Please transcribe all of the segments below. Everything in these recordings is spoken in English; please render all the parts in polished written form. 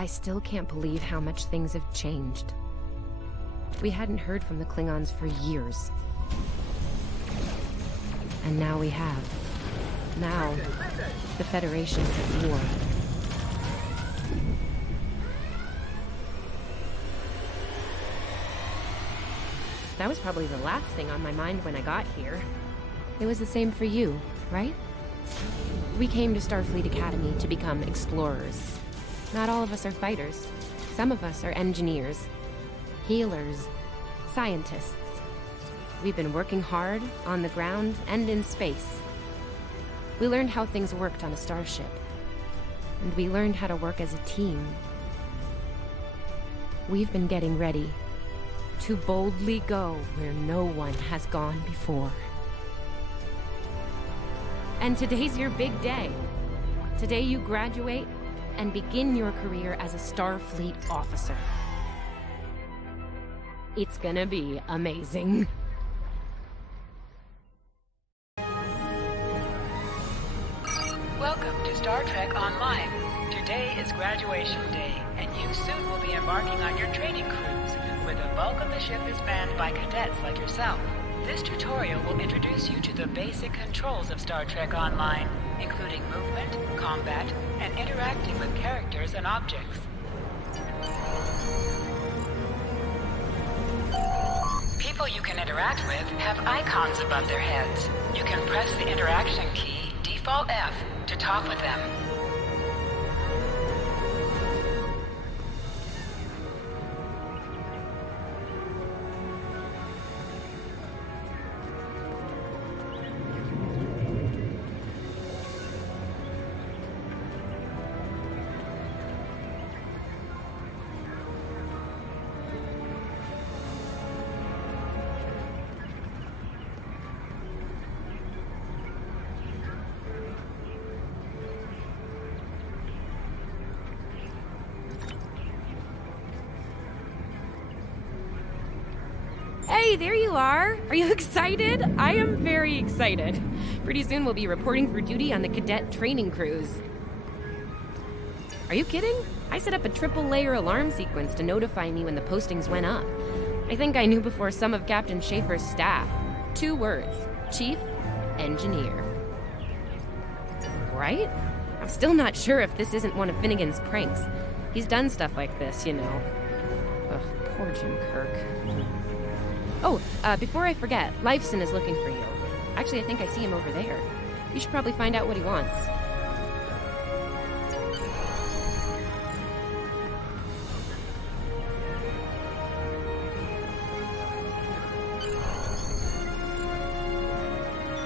I still can't believe how much things have changed. We hadn't heard from the Klingons for years. And now we have. Now, the Federation's at war. That was probably the last thing on my mind when I got here. It was the same for you, right? We came to Starfleet Academy to become explorers. Not all of us are fighters. Some of us are engineers, healers, scientists. We've been working hard on the ground and in space. We learned how things worked on a starship. And we learned how to work as a team. We've been getting ready to boldly go where no one has gone before. And today's your big day. Today you graduate and begin your career as a Starfleet officer. It's gonna be amazing. Welcome to Star Trek Online. Today is graduation day, and you soon will be embarking on your training cruise, where the bulk of the ship is manned by cadets like yourself. This tutorial will introduce you to the basic controls of Star Trek Online, including movement, combat, and interacting with characters and objects. People you can interact with have icons above their heads. You can press the interaction key, Default F, to talk with them. Hey, there you are! Are you excited? I am very excited. Pretty soon we'll be reporting for duty on the cadet training cruise. Are you kidding? I set up a triple-layer alarm sequence to notify me when the postings went up. I think I knew before some of Captain Schaefer's staff. 2 words. Chief Engineer. Right? I'm still not sure if this isn't one of Finnegan's pranks. He's done stuff like this, you know. Ugh, poor Jim Kirk. Oh, before I forget, Lifeson is looking for you. Actually, I think I see him over there. You should probably find out what he wants.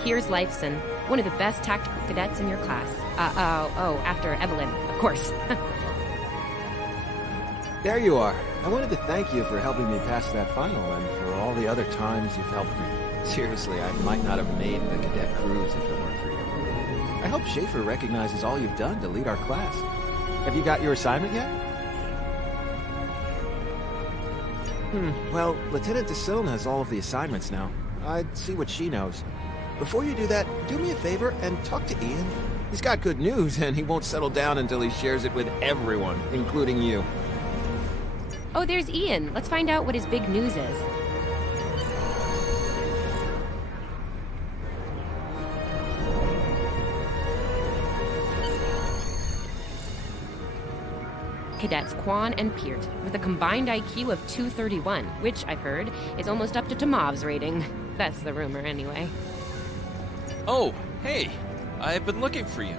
Here's Lifeson, one of the best tactical cadets in your class. After Evelyn, of course. There you are. I wanted to thank you for helping me pass that final and for all the other times you've helped me. Seriously, I might not have made the cadet cruise if it weren't for you. I hope Schaefer recognizes all you've done to lead our class. Have you got your assignment yet? Well, Lieutenant DeSilne has all of the assignments now. I'd see what she knows. Before you do that, do me a favor and talk to Ian. He's got good news, and he won't settle down until he shares it with everyone, including you. Oh, there's Ian. Let's find out what his big news is. Cadets Quan and Peart, with a combined IQ of 231, which, I've heard, is almost up to Tomov's rating. That's the rumor, anyway. Oh, hey. I've been looking for you.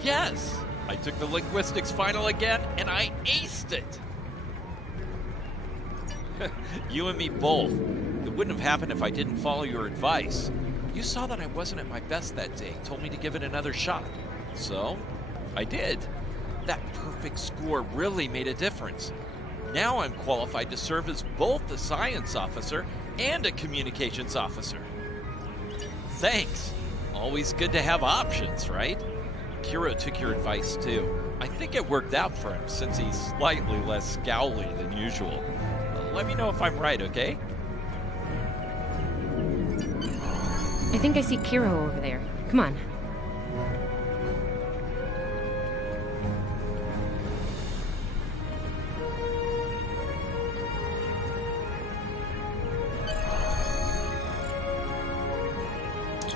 Yes! I took the linguistics final again, and I aced it! You and me both. It wouldn't have happened if I didn't follow your advice. You saw that I wasn't at my best that day, told me to give it another shot. So, I did. That perfect score really made a difference. Now I'm qualified to serve as both a science officer and a communications officer. Thanks. Always good to have options, right? Kiro took your advice too. I think it worked out for him since he's slightly less scowly than usual. Let me know if I'm right, okay? I think I see Kiro over there. Come on.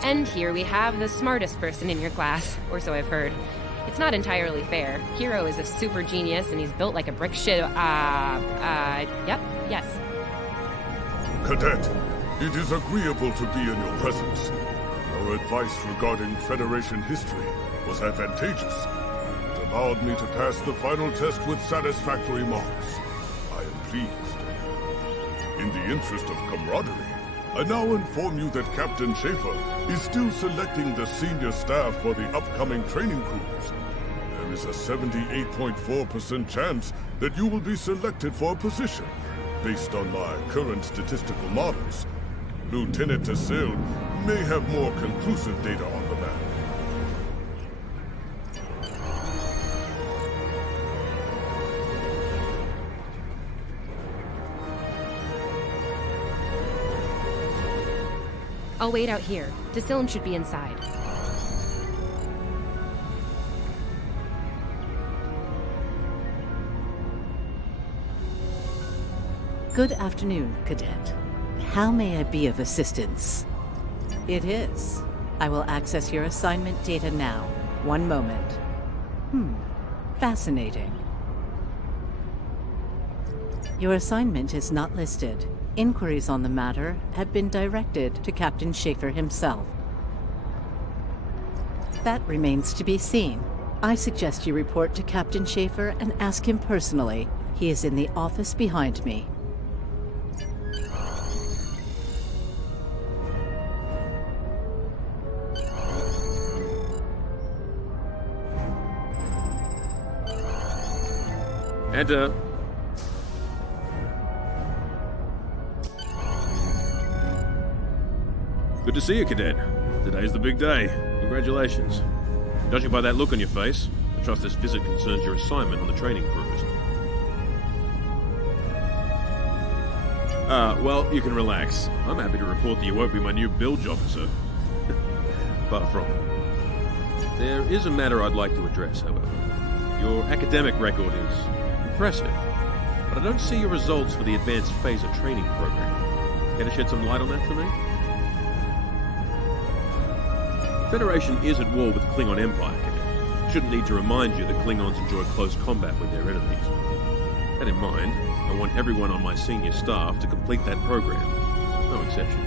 And here we have the smartest person in your class, or so I've heard. It's not entirely fair. Hero is a super genius, and he's built like a brick shit. Yep, yes. Cadet, it is agreeable to be in your presence. Your advice regarding Federation history was advantageous. It allowed me to pass the final test with satisfactory marks. I am pleased. In the interest of camaraderie, I now inform you that Captain Schaefer is still selecting the senior staff for the upcoming training cruise. There is a 78.4% chance that you will be selected for a position. Based on my current statistical models, Lieutenant Tassil may have more conclusive data on the matter. I'll wait out here. Tassilm should be inside. Good afternoon, Cadet. How may I be of assistance? It is. I will access your assignment data now. One moment. Fascinating. Your assignment is not listed. Inquiries on the matter have been directed to Captain Schaefer himself. That remains to be seen. I suggest you report to Captain Schaefer and ask him personally. He is in the office behind me. Enter. Good to see you, Cadet. Today's the big day. Congratulations. Judging by that look on your face, I trust this visit concerns your assignment on the training cruise. Well, you can relax. I'm happy to report that you won't be my new bilge officer. Far from it. There is a matter I'd like to address, however. Your academic record is impressive, but I don't see your results for the advanced phaser training program. Care to shed some light on that for me? The Federation is at war with the Klingon Empire, Cadet. Shouldn't need to remind you that Klingons enjoy close combat with their enemies. That in mind, I want everyone on my senior staff to complete that program. No exceptions.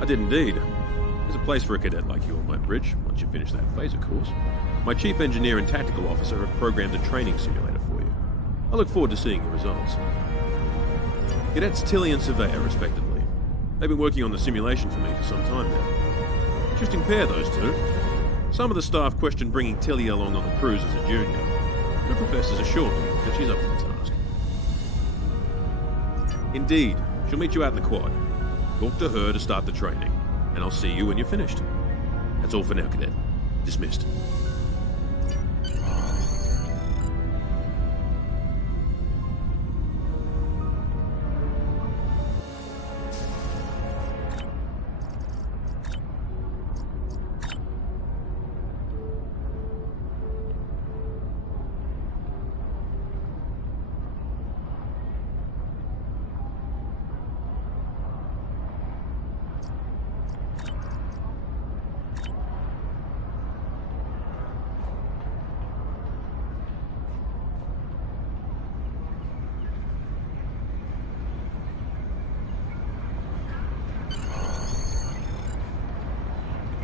I did indeed. There's a place for a cadet like you on my bridge, once you finish that phaser course. My chief engineer and tactical officer have programmed a training simulator for you. I look forward to seeing your results. Cadets Tilly and Surveyor, respectively. They've been working on the simulation for me for some time now. Interesting pair, those two. Some of the staff question bringing Tilly along on the cruise as a junior. The professors assure me that she's up to the task. Indeed, she'll meet you out in the quad. Talk to her to start the training, and I'll see you when you're finished. That's all for now, Cadet. Dismissed.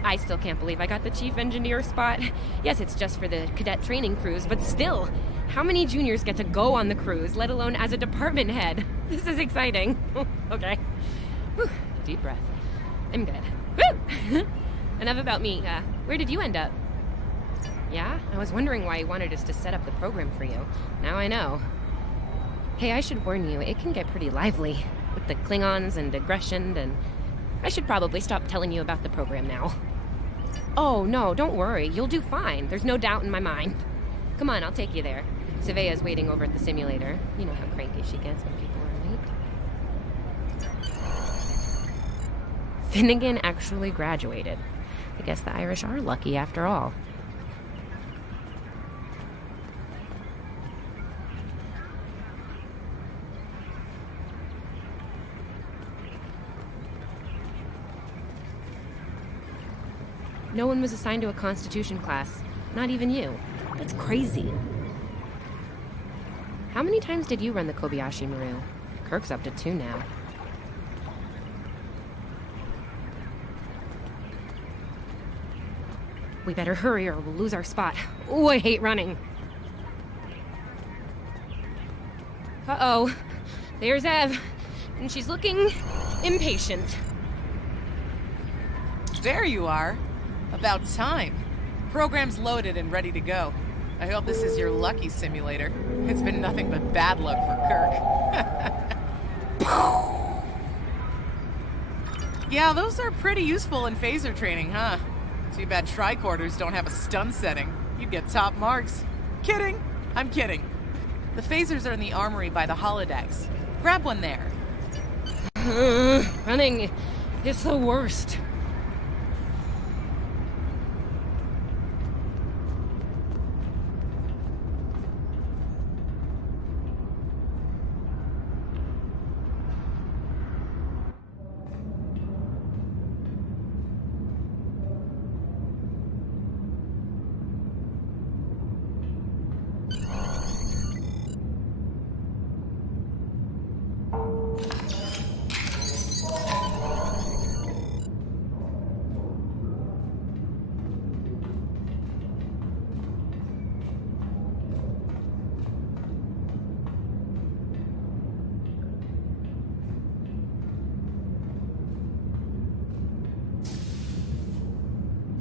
I still can't believe I got the chief engineer spot. Yes, it's just for the cadet training cruise, but still, how many juniors get to go on the cruise, let alone as a department head? This is exciting. Okay. Whew. Deep breath. I'm good. Woo! Enough about me. Where did you end up? Yeah? I was wondering why you wanted us to set up the program for you. Now I know. Hey, I should warn you, it can get pretty lively. With the Klingons and aggression, and I should probably stop telling you about the program now. Oh, no, don't worry. You'll do fine. There's no doubt in my mind. Come on, I'll take you there. Surveyor's waiting over at the simulator. You know how cranky she gets when people are late. Finnegan actually graduated. I guess the Irish are lucky after all. No one was assigned to a Constitution class. Not even you. That's crazy. How many times did you run the Kobayashi Maru? Kirk's up to 2 now. We better hurry or we'll lose our spot. Ooh, I hate running. Uh-oh. There's Ev. And she's looking impatient. There you are. About time. Program's loaded and ready to go. I hope this is your lucky simulator. It's been nothing but bad luck for Kirk. Yeah, those are pretty useful in phaser training, huh? Too bad tricorders don't have a stun setting. You'd get top marks. Kidding. I'm kidding. The phasers are in the armory by the holodecks. Grab one there. Running. It's the worst.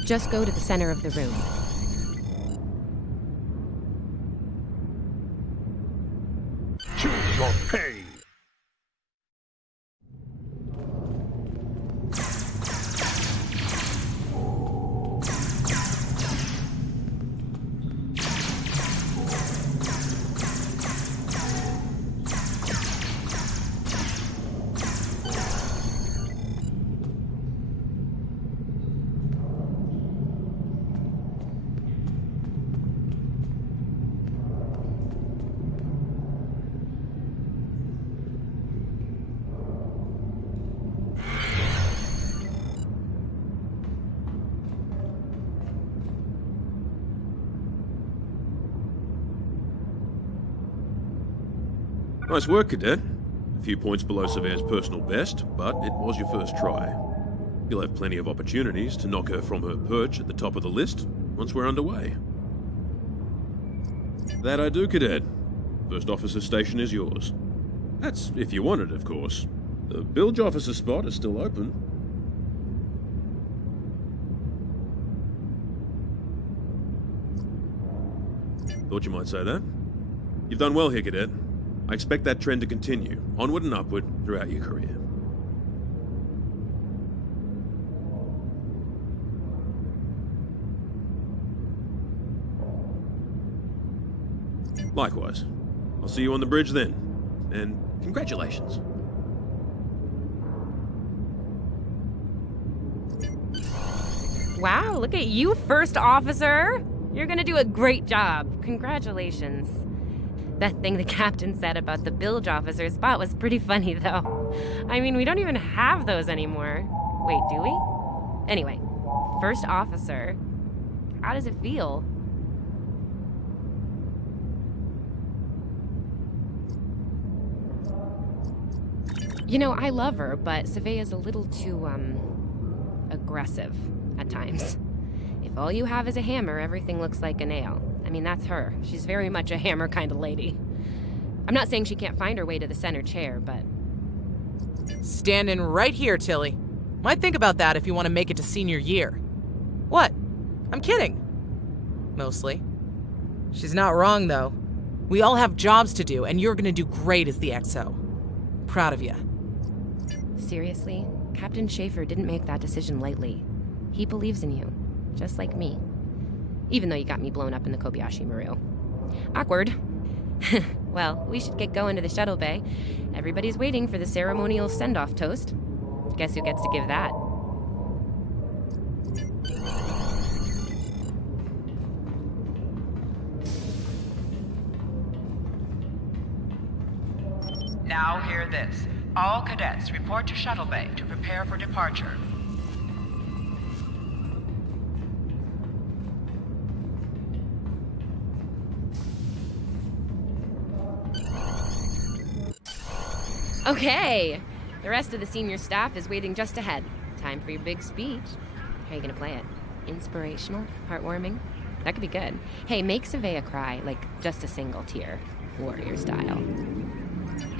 Just go to the center of the room. Choose your pain. Nice work, Cadet. A few points below Severe's personal best, but it was your first try. You'll have plenty of opportunities to knock her from her perch at the top of the list once we're underway. That I do, Cadet. First officer station is yours. That's if you want it, of course. The bilge officer spot is still open. Thought you might say that. You've done well here, Cadet. I expect that trend to continue, onward and upward, throughout your career. Likewise. I'll see you on the bridge then. And congratulations. Wow, look at you, first officer! You're gonna do a great job. Congratulations. That thing the captain said about the bilge officer spot was pretty funny, though. I mean, we don't even have those anymore. Wait, do we? Anyway, first officer. How does it feel? You know, I love her, but Savea's a little too, aggressive at times. If all you have is a hammer, everything looks like a nail. I mean, that's her. She's very much a hammer kind of lady. I'm not saying she can't find her way to the center chair, but... Standing right here, Tilly. Might think about that if you want to make it to senior year. What? I'm kidding. Mostly. She's not wrong, though. We all have jobs to do, and you're gonna do great as the XO. Proud of you. Seriously? Captain Schaefer didn't make that decision lightly. He believes in you, just like me. Even though you got me blown up in the Kobayashi Maru. Awkward. Well, we should get going to the shuttle bay. Everybody's waiting for the ceremonial send-off toast. Guess who gets to give that? Now hear this. All cadets report to shuttle bay to prepare for departure. Okay, the rest of the senior staff is waiting just ahead. Time for your big speech. How are you gonna play it? Inspirational? Heartwarming? That could be good. Hey, make Savea cry, like just a single tear. Warrior style.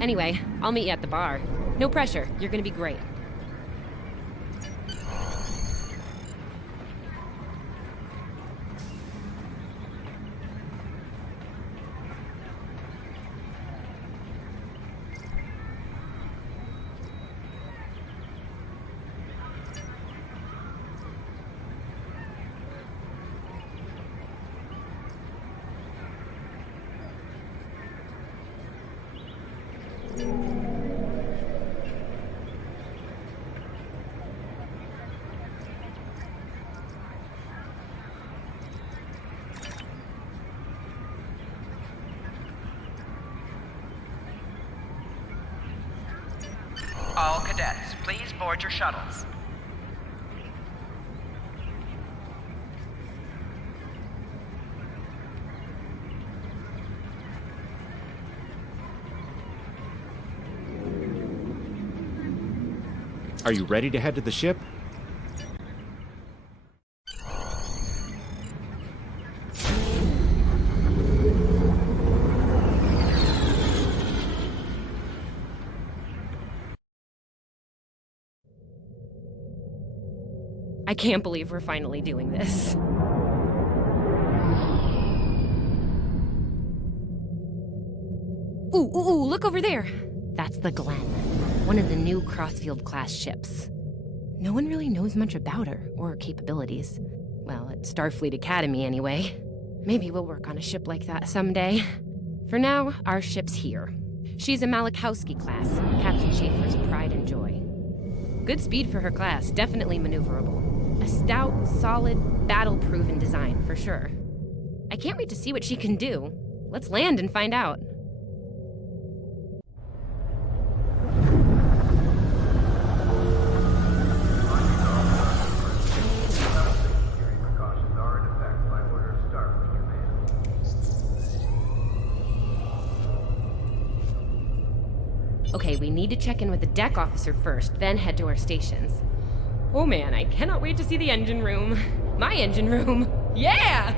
Anyway, I'll meet you at the bar. No pressure, you're gonna be great. All cadets, please board your shuttles. Are you ready to head to the ship? I can't believe we're finally doing this. Ooh, look over there. That's the Glen, one of the new Crossfield-class ships. No one really knows much about her or her capabilities. Well, at Starfleet Academy anyway. Maybe we'll work on a ship like that someday. For now, our ship's here. She's a Malachowski class, Captain Schaefer's pride and joy. Good speed for her class, definitely maneuverable. A stout, solid, battle-proven design, for sure. I can't wait to see what she can do. Let's land and find out. Okay, we need to check in with the deck officer first, then head to our stations. Oh man, I cannot wait to see the engine room. My engine room. Yeah!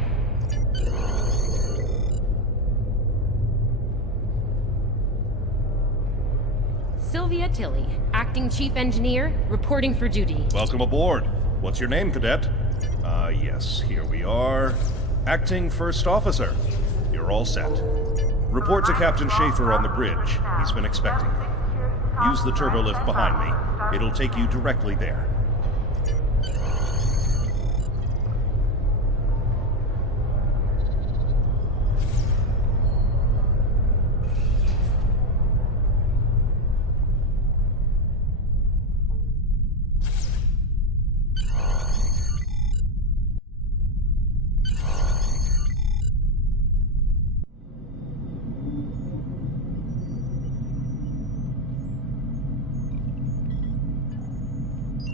Sylvia Tilley, acting chief engineer, reporting for duty. Welcome aboard. What's your name, cadet? Yes, here we are. Acting first officer. You're all set. Report to Captain Schaefer on the bridge. He's been expecting you. Use the turbolift behind me. It'll take you directly there.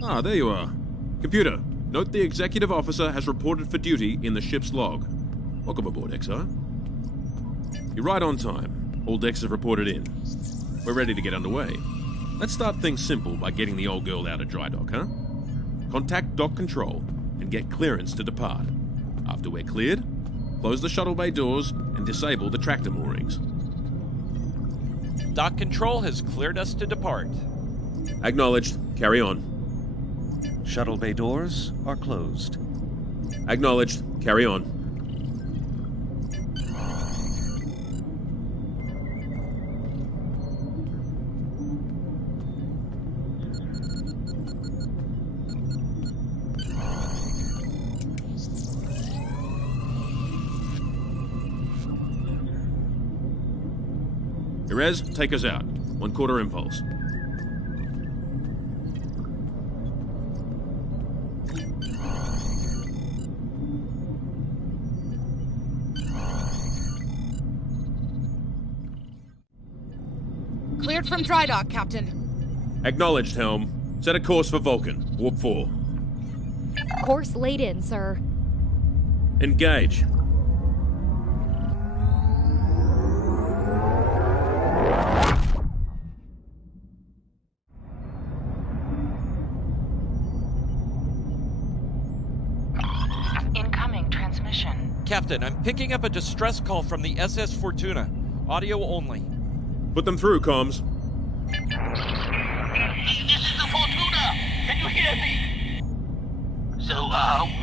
Ah, there you are. Computer, note the executive officer has reported for duty in the ship's log. Welcome aboard, XR. You're right on time. All decks have reported in. We're ready to get underway. Let's start things simple by getting the old girl out of dry dock, huh? Contact dock control and get clearance to depart. After we're cleared, close the shuttle bay doors and disable the tractor moorings. Dock control has cleared us to depart. Acknowledged. Carry on. Shuttle bay doors are closed. Acknowledged. Carry on. Perez, take us out. 1/4 impulse. Cleared from dry dock, Captain. Acknowledged, Helm. Set a course for Vulcan. Warp 4. Course laid in, sir. Engage. Captain, I'm picking up a distress call from the SS Fortuna. Audio only. Put them through, comms. This is the Fortuna! Can you hear me? So,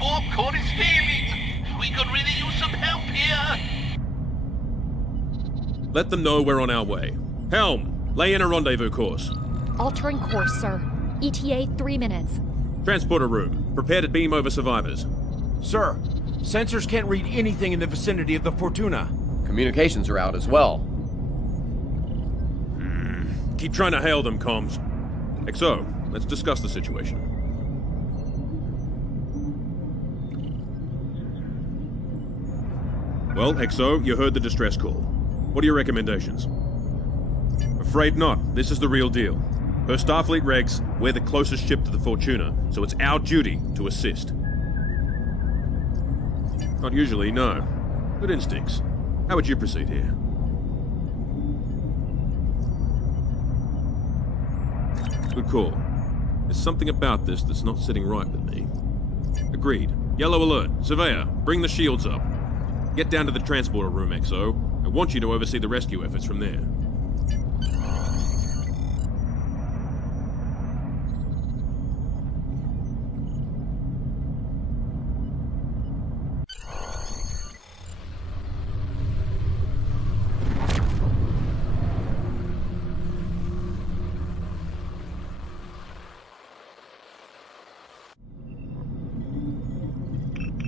warp core is failing. We could really use some help here. Let them know we're on our way. Helm, lay in a rendezvous course. Altering course, sir. ETA 3 minutes. Transporter room. Prepare to beam over survivors. Sir, sensors can't read anything in the vicinity of the Fortuna. Communications are out as well. Keep trying to hail them, comms. XO, let's discuss the situation. Well, XO, you heard the distress call. What are your recommendations? Afraid not. This is the real deal. Per Starfleet regs, we're the closest ship to the Fortuna, so it's our duty to assist. Not usually, no. Good instincts. How would you proceed here? Good call. There's something about this that's not sitting right with me. Agreed. Yellow alert. Surveyor, bring the shields up. Get down to the transporter room, XO. I want you to oversee the rescue efforts from there.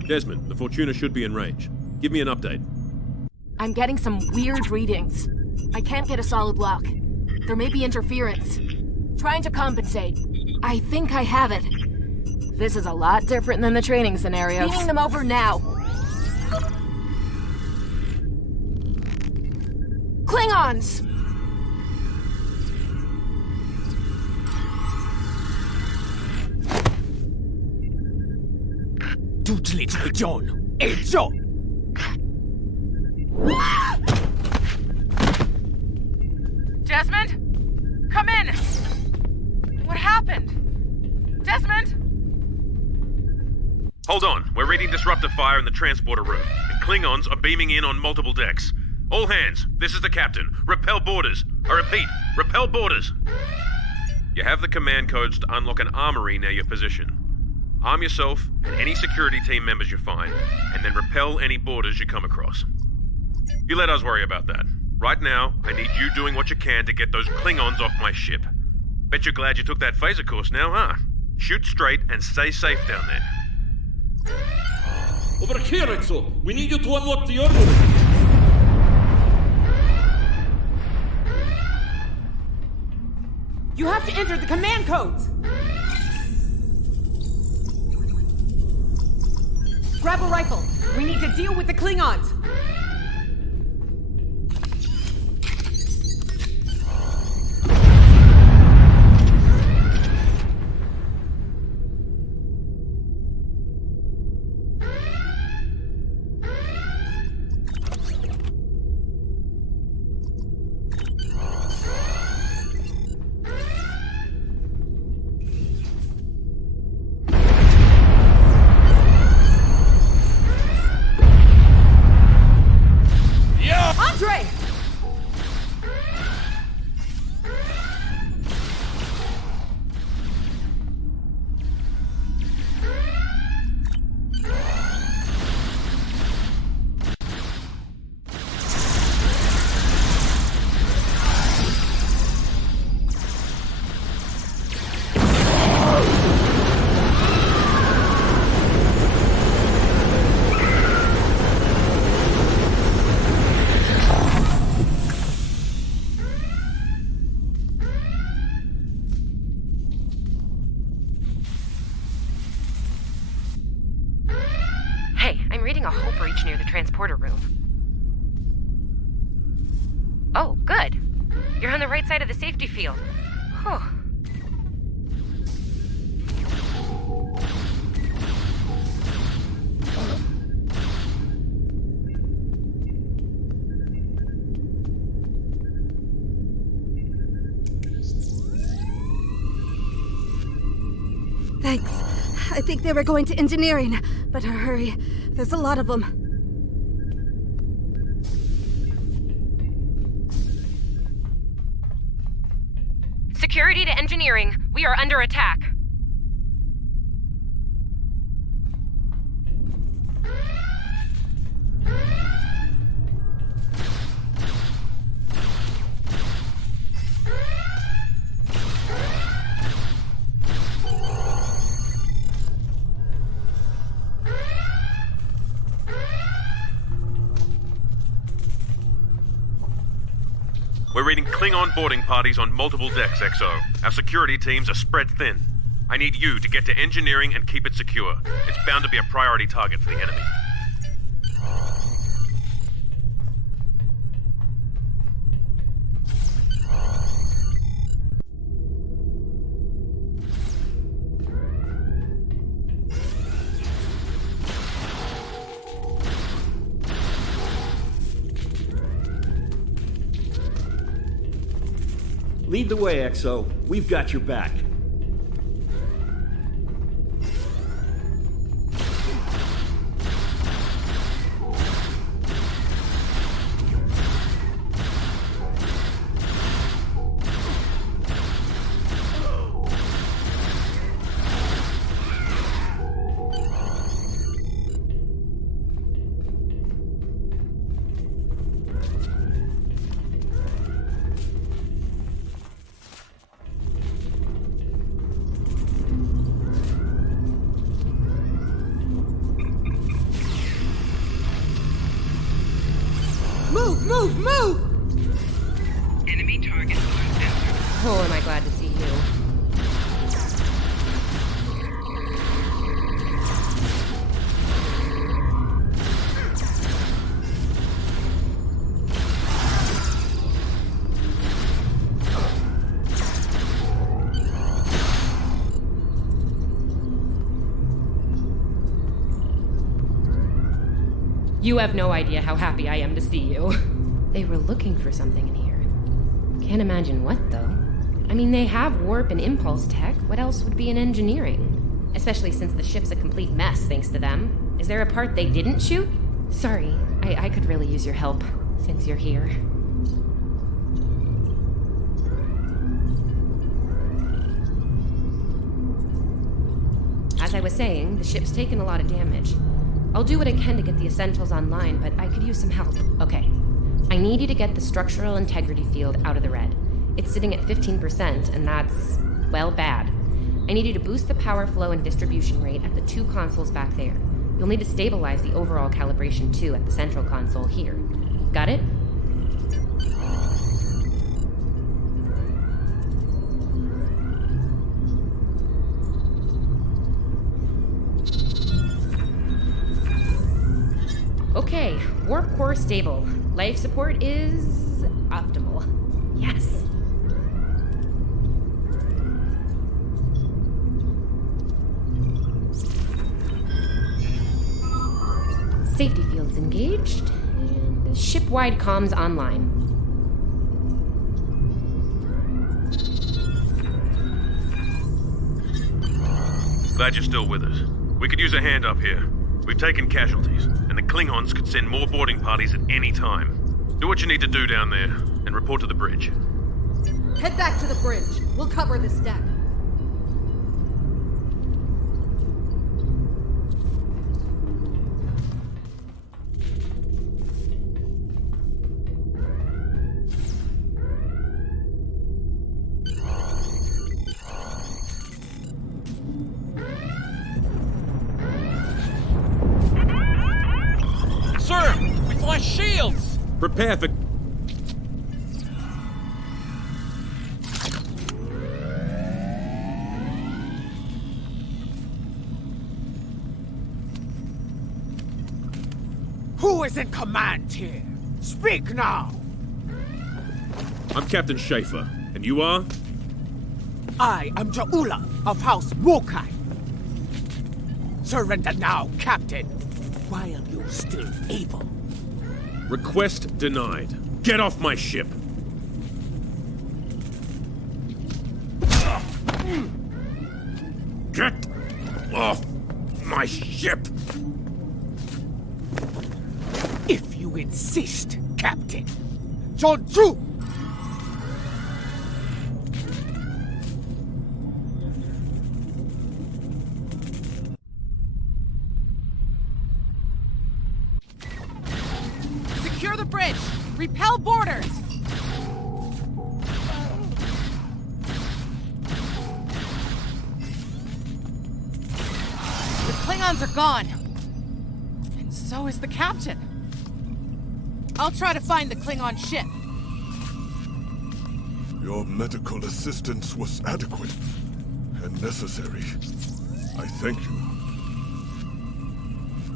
Desmond, the Fortuna should be in range. Give me an update. I'm getting some weird readings. I can't get a solid lock. There may be interference. Trying to compensate. I think I have it. This is a lot different than the training scenarios. Beaming them over now. Klingons! Desmond? Come in! What happened? Desmond? Hold on. We're reading disruptor fire in the transporter room, and Klingons are beaming in on multiple decks. All hands, this is the captain. Repel boarders. I repeat, repel boarders. You have the command codes to unlock an armory near your position. Arm yourself and any security team members you find, and then repel any boarders you come across. You let us worry about that. Right now, I need you doing what you can to get those Klingons off my ship. Bet you're glad you took that phaser course now, huh? Shoot straight and stay safe down there. Over here, Exo! We need you to unlock the armory! You have to enter the command codes! Grab a rifle. We need to deal with the Klingons. A hull breach near the transporter room. Oh, good. You're on the right side of the safety field. Whew. Thanks. I think they were going to engineering. Better hurry. There's a lot of them. We are under attack. We're reading Klingon boarding parties on multiple decks, XO. Our security teams are spread thin. I need you to get to engineering and keep it secure. It's bound to be a priority target for the enemy. Lead the way, XO. We've got your back. Move! Move! Enemy target on sensor. Oh, am I glad to see you. You have no idea how happy I am to see you. They were looking for something in here. Can't imagine what, though. I mean, they have warp and impulse tech. What else would be in engineering? Especially since the ship's a complete mess, thanks to them. Is there a part they didn't shoot? Sorry, I could really use your help, since you're here. As I was saying, the ship's taken a lot of damage. I'll do what I can to get the essentials online, but I could use some help. Okay. I need you to get the structural integrity field out of the red. It's sitting at 15%, and that's, well, bad. I need you to boost the power flow and distribution rate at the two consoles back there. You'll need to stabilize the overall calibration, too, at the central console here. Got it? Okay, warp core stable. Life support is optimal. Yes. Safety fields engaged, and ship-wide comms online. Glad you're still with us. We could use a hand up here. We've taken casualties, and the Klingons could send more boarding parties at any time. Do what you need to do down there, and report to the bridge. Head back to the bridge. We'll cover this deck. Sir, we've lost shields! Prepare for... Who is in command here? Speak now! I'm Captain Schaefer, and you are? I am Ja'ula of House Mokai. Surrender now, Captain, while you're still able. Request denied. Get off my ship! Get off my ship! If you insist, Captain. John Chu! bridge! Repel boarders! The Klingons are gone. And so is the captain. I'll try to find the Klingon ship. Your medical assistance was adequate and necessary. I thank you.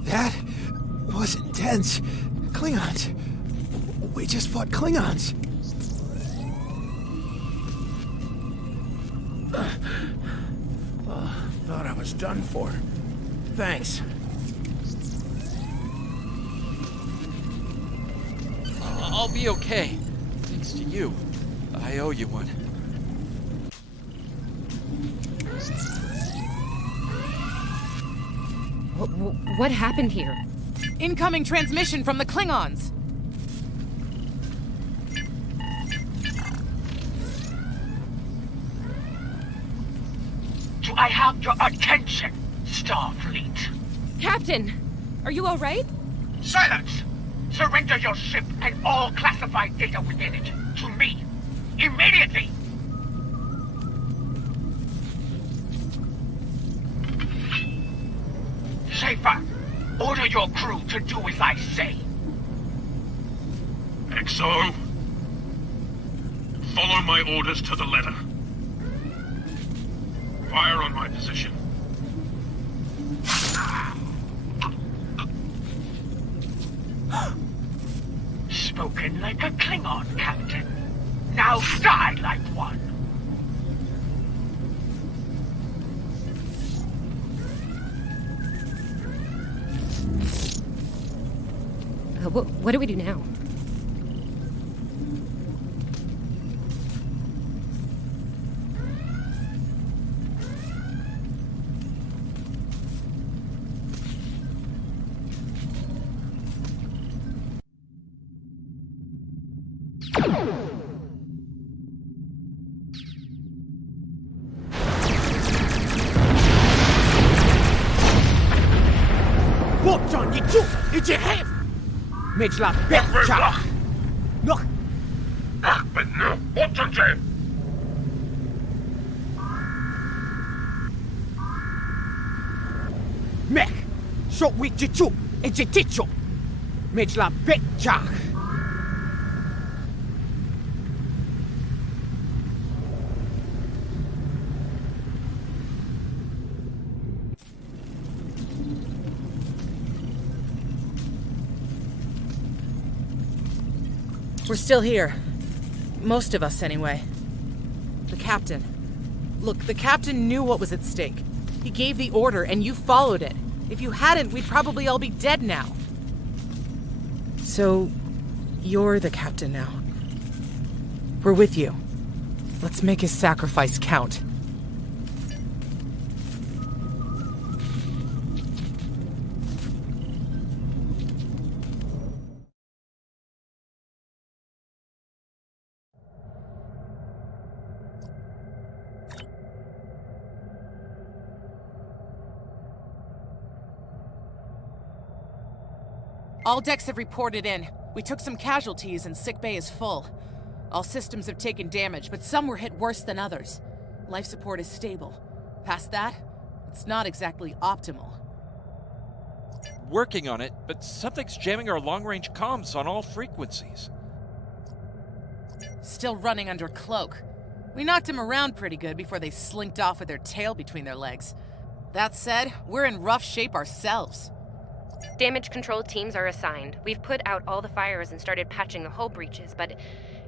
That was intense. Klingons. We just fought Klingons. Thought I was done for. Thanks. I'll be okay. Thanks to you. I owe you one. What happened here? Incoming transmission from the Klingons! Do I have your attention, Starfleet? Captain! Are you alright? Silence! Surrender your ship and all classified data within it to me. Immediately! Schaefer, order your crew to do as I say. XO, follow my orders to the letter. Fire on my position. Spoken like a Klingon, Captain. Now die like one. What do we do now? John, you do! It's your head! Mitchla Betcha! Look! Ach, but no, what to do? Mech! So we jichu! It's a ticho! Mitchla Betcha! We're still here. Most of us, anyway. The captain. Look, the captain knew what was at stake. He gave the order, and you followed it. If you hadn't, we'd probably all be dead now. So, you're the captain now. We're with you. Let's make his sacrifice count. All decks have reported in. We took some casualties and sickbay is full. All systems have taken damage, but some were hit worse than others. Life support is stable. Past that, it's not exactly optimal. Working on it, but something's jamming our long-range comms on all frequencies. Still running under cloak. We knocked him around pretty good before they slinked off with their tail between their legs. That said, we're in rough shape ourselves. Damage control teams are assigned. We've put out all the fires and started patching the hull breaches, but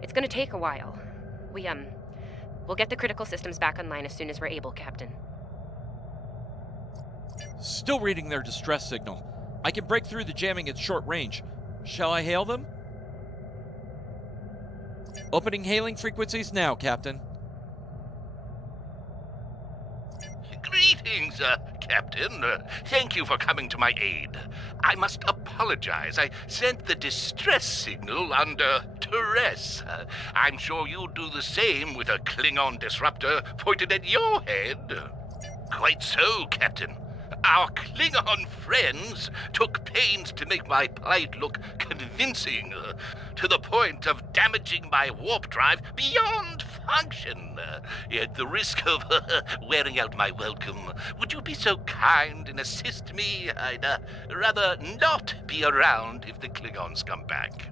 it's gonna take a while. We'll get the critical systems back online as soon as we're able, Captain. Still reading their distress signal. I can break through the jamming at short range. Shall I hail them? Opening hailing frequencies now, Captain. Greetings, Captain. Thank you for coming to my aid. I must apologize. I sent the distress signal under duress. I'm sure you'd do the same with a Klingon disruptor pointed at your head. Quite so, Captain. Our Klingon friends took pains to make my plight look convincing, to the point of damaging my warp drive beyond function. At the risk of wearing out my welcome, would you be so kind and assist me? I'd rather not be around if the Klingons come back.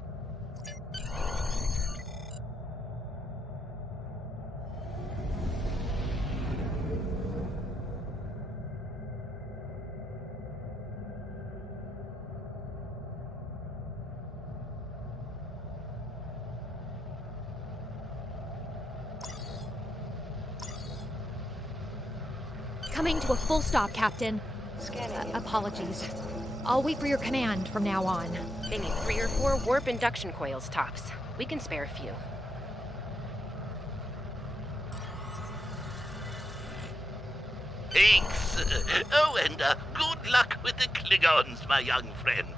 Coming to a full stop, Captain. Scanning. Apologies. I'll wait for your command from now on. They need 3 or 4 warp induction coils tops. We can spare a few. Thanks. Oh, and good luck with the Klingons, my young friend.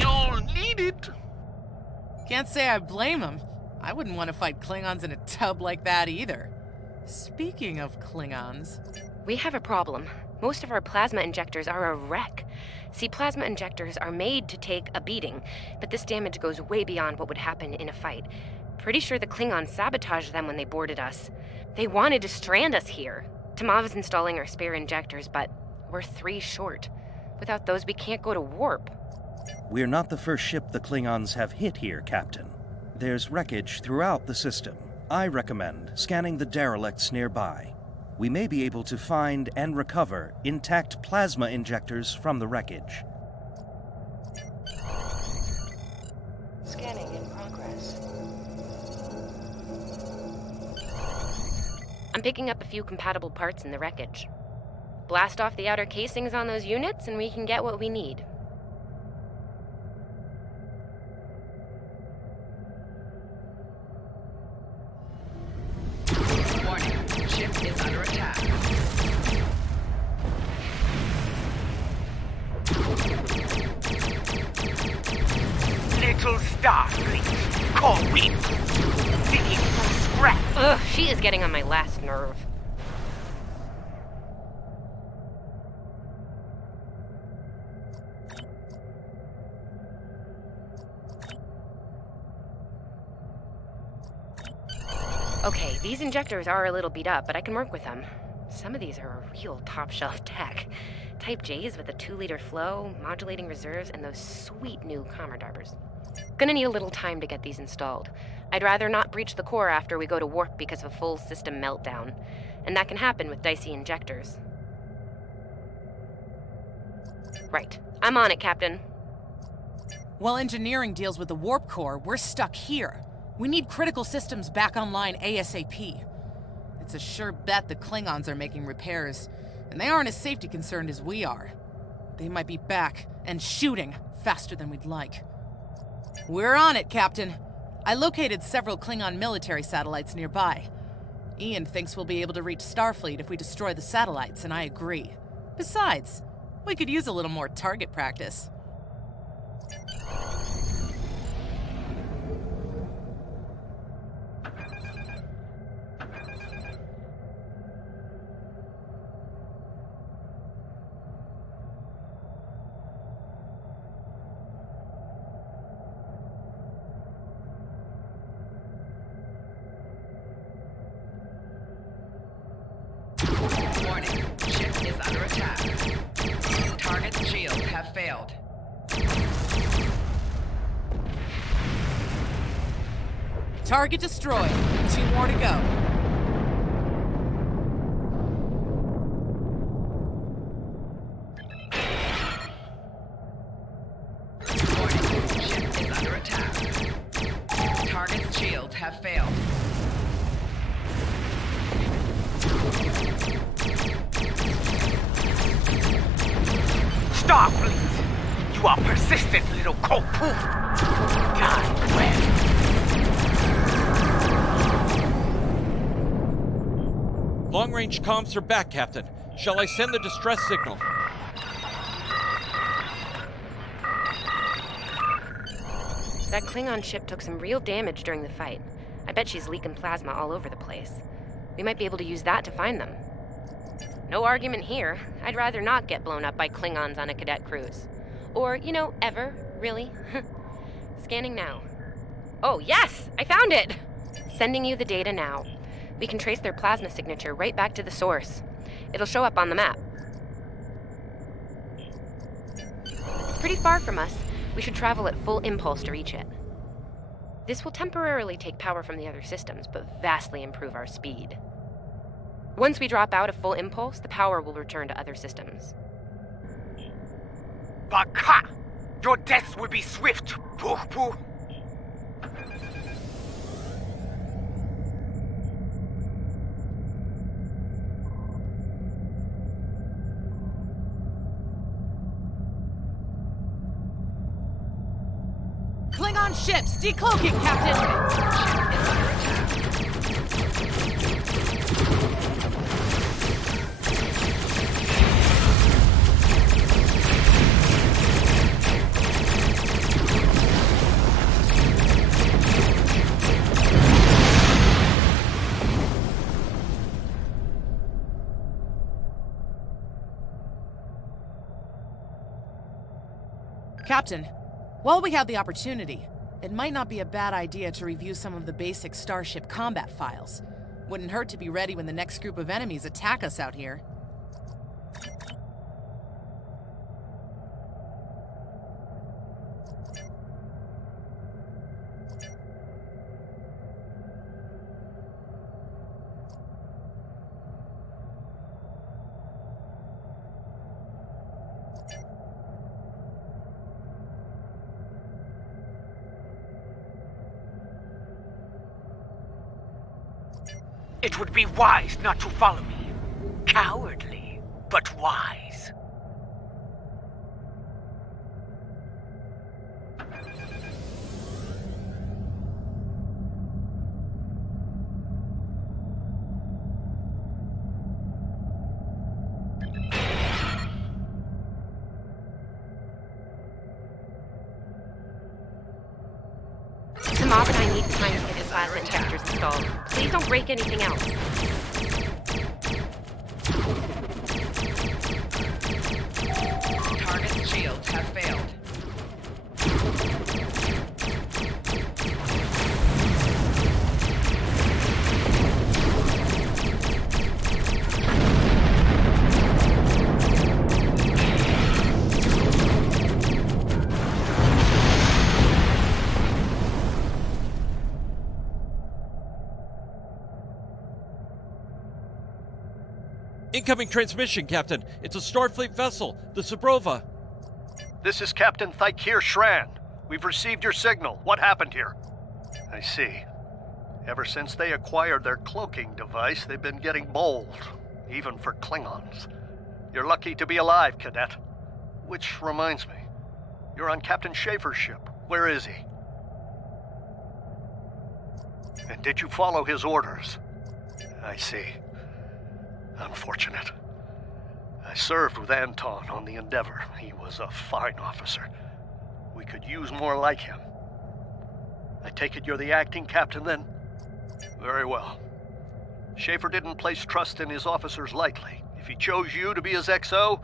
You'll need it. Can't say I blame him. I wouldn't want to fight Klingons in a tub like that either. Speaking of Klingons... We have a problem. Most of our plasma injectors are a wreck. See, plasma injectors are made to take a beating, but this damage goes way beyond what would happen in a fight. Pretty sure the Klingons sabotaged them when they boarded us. They wanted to strand us here. Tamav's installing our spare injectors, but we're 3 short. Without those, we can't go to warp. We're not the first ship the Klingons have hit here, Captain. There's wreckage throughout the system. I recommend scanning the derelicts nearby. We may be able to find and recover intact plasma injectors from the wreckage. Scanning in progress. I'm picking up a few compatible parts in the wreckage. Blast off the outer casings on those units and we can get what we need. Warning, ship is under attack. Little Starfleet, call me. Digging for scrap. Ugh, she is getting on my last nerve. Okay, these injectors are a little beat up, but I can work with them. Some of these are a real top-shelf tech. Type J's with a 2-liter flow, modulating reserves, and those sweet new Commodarbers. Gonna need a little time to get these installed. I'd rather not breach the core after we go to warp because of a full system meltdown. And that can happen with dicey injectors. Right. I'm on it, Captain. While engineering deals with the warp core, we're stuck here. We need critical systems back online ASAP. It's a sure bet the Klingons are making repairs, and they aren't as safety concerned as we are. They might be back and shooting faster than we'd like. We're on it, Captain. I located several Klingon military satellites nearby. Ian thinks we'll be able to reach Starfleet if we destroy the satellites, and I agree. Besides, we could use a little more target practice. Warning, ship is under attack. Target's shields have failed. Target destroyed. 2 more to go. Warning, ship is under attack. Target's shields have failed. Starfleet, you are persistent, little cold-proof. Time well. Long-range comms are back, Captain. Shall I send the distress signal? That Klingon ship took some real damage during the fight. I bet she's leaking plasma all over the place. We might be able to use that to find them. No argument here. I'd rather not get blown up by Klingons on a cadet cruise. Or, ever, really. Scanning now. Oh, yes! I found it! Sending you the data now. We can trace their plasma signature right back to the source. It'll show up on the map. It's pretty far from us. We should travel at full impulse to reach it. This will temporarily take power from the other systems, but vastly improve our speed. Once we drop out of full impulse, the power will return to other systems. Baka! Your death will be swift, Pooh-Pooh! Klingon ships! Decloaking, Captain! Captain, while we have the opportunity, it might not be a bad idea to review some of the basic Starship combat files. Wouldn't hurt to be ready when the next group of enemies attack us out here. It would be wise not to follow me. Cowardly, but wise. The mob and I need time to get the plasma injectors installed. Please don't break anything else. Target shields have failed. Incoming transmission, Captain. It's a Starfleet vessel, the Sabrova. This is Captain Thykir Shran. We've received your signal. What happened here? I see. Ever since they acquired their cloaking device, they've been getting bold, even for Klingons. You're lucky to be alive, Cadet. Which reminds me, you're on Captain Schaefer's ship. Where is he? And did you follow his orders? I see. Unfortunate. I served with Anton on the Endeavor. He was a fine officer. We could use more like him. I take it you're the acting captain then? Very well. Schaefer didn't place trust in his officers lightly. If he chose you to be his XO,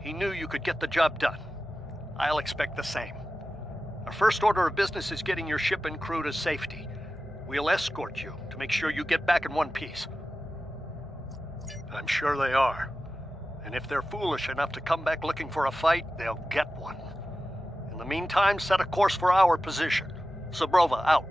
he knew you could get the job done. I'll expect the same. Our first order of business is getting your ship and crew to safety. We'll escort you to make sure you get back in one piece. I'm sure they are. And if they're foolish enough to come back looking for a fight, they'll get one. In the meantime, set a course for our position. Sabrova, out.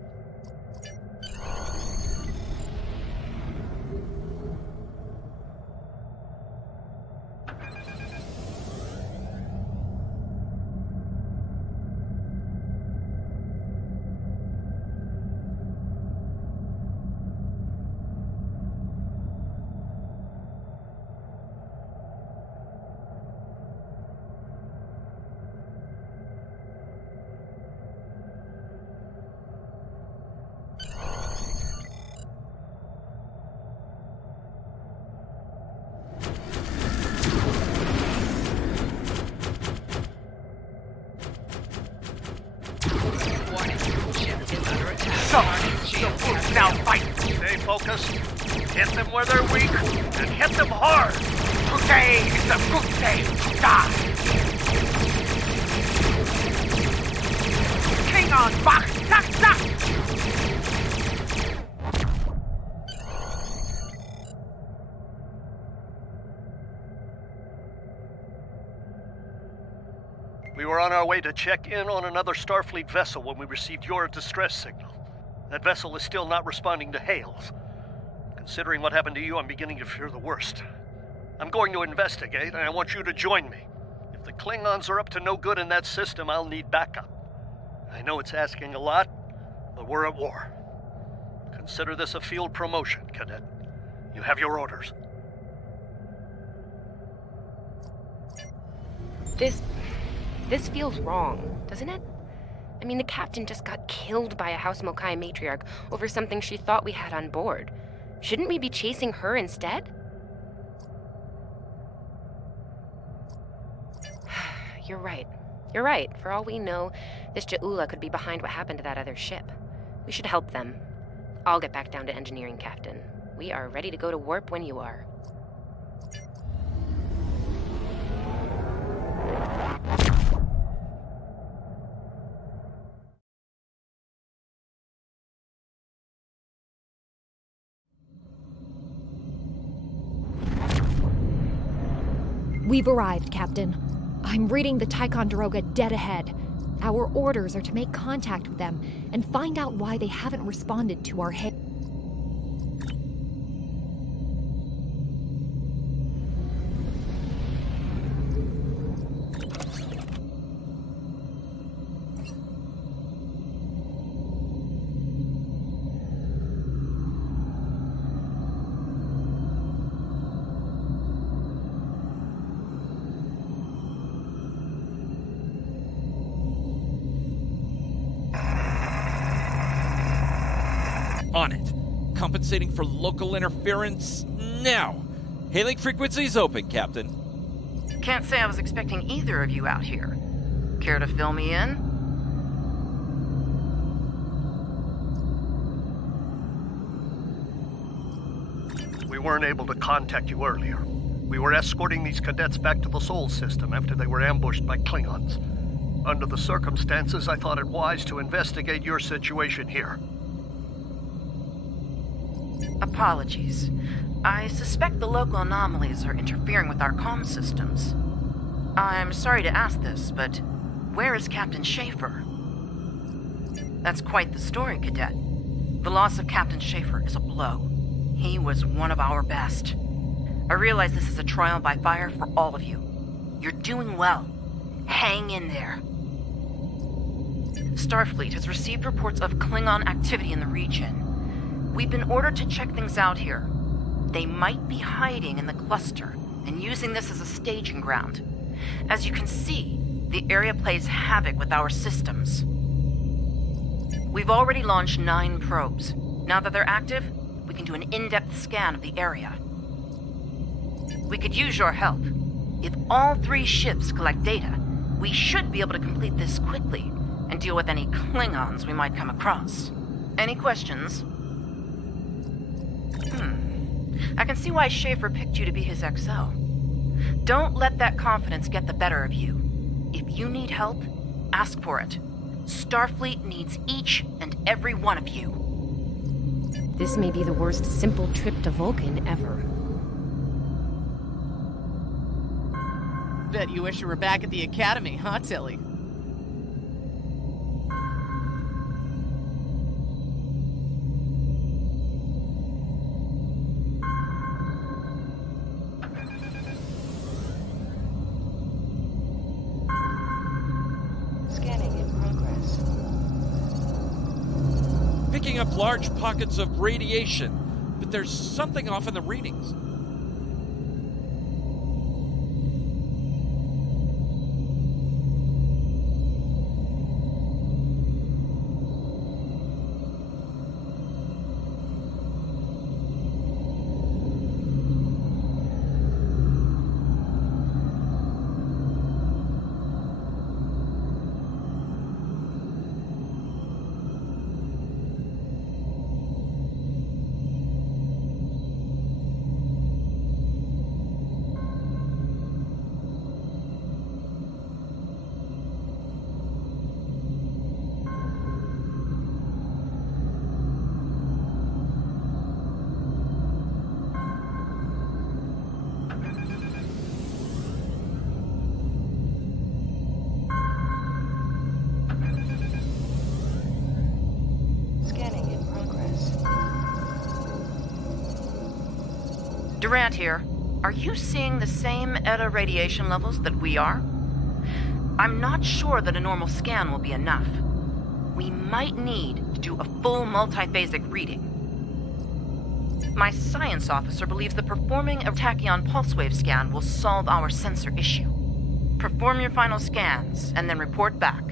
Now fight! Stay focused. Hit them where they're weak, and hit them hard. Today is a good day to die. Klingon Bach, zack! We were on our way to check in on another Starfleet vessel when we received your distress signal. That vessel is still not responding to hails. Considering what happened to you, I'm beginning to fear the worst. I'm going to investigate, and I want you to join me. If the Klingons are up to no good in that system, I'll need backup. I know it's asking a lot, but we're at war. Consider this a field promotion, Cadet. You have your orders. This feels wrong, doesn't it? I mean, the captain just got killed by a House Mokai matriarch over something she thought we had on board. Shouldn't we be chasing her instead? You're right. You're right. For all we know, this Ja'ula could be behind what happened to that other ship. We should help them. I'll get back down to engineering, Captain. We are ready to go to warp when you are. We've arrived, Captain. I'm reading the Ticonderoga dead ahead. Our orders are to make contact with them and find out why they haven't responded to our hail. On it. Compensating for local interference now. Hailing frequencies open, Captain. Can't say I was expecting either of you out here. Care to fill me in? We weren't able to contact you earlier. We were escorting these cadets back to the Sol system after they were ambushed by Klingons. Under the circumstances, I thought it wise to investigate your situation here. Apologies. I suspect the local anomalies are interfering with our comm systems. I'm sorry to ask this, but where is Captain Schaefer? That's quite the story, Cadet. The loss of Captain Schaefer is a blow. He was one of our best. I realize this is a trial by fire for all of you. You're doing well. Hang in there. Starfleet has received reports of Klingon activity in the region. We've been ordered to check things out here. They might be hiding in the cluster and using this as a staging ground. As you can see, the area plays havoc with our systems. We've already launched 9 probes. Now that they're active, we can do an in-depth scan of the area. We could use your help. If all 3 ships collect data, we should be able to complete this quickly and deal with any Klingons we might come across. Any questions? I can see why Schaefer picked you to be his XO. Don't let that confidence get the better of you. If you need help, ask for it. Starfleet needs each and every one of you. This may be the worst simple trip to Vulcan ever. Bet you wish you were back at the Academy, huh, Tilly? Picking up large pockets of radiation, but there's something off in the readings. Durant here. Are you seeing the same ETA radiation levels that we are? I'm not sure that a normal scan will be enough. We might need to do a full multiphasic reading. My science officer believes that performing a tachyon pulse wave scan will solve our sensor issue. Perform your final scans, and then report back.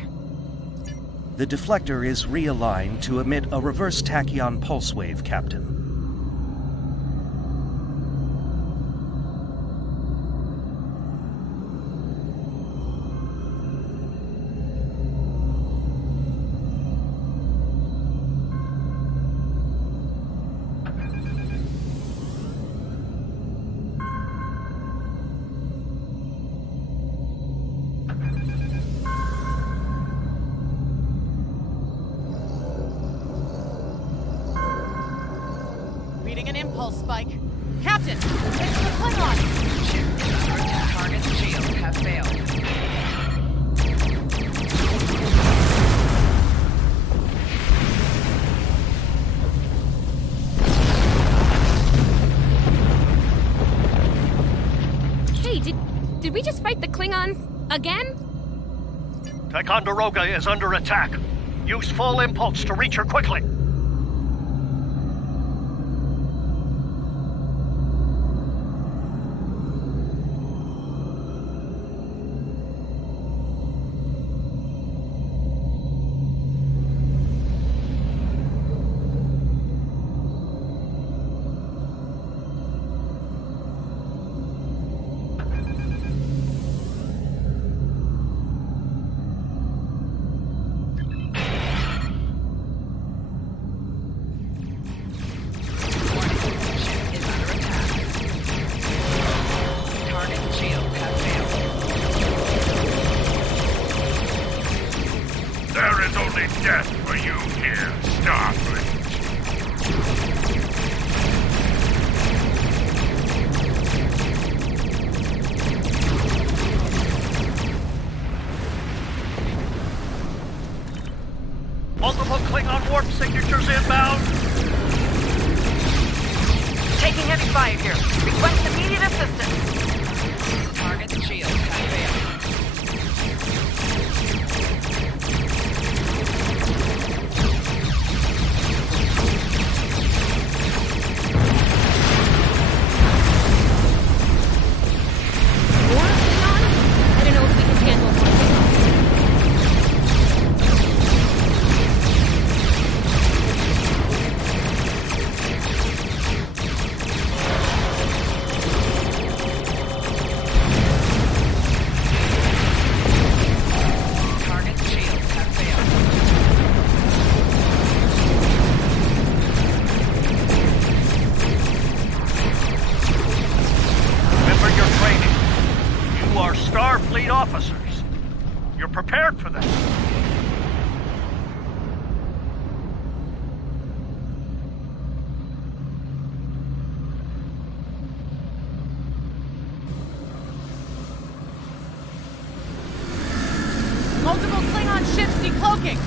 The deflector is realigned to emit a reverse tachyon pulse wave, Captain. Reading an impulse spike. Captain, it's the Klingon! Ship is under attack. Target's shields have failed. Hey, did we just fight the Klingons again? Ticonderoga is under attack. Use full impulse to reach her quickly. There is only death for you here, Starfleet. Multiple Klingon warp signatures inbound. Taking heavy fire here. Request immediate assistance. Target's shields have failed. I don't know if we can handle one. Target's shields have failed. Remember your training. You are Starfleet officers. You're prepared for this. Multiple Klingon ships decloaking!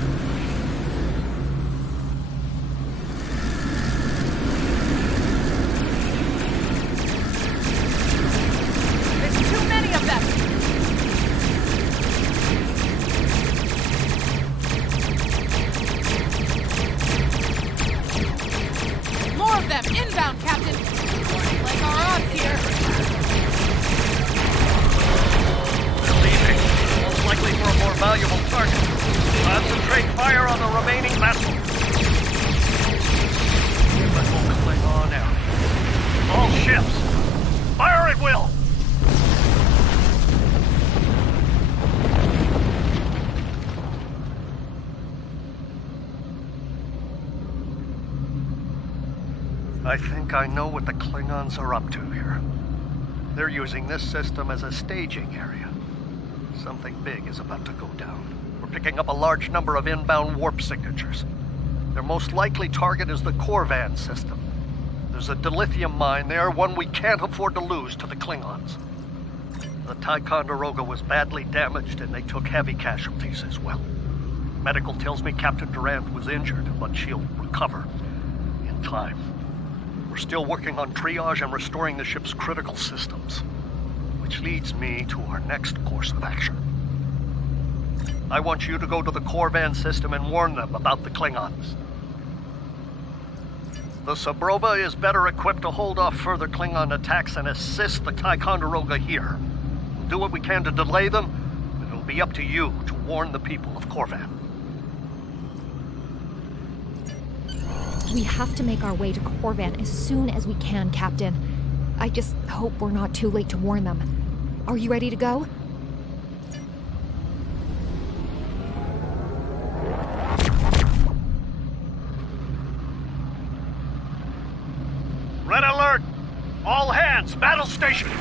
There's too many of them! More of them! Inbound, Captain! Like our odds here! They're leaving. Most likely for a more valuable target. Concentrate fire on the remaining vessel. Triple Klingon area. All ships. Fire at will. I think I know what the Klingons are up to here. They're using this system as a staging area. Something big is about to go down. We're picking up a large number of inbound warp signatures. Their most likely target is the Corvan system. There's a dilithium mine there, one we can't afford to lose to the Klingons. The Ticonderoga was badly damaged and they took heavy casualties as well. Medical tells me Captain Durant was injured, but she'll recover in time. We're still working on triage and restoring the ship's critical systems. Which leads me to our next course of action. I want you to go to the Corvan system and warn them about the Klingons. The Sabrova is better equipped to hold off further Klingon attacks and assist the Ticonderoga here. We'll do what we can to delay them, but it'll be up to you to warn the people of Corvan. We have to make our way to Corvan as soon as we can, Captain. I just hope we're not too late to warn them. Are you ready to go? Red alert! All hands, battle stations!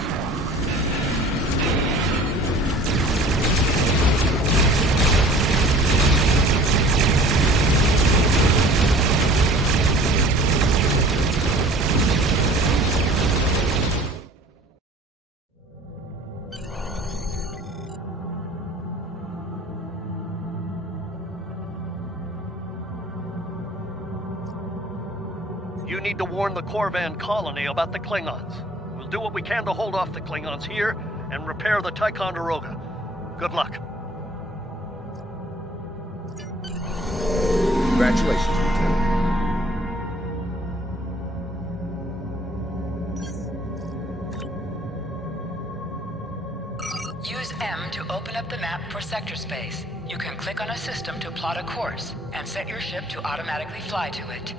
You need to warn the Corvan colony about the Klingons. We'll do what we can to hold off the Klingons here and repair the Ticonderoga. Good luck. Congratulations, Lieutenant. Use M to open up the map for sector space. You can click on a system to plot a course and set your ship to automatically fly to it.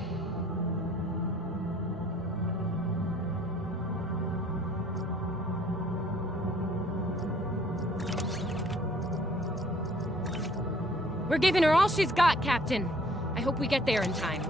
We're giving her all she's got, Captain. I hope we get there in time.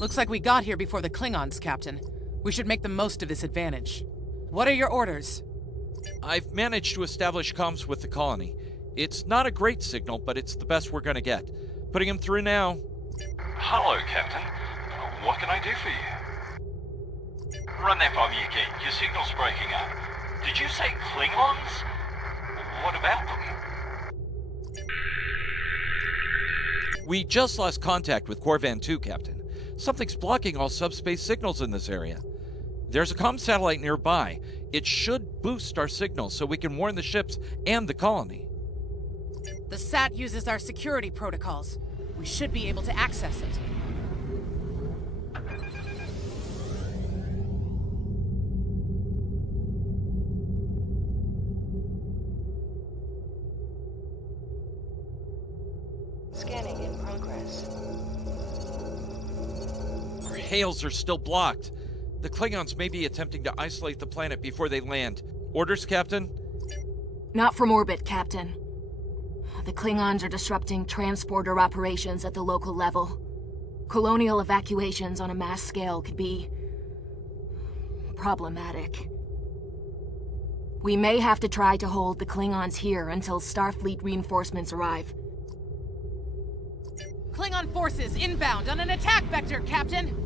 Looks like we got here before the Klingons, Captain. We should make the most of this advantage. What are your orders? I've managed to establish comms with the colony. It's not a great signal, but it's the best we're gonna get. Putting him through now. Hello, Captain. What can I do for you? Run that by me again. Your signal's breaking up. Did you say Klingons? What about them? We just lost contact with Corvan 2, Captain. Something's blocking all subspace signals in this area. There's a comm satellite nearby. It should boost our signal so we can warn the ships and the colony. The SAT uses our security protocols. We should be able to access it. Scanning in progress. Our hails are still blocked. The Klingons may be attempting to isolate the planet before they land. Orders, Captain? Not from orbit, Captain. The Klingons are disrupting transporter operations at the local level. Colonial evacuations on a mass scale could be problematic. We may have to try to hold the Klingons here until Starfleet reinforcements arrive. Klingon forces inbound on an attack vector, Captain!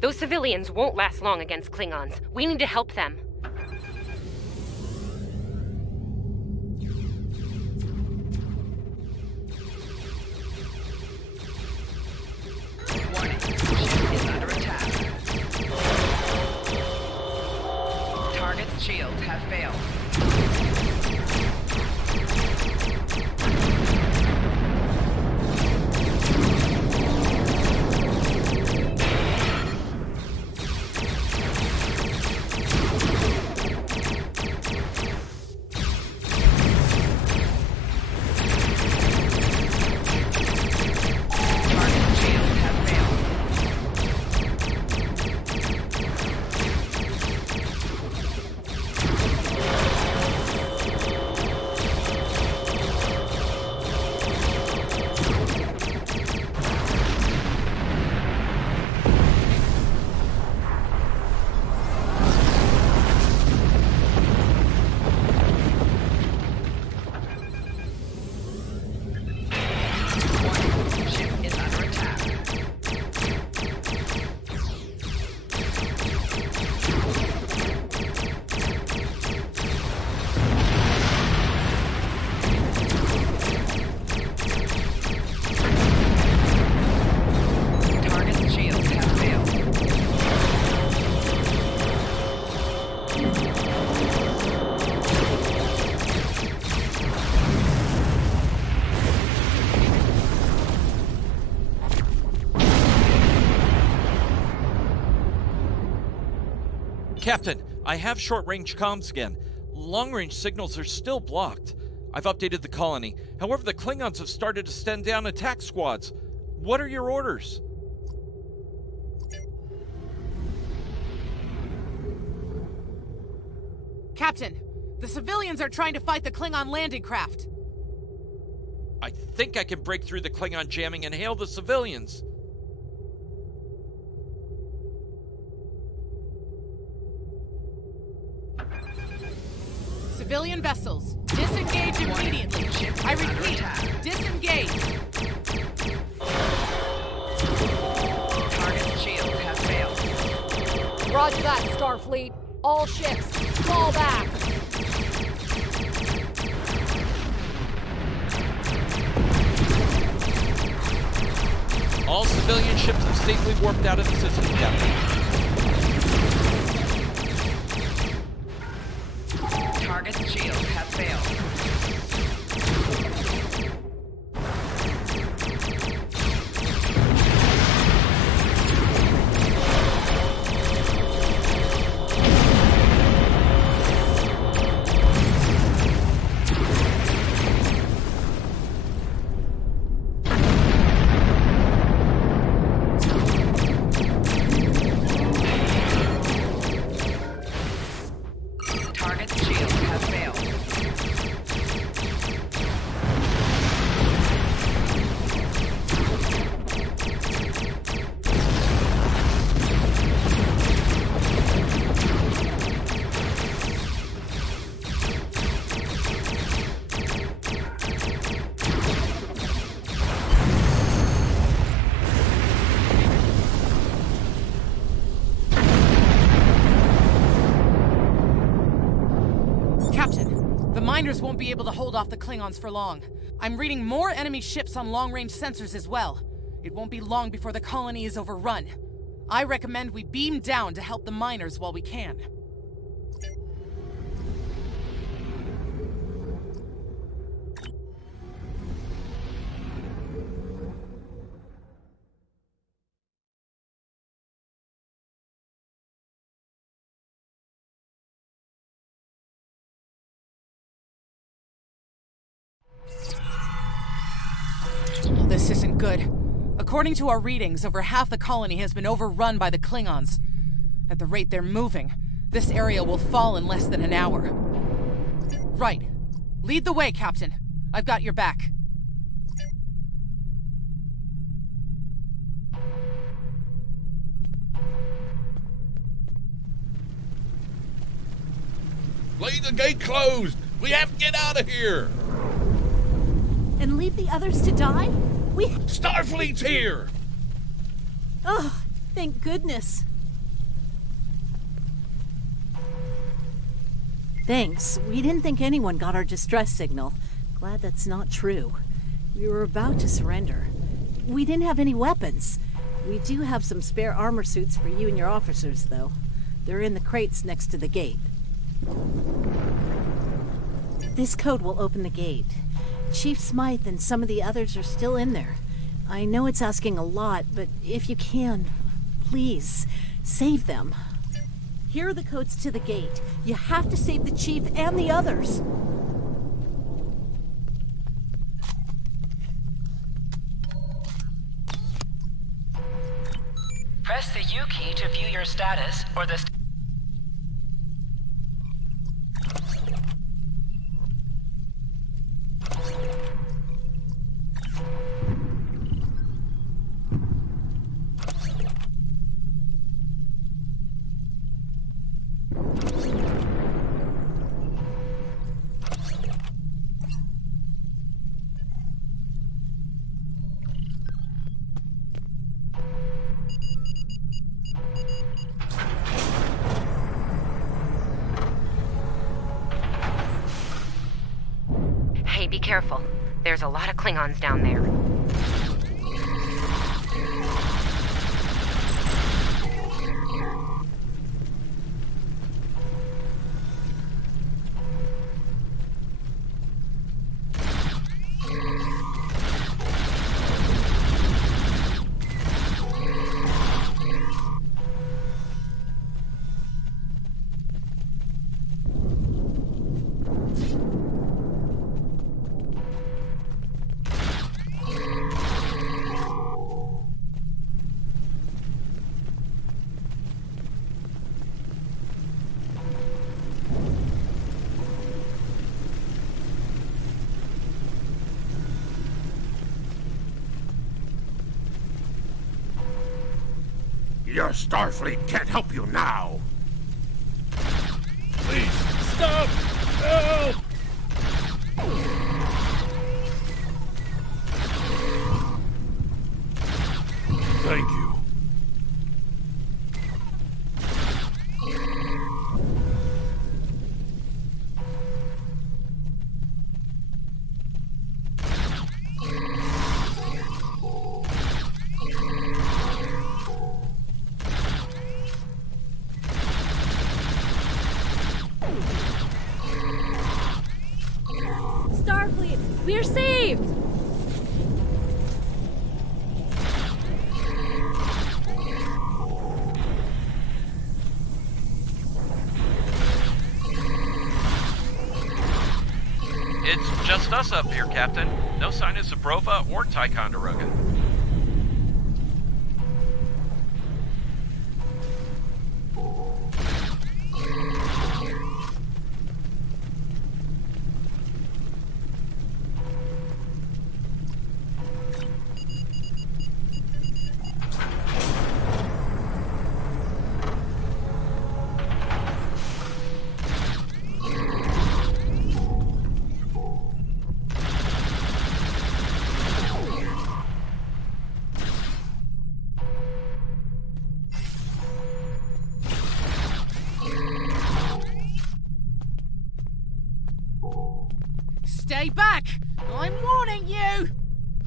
Those civilians won't last long against Klingons. We need to help them. Warning, ship is under attack. Target's shields have failed. Captain, I have short-range comms again. Long-range signals are still blocked. I've updated the colony. However, the Klingons have started to send down attack squads. What are your orders? Captain, the civilians are trying to fight the Klingon landing craft. I think I can break through the Klingon jamming and hail the civilians. Civilian vessels, disengage immediately. I repeat, disengage. Target shields have failed. Roger that, Starfleet. All ships, fall back. All civilian ships have safely warped out of the system, Captain. Target's shields have failed. Target's shields have failed. Captain, the miners won't be able to hold off the Klingons for long. I'm reading more enemy ships on long-range sensors as well. It won't be long before the colony is overrun. I recommend we beam down to help the miners while we can. Oh, this isn't good. According to our readings, over half the colony has been overrun by the Klingons. At the rate they're moving, this area will fall in less than an hour. Right. Lead the way, Captain. I've got your back. Leave the gate closed! We have to get out of here! And leave the others to die? Starfleet's here! Oh, thank goodness. Thanks. We didn't think anyone got our distress signal. Glad that's not true. We were about to surrender. We didn't have any weapons. We do have some spare armor suits for you and your officers, though. They're in the crates next to the gate. This code will open the gate. Chief Smythe and some of the others are still in there. I know it's asking a lot, but if you can, please, save them. Here are the codes to the gate. You have to save the Chief and the others. Press the U key to view your status, or the Hey, be careful. There's a lot of Klingons down there. Your Starfleet can't help you now. Please, stop! Help! Thank you. Starfleet, we're saved! It's just us up here, Captain. No sign of Sabrova or Ticonderoga. Stay back! I'm warning you!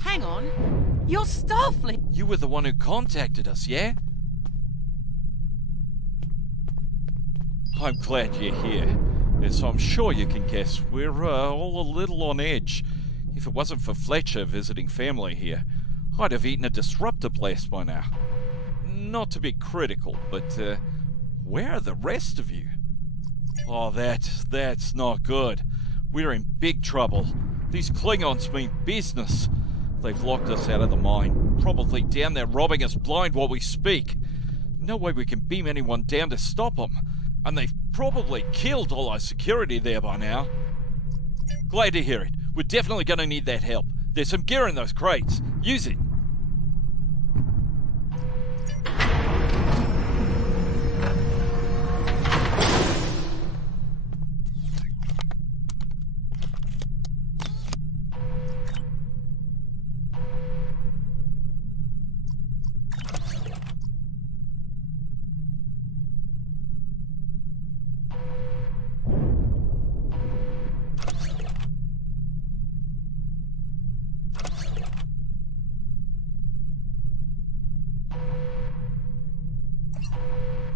Hang on. You're Starfleet. You were the one who contacted us, yeah? I'm glad you're here. As I'm sure you can guess, we're all a little on edge. If it wasn't for Fletcher visiting family here, I'd have eaten a disruptor blast by now. Not to be critical, but where are the rest of you? Oh, that's not good. We're in big trouble. These Klingons mean business. They've locked us out of the mine, probably down there robbing us blind while we speak. No way we can beam anyone down to stop them. And they've probably killed all our security there by now. Glad to hear it. We're definitely going to need that help. There's some gear in those crates. Use it.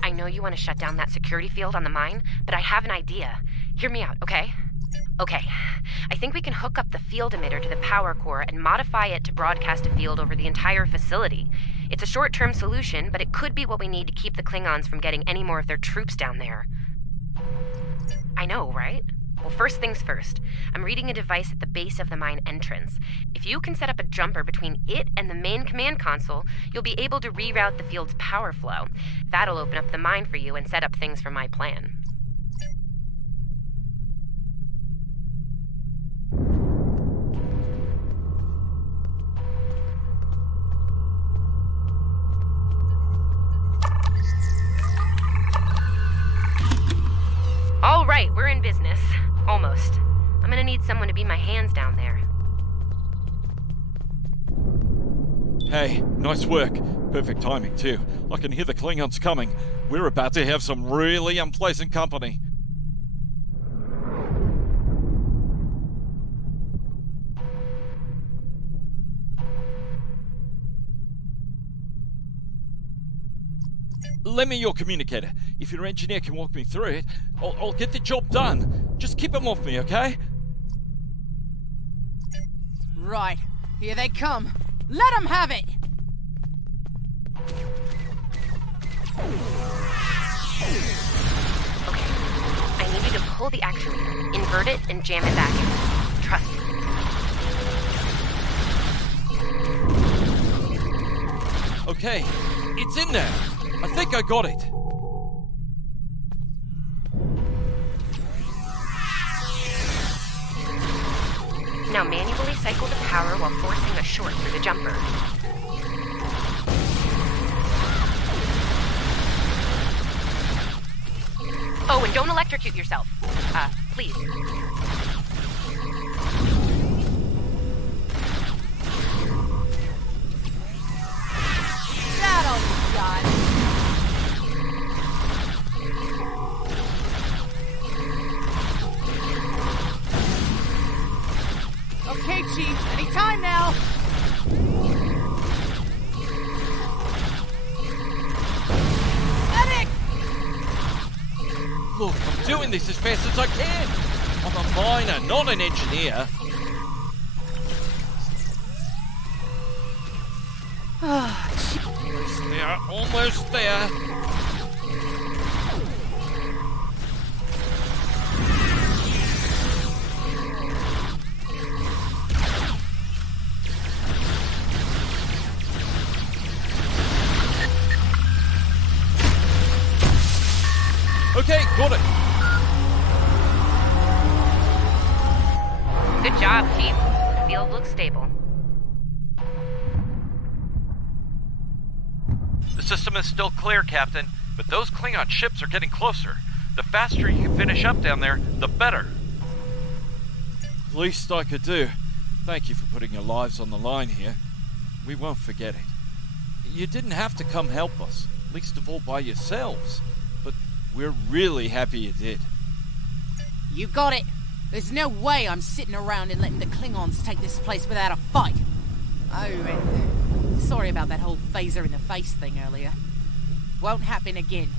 I know you want to shut down that security field on the mine, but I have an idea. Hear me out, okay? Okay, I think we can hook up the field emitter to the power core and modify it to broadcast a field over the entire facility. It's a short-term solution, but it could be what we need to keep the Klingons from getting any more of their troops down there. I know, right? Well, first things first. I'm reading a device at the base of the mine entrance. If you can set up a jumper between it and the main command console, you'll be able to reroute the field's power flow. That'll open up the mine for you and set up things for my plan. All right, we're in business. Almost. I'm gonna need someone to be my hands down there. Hey, nice work. Perfect timing, too. I can hear the Klingons coming. We're about to have some really unpleasant company. Lend me your communicator. If your engineer can walk me through it, I'll get the job done. Just keep them off me, okay? Right. Here they come. Let them have it! Okay. I need you to pull the actuator, invert it, and jam it back in. Trust me. Okay, it's in there. I think I got it. Now manually cycle the power while forcing a short through the jumper. Oh, and don't electrocute yourself. Please. That'll be done. Okay, Chief. Anytime now. Medic! Look, I'm doing this as fast as I can. I'm a miner, not an engineer. Almost there, almost there. Okay, got it. Good job, Chief. The field looks stable. The system is still clear, Captain, but those Klingon ships are getting closer. The faster you can finish up down there, the better. Least I could do. Thank you for putting your lives on the line here. We won't forget it. You didn't have to come help us, least of all by yourselves. But we're really happy you did. You got it. There's no way I'm sitting around and letting the Klingons take this place without a fight. Oh, and sorry about that whole phaser in the face thing earlier. Won't happen again.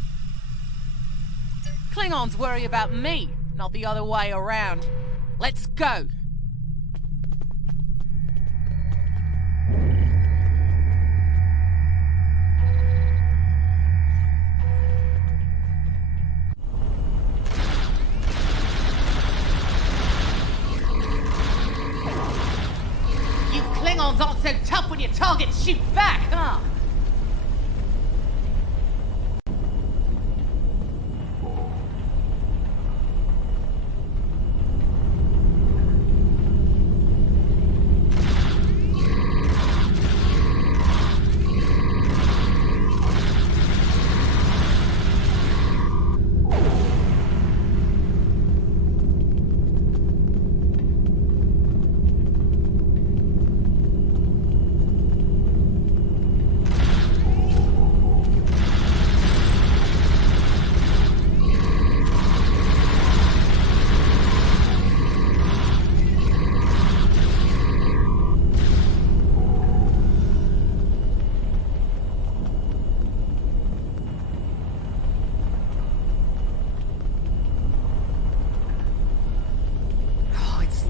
Klingons worry about me, not the other way around. Let's go! You Klingons aren't so tough when your targets shoot back, huh?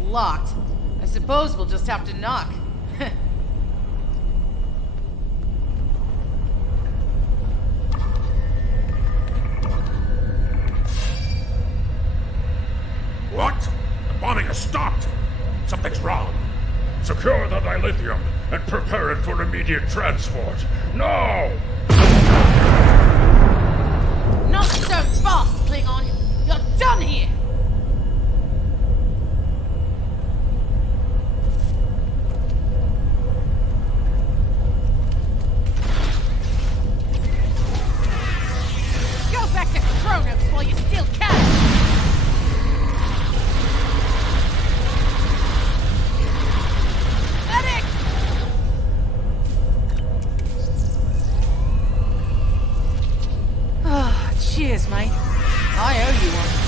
Locked. I suppose we'll just have to knock. What? The bombing has stopped! Something's wrong. Secure the dilithium and prepare it for immediate transport. No! Not so fast, Klingon! You're done here! While you still can! Medic! Oh, cheers, mate. I owe you one.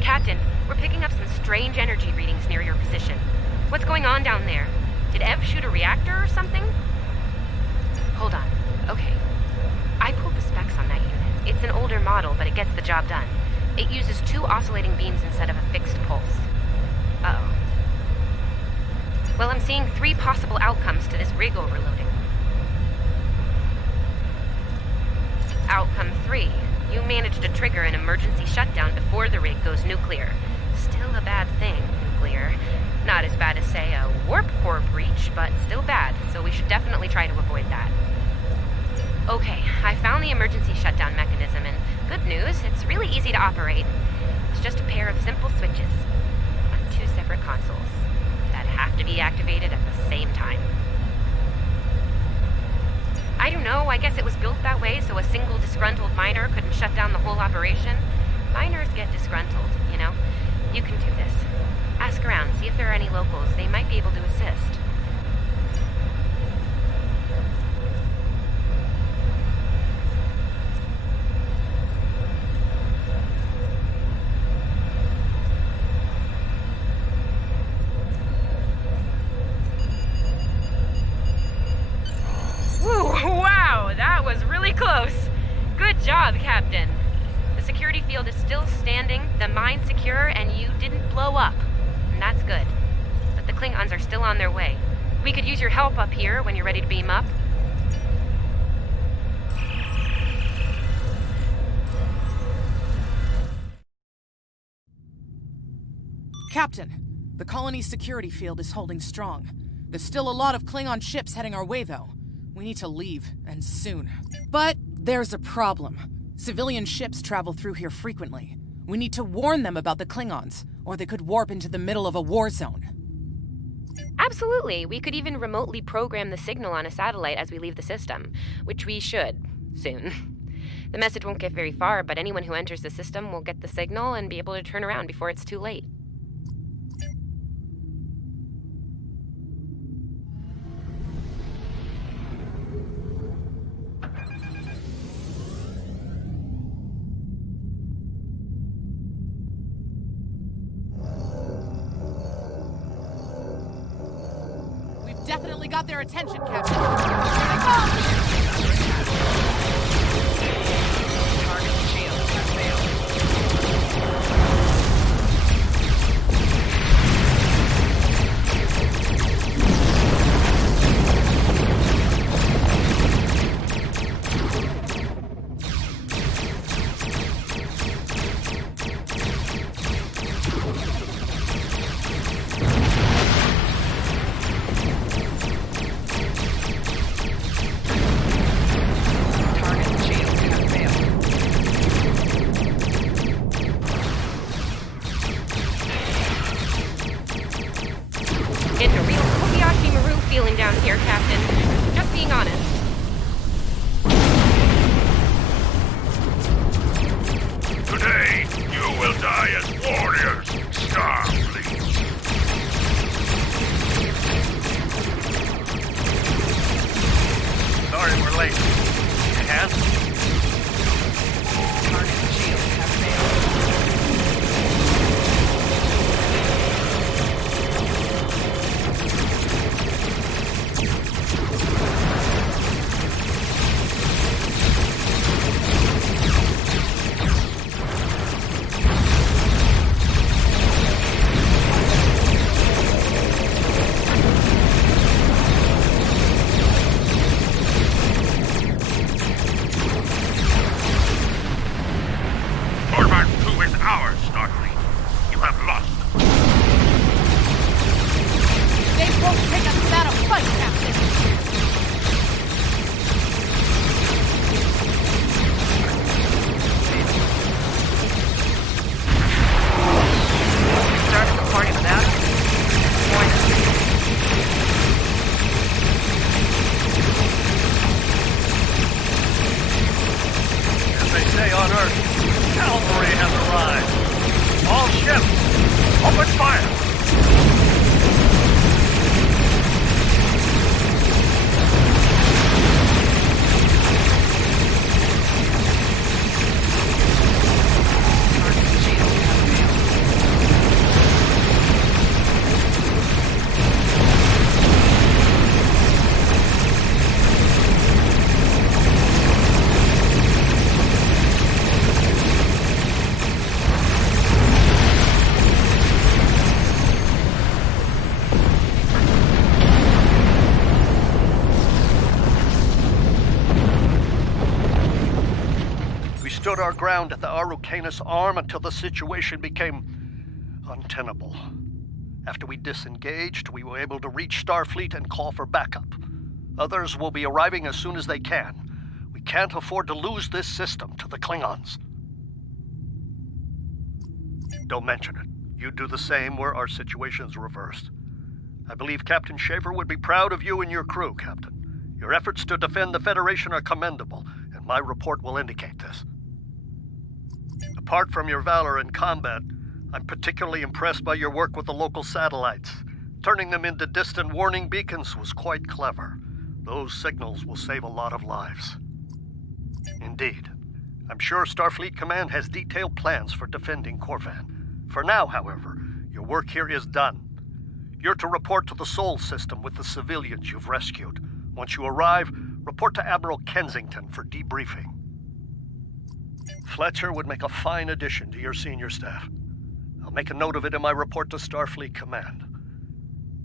Captain, we're picking up some strange energy readings near your position. What's going on down there? Did Ev shoot a reactor or something? Hold on. Okay. I pulled the specs on that unit. It's an older model, but it gets the job done. It uses 2 oscillating beams instead of a fixed pulse. Uh-oh. Well, I'm seeing 3 possible outcomes to this rig overloading. Outcome 3. You managed to trigger an emergency shutdown before the rig goes nuclear. Still a bad thing, nuclear. Not as bad as, say, a warp core breach, but still bad, so we should definitely try to avoid that. Okay, I found the emergency shutdown mechanism, and good news, it's really easy to operate. It's just a pair of simple switches on 2 separate consoles that have to be activated at the same time. I don't know, I guess it was built that way so a single disgruntled miner couldn't shut down the whole operation. Miners get disgruntled, you know? You can do this. Ask around, see if there are any locals. They might be able to assist. Wow, that was really close. Good job, Captain. The security field is still standing, the mine's secure, and you didn't blow up. And that's good. But the Klingons are still on their way. We could use your help up here when you're ready to beam up. Captain, the colony's security field is holding strong. There's still a lot of Klingon ships heading our way, though. We need to leave, and soon. But there's a problem. Civilian ships travel through here frequently. We need to warn them about the Klingons, or they could warp into the middle of a war zone. Absolutely. We could even remotely program the signal on a satellite as we leave the system, which we should, soon. The message won't get very far, but anyone who enters the system will get the signal and be able to turn around before it's too late. Definitely got their attention, Captain. Here they come! Target shield has failed. Getting a real Kobayashi Maru feeling down here, Captain. Just being honest. Today, you will die as warriors, Starfleet. Sorry we're late. Hand? Target shield has failed. Stood our ground at the Araucanus arm until the situation became untenable. After we disengaged, we were able to reach Starfleet and call for backup. Others will be arriving as soon as they can. We can't afford to lose this system to the Klingons. Don't mention it. You do the same where our situation's reversed. I believe Captain Schaefer would be proud of you and your crew, Captain. Your efforts to defend the Federation are commendable, and my report will indicate this. Apart from your valor in combat, I'm particularly impressed by your work with the local satellites. Turning them into distant warning beacons was quite clever. Those signals will save a lot of lives. Indeed. I'm sure Starfleet Command has detailed plans for defending Corvan. For now, however, your work here is done. You're to report to the Sol system with the civilians you've rescued. Once you arrive, report to Admiral Kensington for debriefing. Fletcher would make a fine addition to your senior staff. I'll make a note of it in my report to Starfleet Command.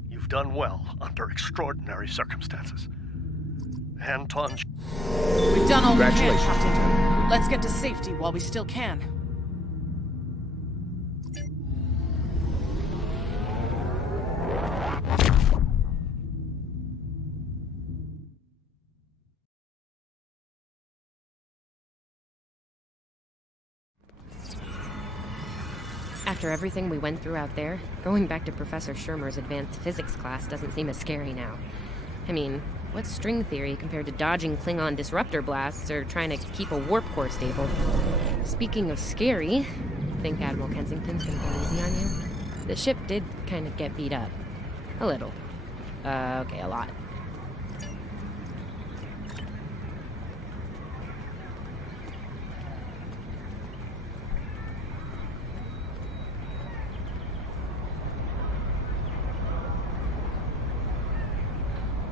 You've done well under extraordinary circumstances. Anton... We've done all we can, Captain. Let's get to safety while we still can. After everything we went through out there, going back to Professor Shermer's advanced physics class doesn't seem as scary now. I mean, what's string theory compared to dodging Klingon disruptor blasts or trying to keep a warp core stable? Speaking of scary, think Admiral Kensington's gonna go easy on you? The ship did kind of get beat up. A little. Okay, a lot.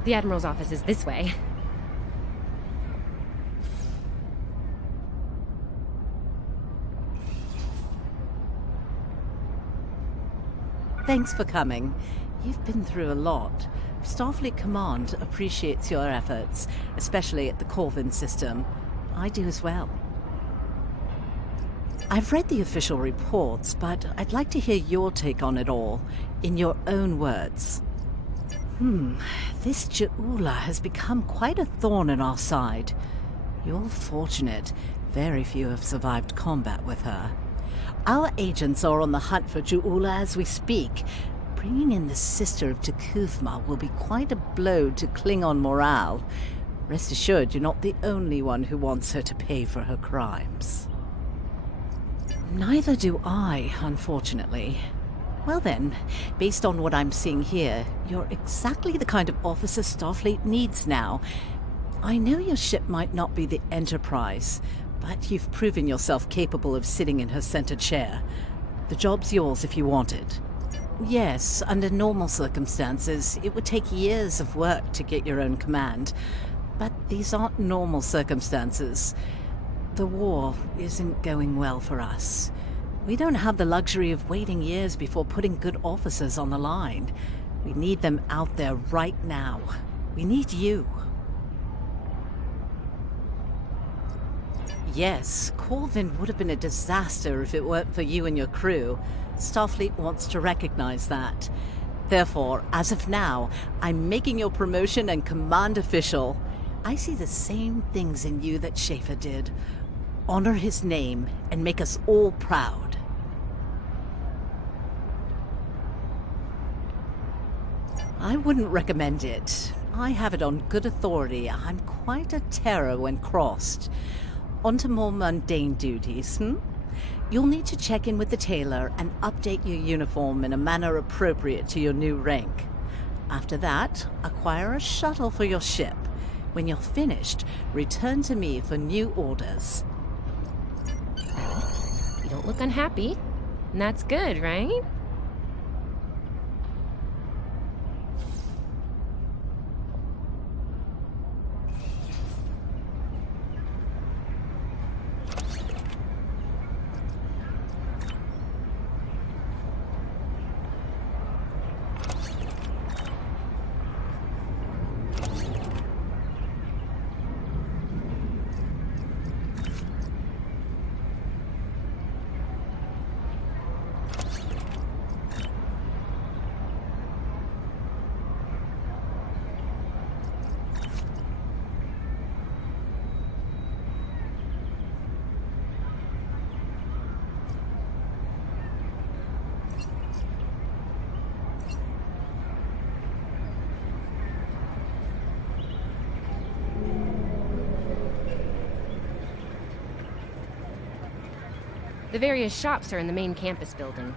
The Admiral's office is this way. Thanks for coming. You've been through a lot. Starfleet Command appreciates your efforts, especially at the Corvin system. I do as well. I've read the official reports, but I'd like to hear your take on it all, in your own words. This Ju'ula has become quite a thorn in our side. You're fortunate. Very few have survived combat with her. Our agents are on the hunt for Ju'ula as we speak. Bringing in the sister of T'Kuvma will be quite a blow to Klingon morale. Rest assured, you're not the only one who wants her to pay for her crimes. Neither do I, unfortunately. Well then, based on what I'm seeing here, you're exactly the kind of officer Starfleet needs now. I know your ship might not be the Enterprise, but you've proven yourself capable of sitting in her center chair. The job's yours if you want it. Yes, under normal circumstances, it would take years of work to get your own command. But these aren't normal circumstances. The war isn't going well for us. We don't have the luxury of waiting years before putting good officers on the line. We need them out there right now. We need you. Yes, Corvin would have been a disaster if it weren't for you and your crew. Starfleet wants to recognize that. Therefore, as of now, I'm making your promotion and command official. I see the same things in you that Schaefer did. Honor his name and make us all proud. I wouldn't recommend it. I have it on good authority. I'm quite a terror when crossed. On to more mundane duties, You'll need to check in with the tailor and update your uniform in a manner appropriate to your new rank. After that, acquire a shuttle for your ship. When you're finished, return to me for new orders. You don't look unhappy. And that's good, right? The various shops are in the main campus building.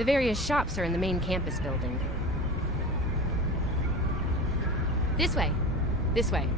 The various shops are in the main campus building. This way. This way.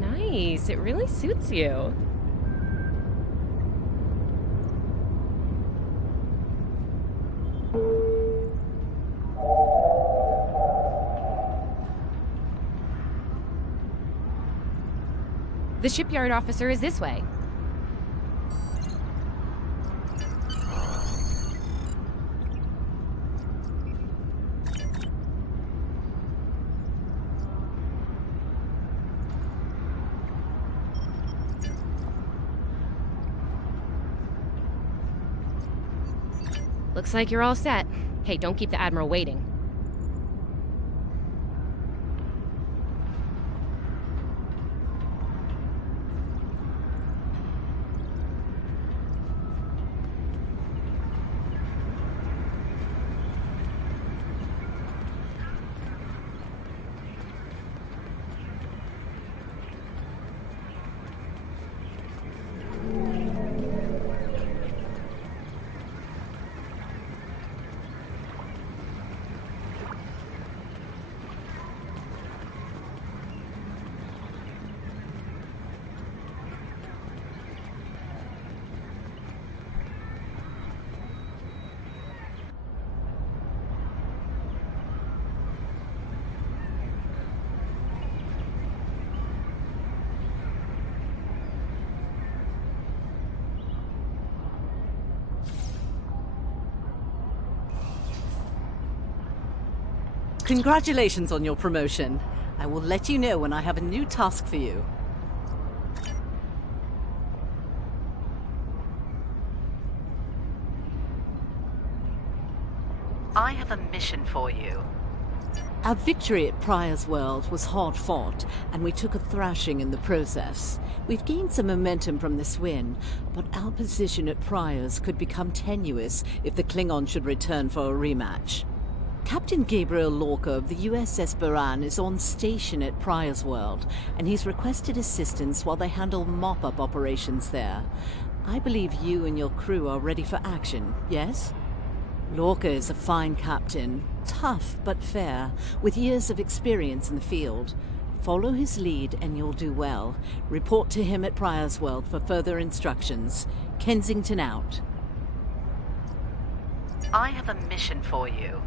Nice, it really suits you. The shipyard officer is this way. Looks like you're all set. Hey, don't keep the Admiral waiting. Congratulations on your promotion. I will let you know when I have a new task for you. I have a mission for you. Our victory at Pryor's World was hard fought, and we took a thrashing in the process. We've gained some momentum from this win, but our position at Pryor's could become tenuous if the Klingon should return for a rematch. Captain Gabriel Lorca of the USS Baran is on station at Pryor's World, and he's requested assistance while they handle mop-up operations there. I believe you and your crew are ready for action, yes? Lorca is a fine captain, tough but fair, with years of experience in the field. Follow his lead and you'll do well. Report to him at Pryor's World for further instructions. Kensington out. I have a mission for you.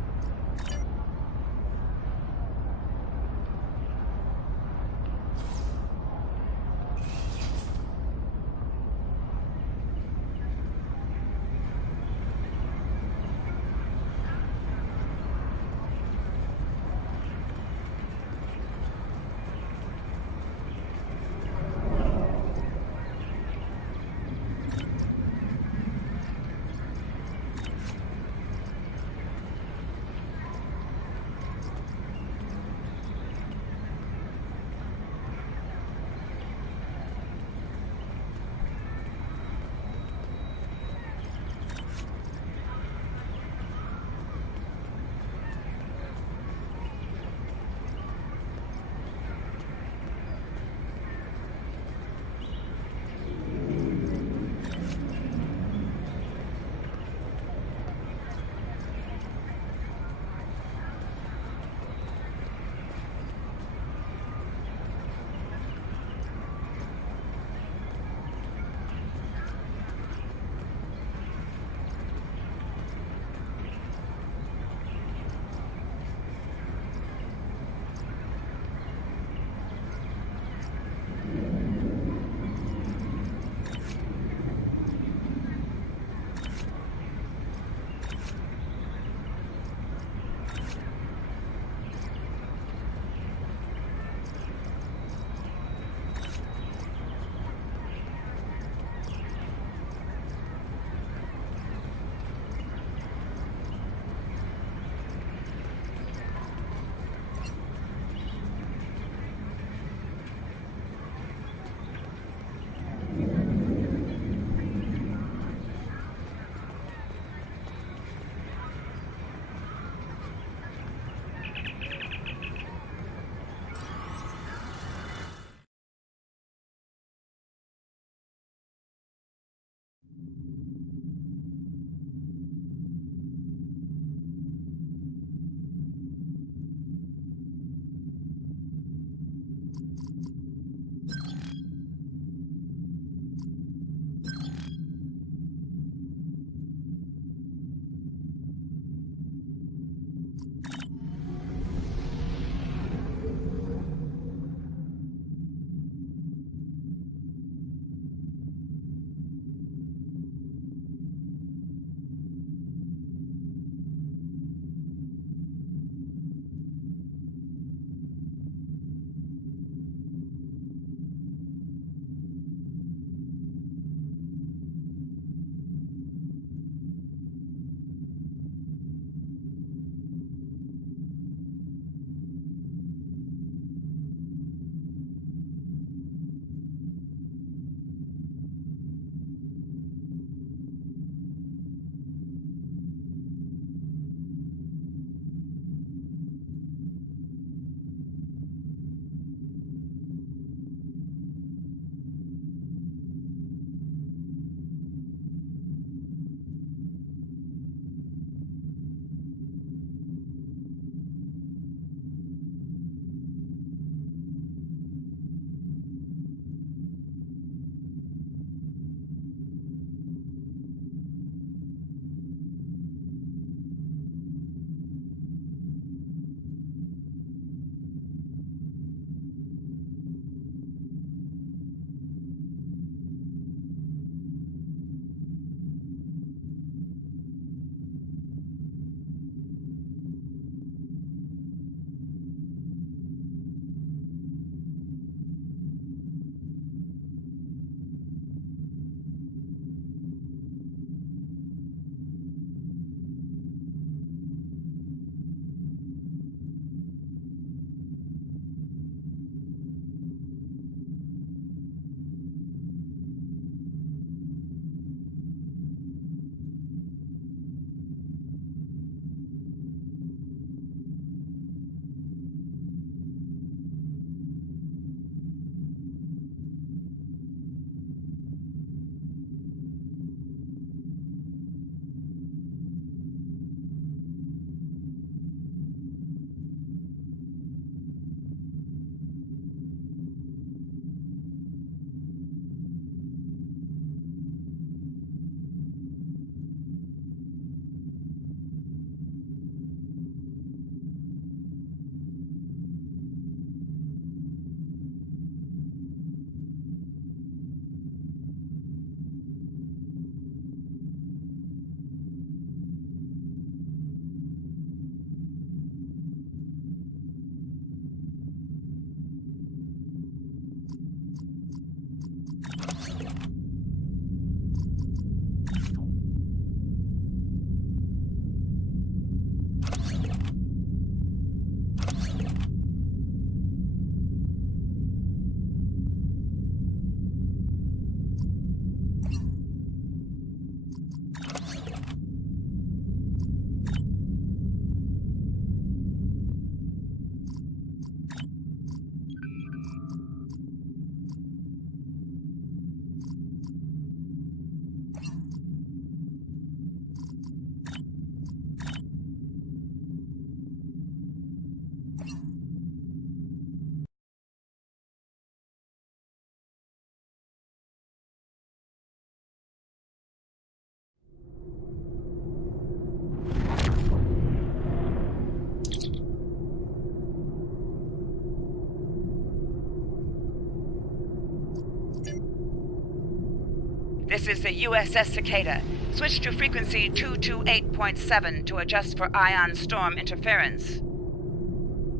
This is the USS Cicada. Switch to frequency 228.7 to adjust for ion storm interference.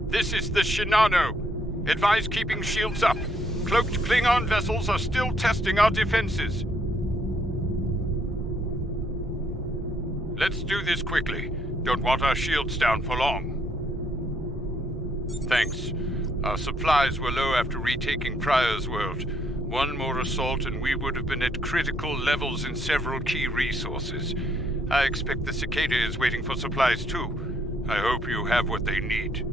This is the Shinano. Advise keeping shields up. Cloaked Klingon vessels are still testing our defenses. Let's do this quickly. Don't want our shields down for long. Thanks. Our supplies were low after retaking Pryor's world. One more assault and we would have been at critical levels in several key resources. I expect the Cicada is waiting for supplies too. I hope you have what they need.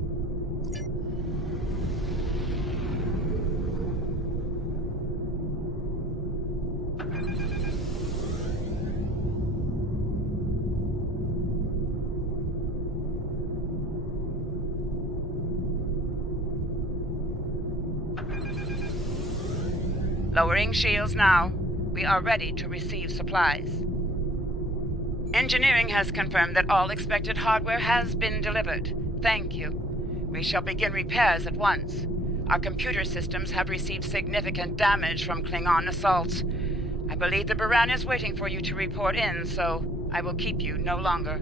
Lowering shields now. We are ready to receive supplies. Engineering has confirmed that all expected hardware has been delivered. Thank you. We shall begin repairs at once. Our computer systems have received significant damage from Klingon assaults. I believe the Baran is waiting for you to report in, so I will keep you no longer.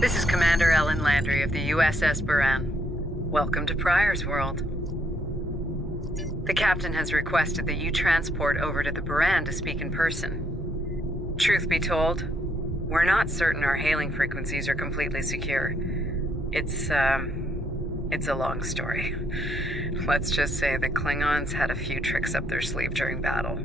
This is Commander Ellen Landry of the USS Baran. Welcome to Pryor's world. The captain has requested that you transport over to the Baran to speak in person. Truth be told, we're not certain our hailing frequencies are completely secure. It's a long story. Let's just say the Klingons had a few tricks up their sleeve during battle.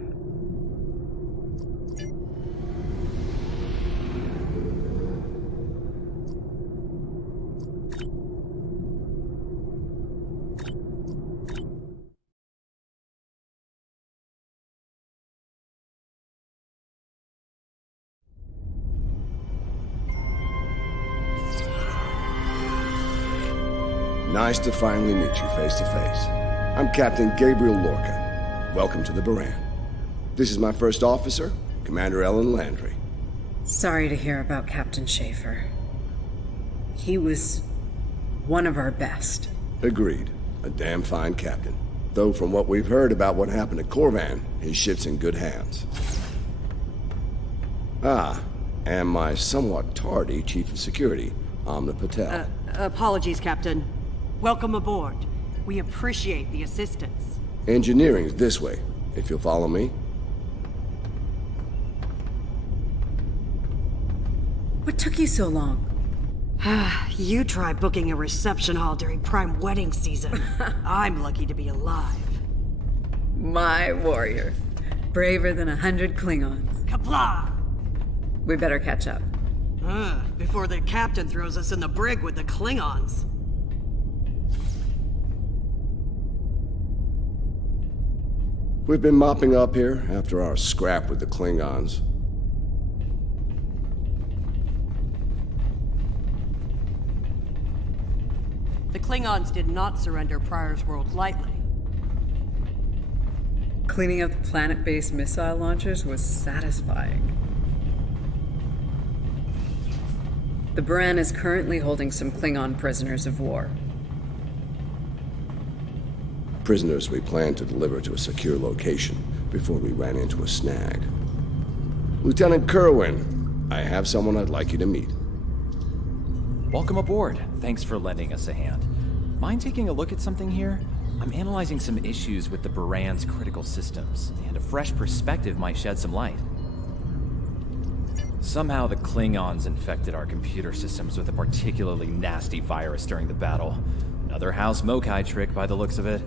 Nice to finally meet you face to face. I'm Captain Gabriel Lorca. Welcome to the Baran. This is my first officer, Commander Ellen Landry. Sorry to hear about Captain Schaefer. He was one of our best. Agreed. A damn fine captain. Though from what we've heard about what happened at Korvan, his ship's in good hands. Ah, and my somewhat tardy Chief of Security, Amna Patel. Apologies, Captain. Welcome aboard. We appreciate the assistance. Engineering's this way, if you'll follow me. What took you so long? You try booking a reception hall during prime wedding season. I'm lucky to be alive. My warrior. Braver than 100 Klingons. Kapla! We better catch up. Before the captain throws us in the brig with the Klingons. We've been mopping up here after our scrap with the Klingons. The Klingons did not surrender Pryor's world lightly. Cleaning up the planet-based missile launchers was satisfying. The Baran is currently holding some Klingon prisoners of war. Prisoners we planned to deliver to a secure location before we ran into a snag. Lieutenant Kerwin, I have someone I'd like you to meet. Welcome aboard. Thanks for lending us a hand. Mind taking a look at something here? I'm analyzing some issues with the Baran's critical systems, and a fresh perspective might shed some light. Somehow the Klingons infected our computer systems with a particularly nasty virus during the battle. Another House Mokai trick by the looks of it.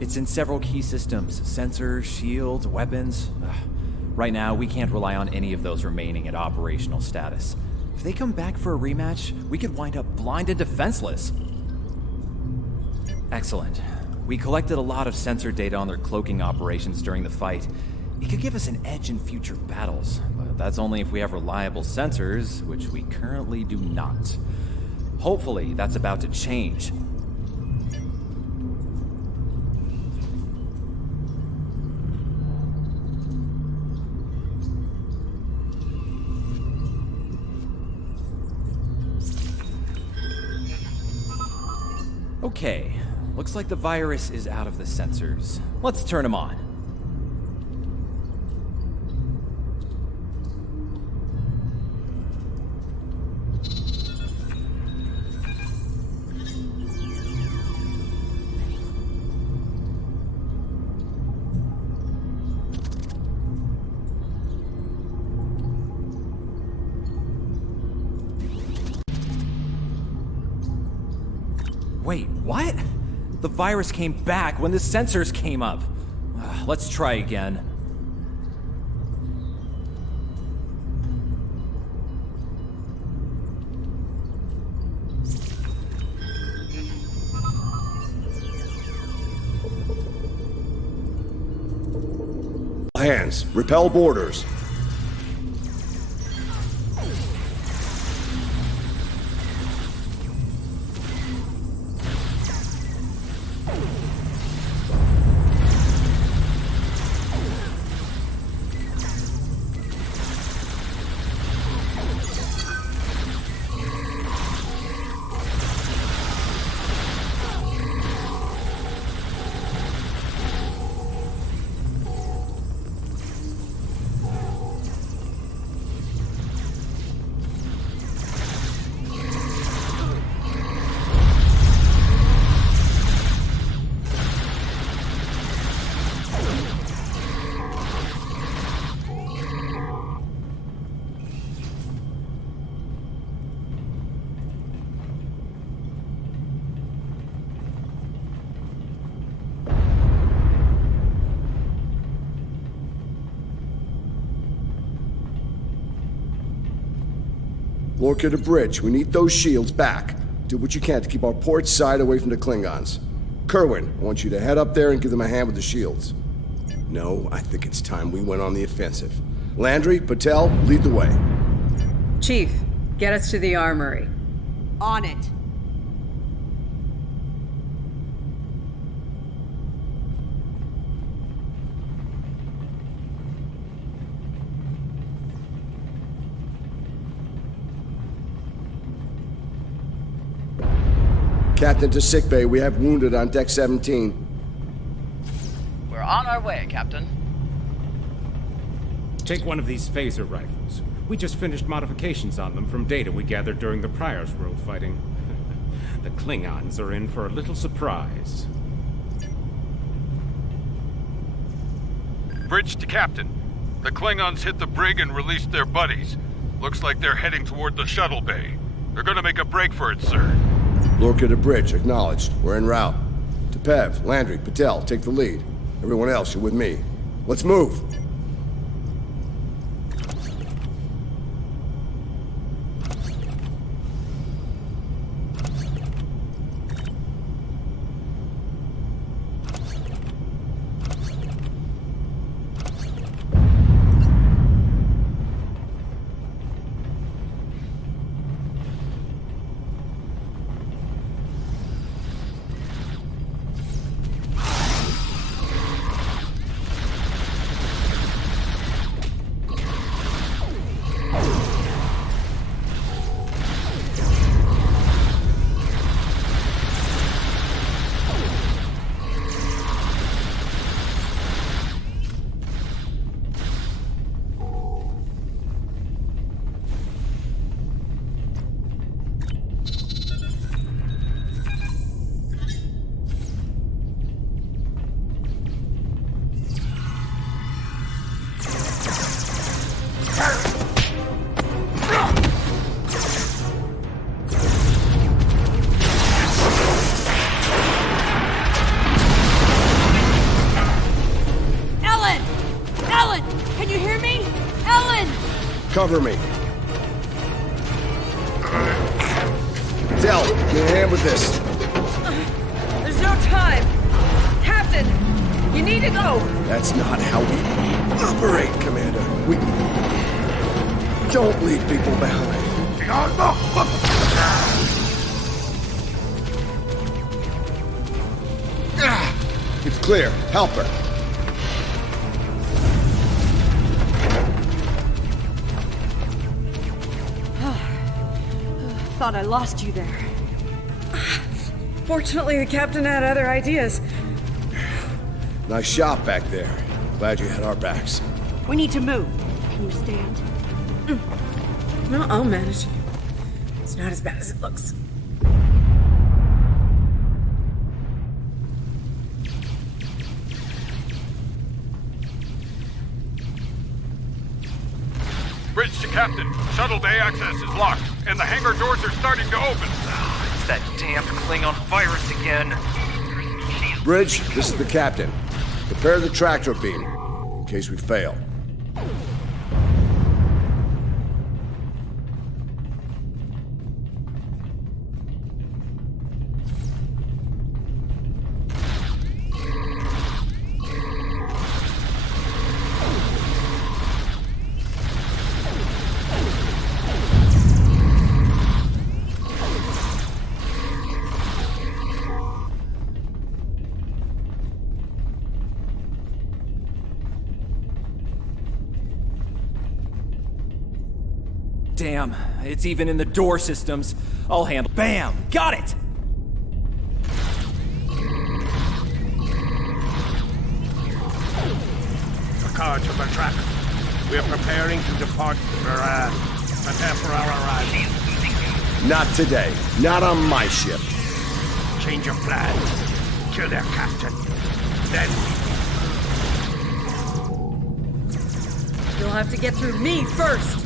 It's in several key systems, sensors, shields, weapons. Right now, we can't rely on any of those remaining at operational status. If they come back for a rematch, we could wind up blind and defenseless. Excellent. We collected a lot of sensor data on their cloaking operations during the fight. It could give us an edge in future battles, but that's only if we have reliable sensors, which we currently do not. Hopefully, that's about to change. Okay, looks like the virus is out of the sensors. Let's turn them on. Wait, what? The virus came back when the sensors came up. Let's try again. Hands, repel borders. Lorca to bridge. We need those shields back. Do what you can to keep our port side away from the Klingons. Kerwin, I want you to head up there and give them a hand with the shields. No, I think it's time we went on the offensive. Landry, Patel, lead the way. Chief, get us to the armory. On it. Captain to sickbay. We have wounded on deck 17. We're on our way, Captain. Take one of these phaser rifles. We just finished modifications on them from data we gathered during the Prior's World fighting. The Klingons are in for a little surprise. Bridge to Captain. The Klingons hit the brig and released their buddies. Looks like they're heading toward the shuttle bay. They're gonna make a break for it, sir. Lorca to bridge, acknowledged. We're en route. Tepev, Landry, Patel, take the lead. Everyone else, you're with me. Let's move! Cover me. Del, give me a hand with this. There's no time. Captain, you need to go. That's not how we operate, Commander. We don't leave people behind. It's clear. Help her. Thought I lost you there. Fortunately, the captain had other ideas. Nice shot back there. Glad you had our backs. We need to move. Can you stand? No, I'll manage. It's not as bad as it looks. Bridge to Captain. Shuttle bay access is locked, and the hangar doors are starting to open. It's that damned Klingon virus again. Bridge, this is the captain. Prepare the tractor beam, in case we fail. Damn, it's even in the door systems. I'll handle. Bam! Got it! Picard to the track. We are preparing to depart Varan. Prepare for our arrival. Not today. Not on my ship. Change of plan. Kill their captain. Then You'll have to get through me first.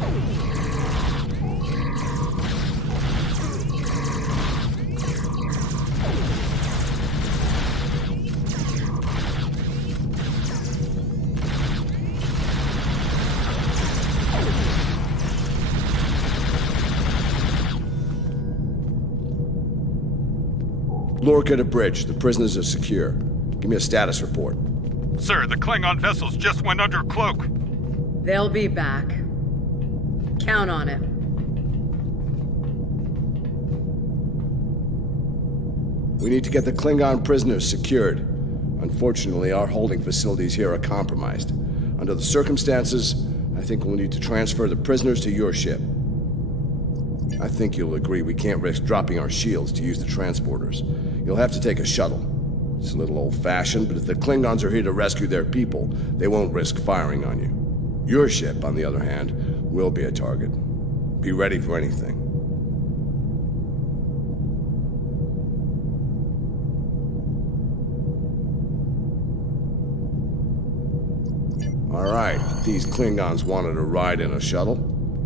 Lorca to bridge. The prisoners are secure. Give me a status report. Sir, the Klingon vessels just went under cloak. They'll be back. Count on it. We need to get the Klingon prisoners secured. Unfortunately, our holding facilities here are compromised. Under the circumstances, I think we'll need to transfer the prisoners to your ship. I think you'll agree we can't risk dropping our shields to use the transporters. You'll have to take a shuttle. It's a little old-fashioned, but if the Klingons are here to rescue their people, they won't risk firing on you. Your ship, on the other hand, will be a target. Be ready for anything. All right, these Klingons wanted a ride in a shuttle.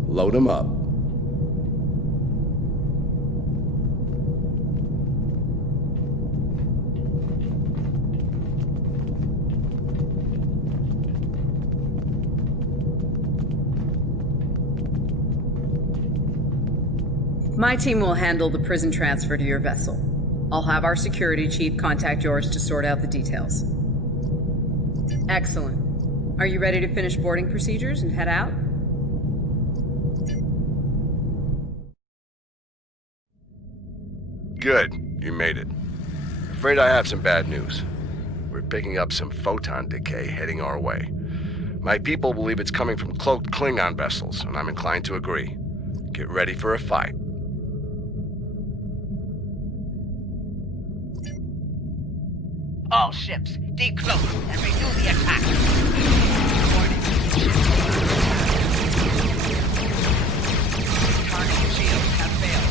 Load them up. My team will handle the prison transfer to your vessel. I'll have our security chief contact yours to sort out the details. Excellent. Are you ready to finish boarding procedures and head out? Good. You made it. Afraid I have some bad news. We're picking up some photon decay heading our way. My people believe it's coming from cloaked Klingon vessels, and I'm inclined to agree. Get ready for a fight. All ships, decloak and renew the attack. Targeting shields have failed.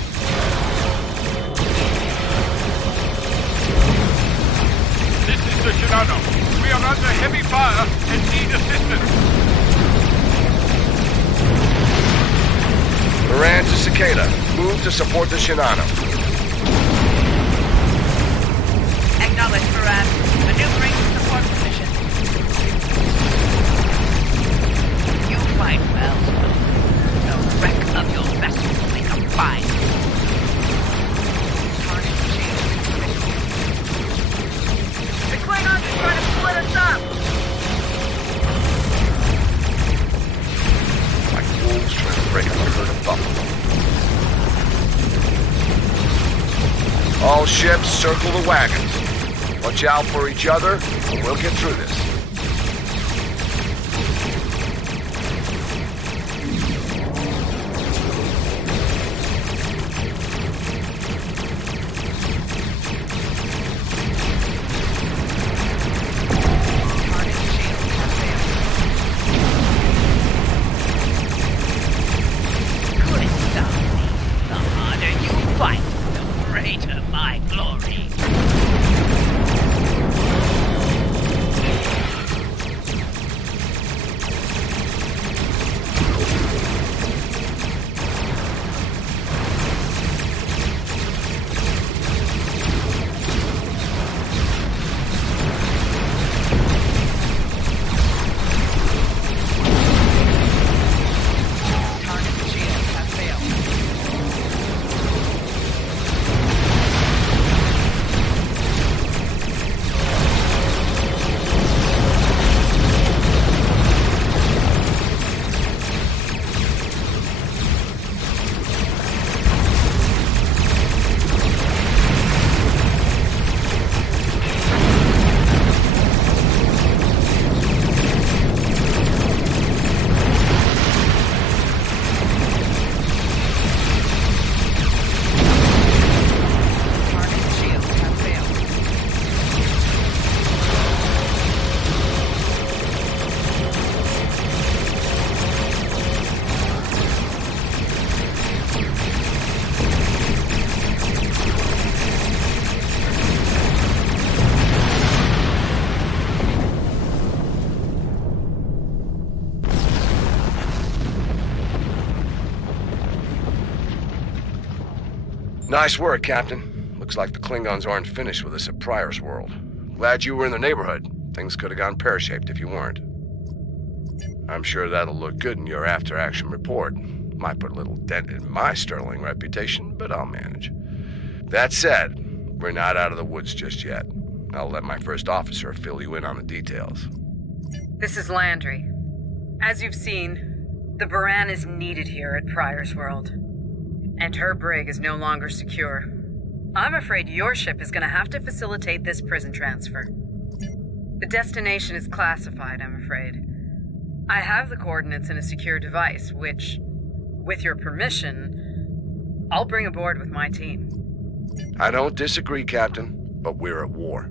This is the Shinano. We are under heavy fire and need assistance. Moran to Cicada. Move to support the Shinano. Acknowledge, Moran. Maneuvering to support position. You fight well. The wreck of your vessel will become fine. Target shield. The Klingons are trying to split us up! Like wolves trying to break up a herd of buffalo. All ships, circle the wagons. Watch out for each other, and we'll get through this. Nice work, Captain. Looks like the Klingons aren't finished with us at Pryor's World. Glad you were in the neighborhood. Things could have gone pear-shaped if you weren't. I'm sure that'll look good in your after-action report. Might put a little dent in my sterling reputation, but I'll manage. That said, we're not out of the woods just yet. I'll let my first officer fill you in on the details. This is Landry. As you've seen, the Baran is needed here at Pryor's World. And her brig is no longer secure. I'm afraid your ship is going to have to facilitate this prison transfer. The destination is classified, I'm afraid. I have the coordinates in a secure device, which, with your permission, I'll bring aboard with my team. I don't disagree, Captain, but we're at war.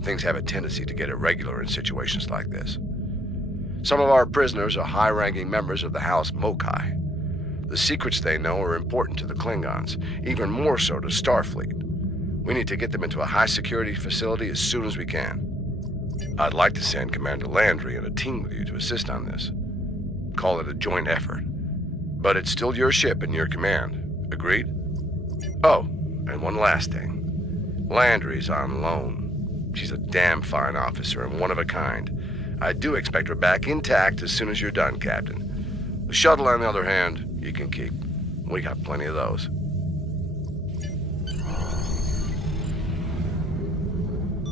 Things have a tendency to get irregular in situations like this. Some of our prisoners are high-ranking members of the House Mokai. The secrets they know are important to the Klingons, even more so to Starfleet. We need to get them into a high-security facility as soon as we can. I'd like to send Commander Landry and a team with you to assist on this. Call it a joint effort. But it's still your ship and your command. Agreed? Oh, and one last thing. Landry's on loan. She's a damn fine officer and one of a kind. I do expect her back intact as soon as you're done, Captain. The shuttle, on the other hand, you can keep. We got plenty of those.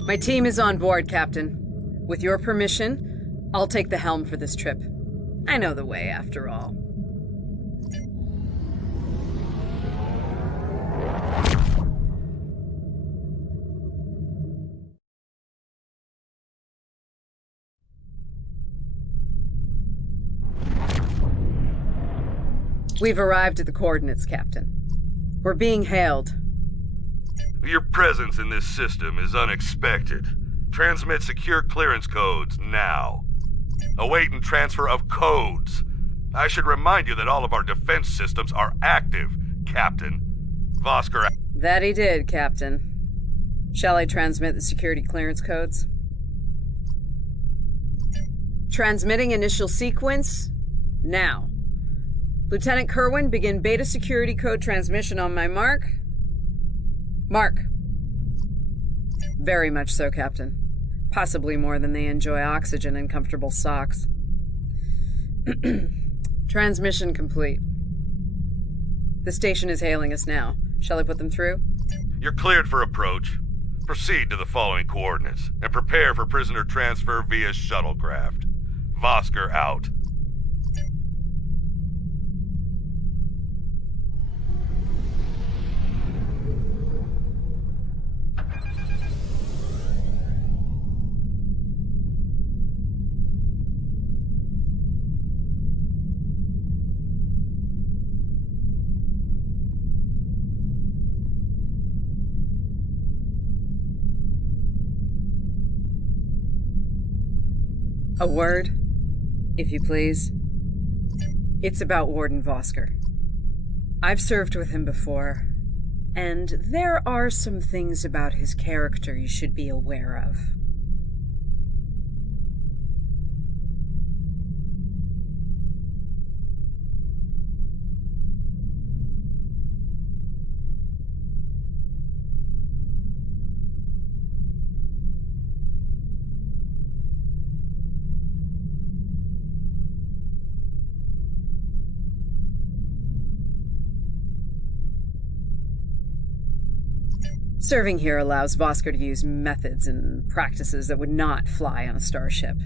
My team is on board, Captain. With your permission, I'll take the helm for this trip. I know the way, after all. We've arrived at the coordinates, Captain. We're being hailed. Your presence in this system is unexpected. Transmit secure clearance codes now. Awaiting transfer of codes. I should remind you that all of our defense systems are active, Captain. Vosker... That he did, Captain. Shall I transmit the security clearance codes? Transmitting initial sequence now. Lieutenant Kerwin, begin beta security code transmission on my mark. Mark. Very much so, Captain. Possibly more than they enjoy oxygen and comfortable socks. Transmission complete. The station is hailing us now. Shall I put them through? You're cleared for approach. Proceed to the following coordinates, and prepare for prisoner transfer via shuttlecraft. Vosker out. A word, if you please. It's about Warden Vosker. I've served with him before, and there are some things about his character you should be aware of. Serving here allows Vosker to use methods and practices that would not fly on a starship.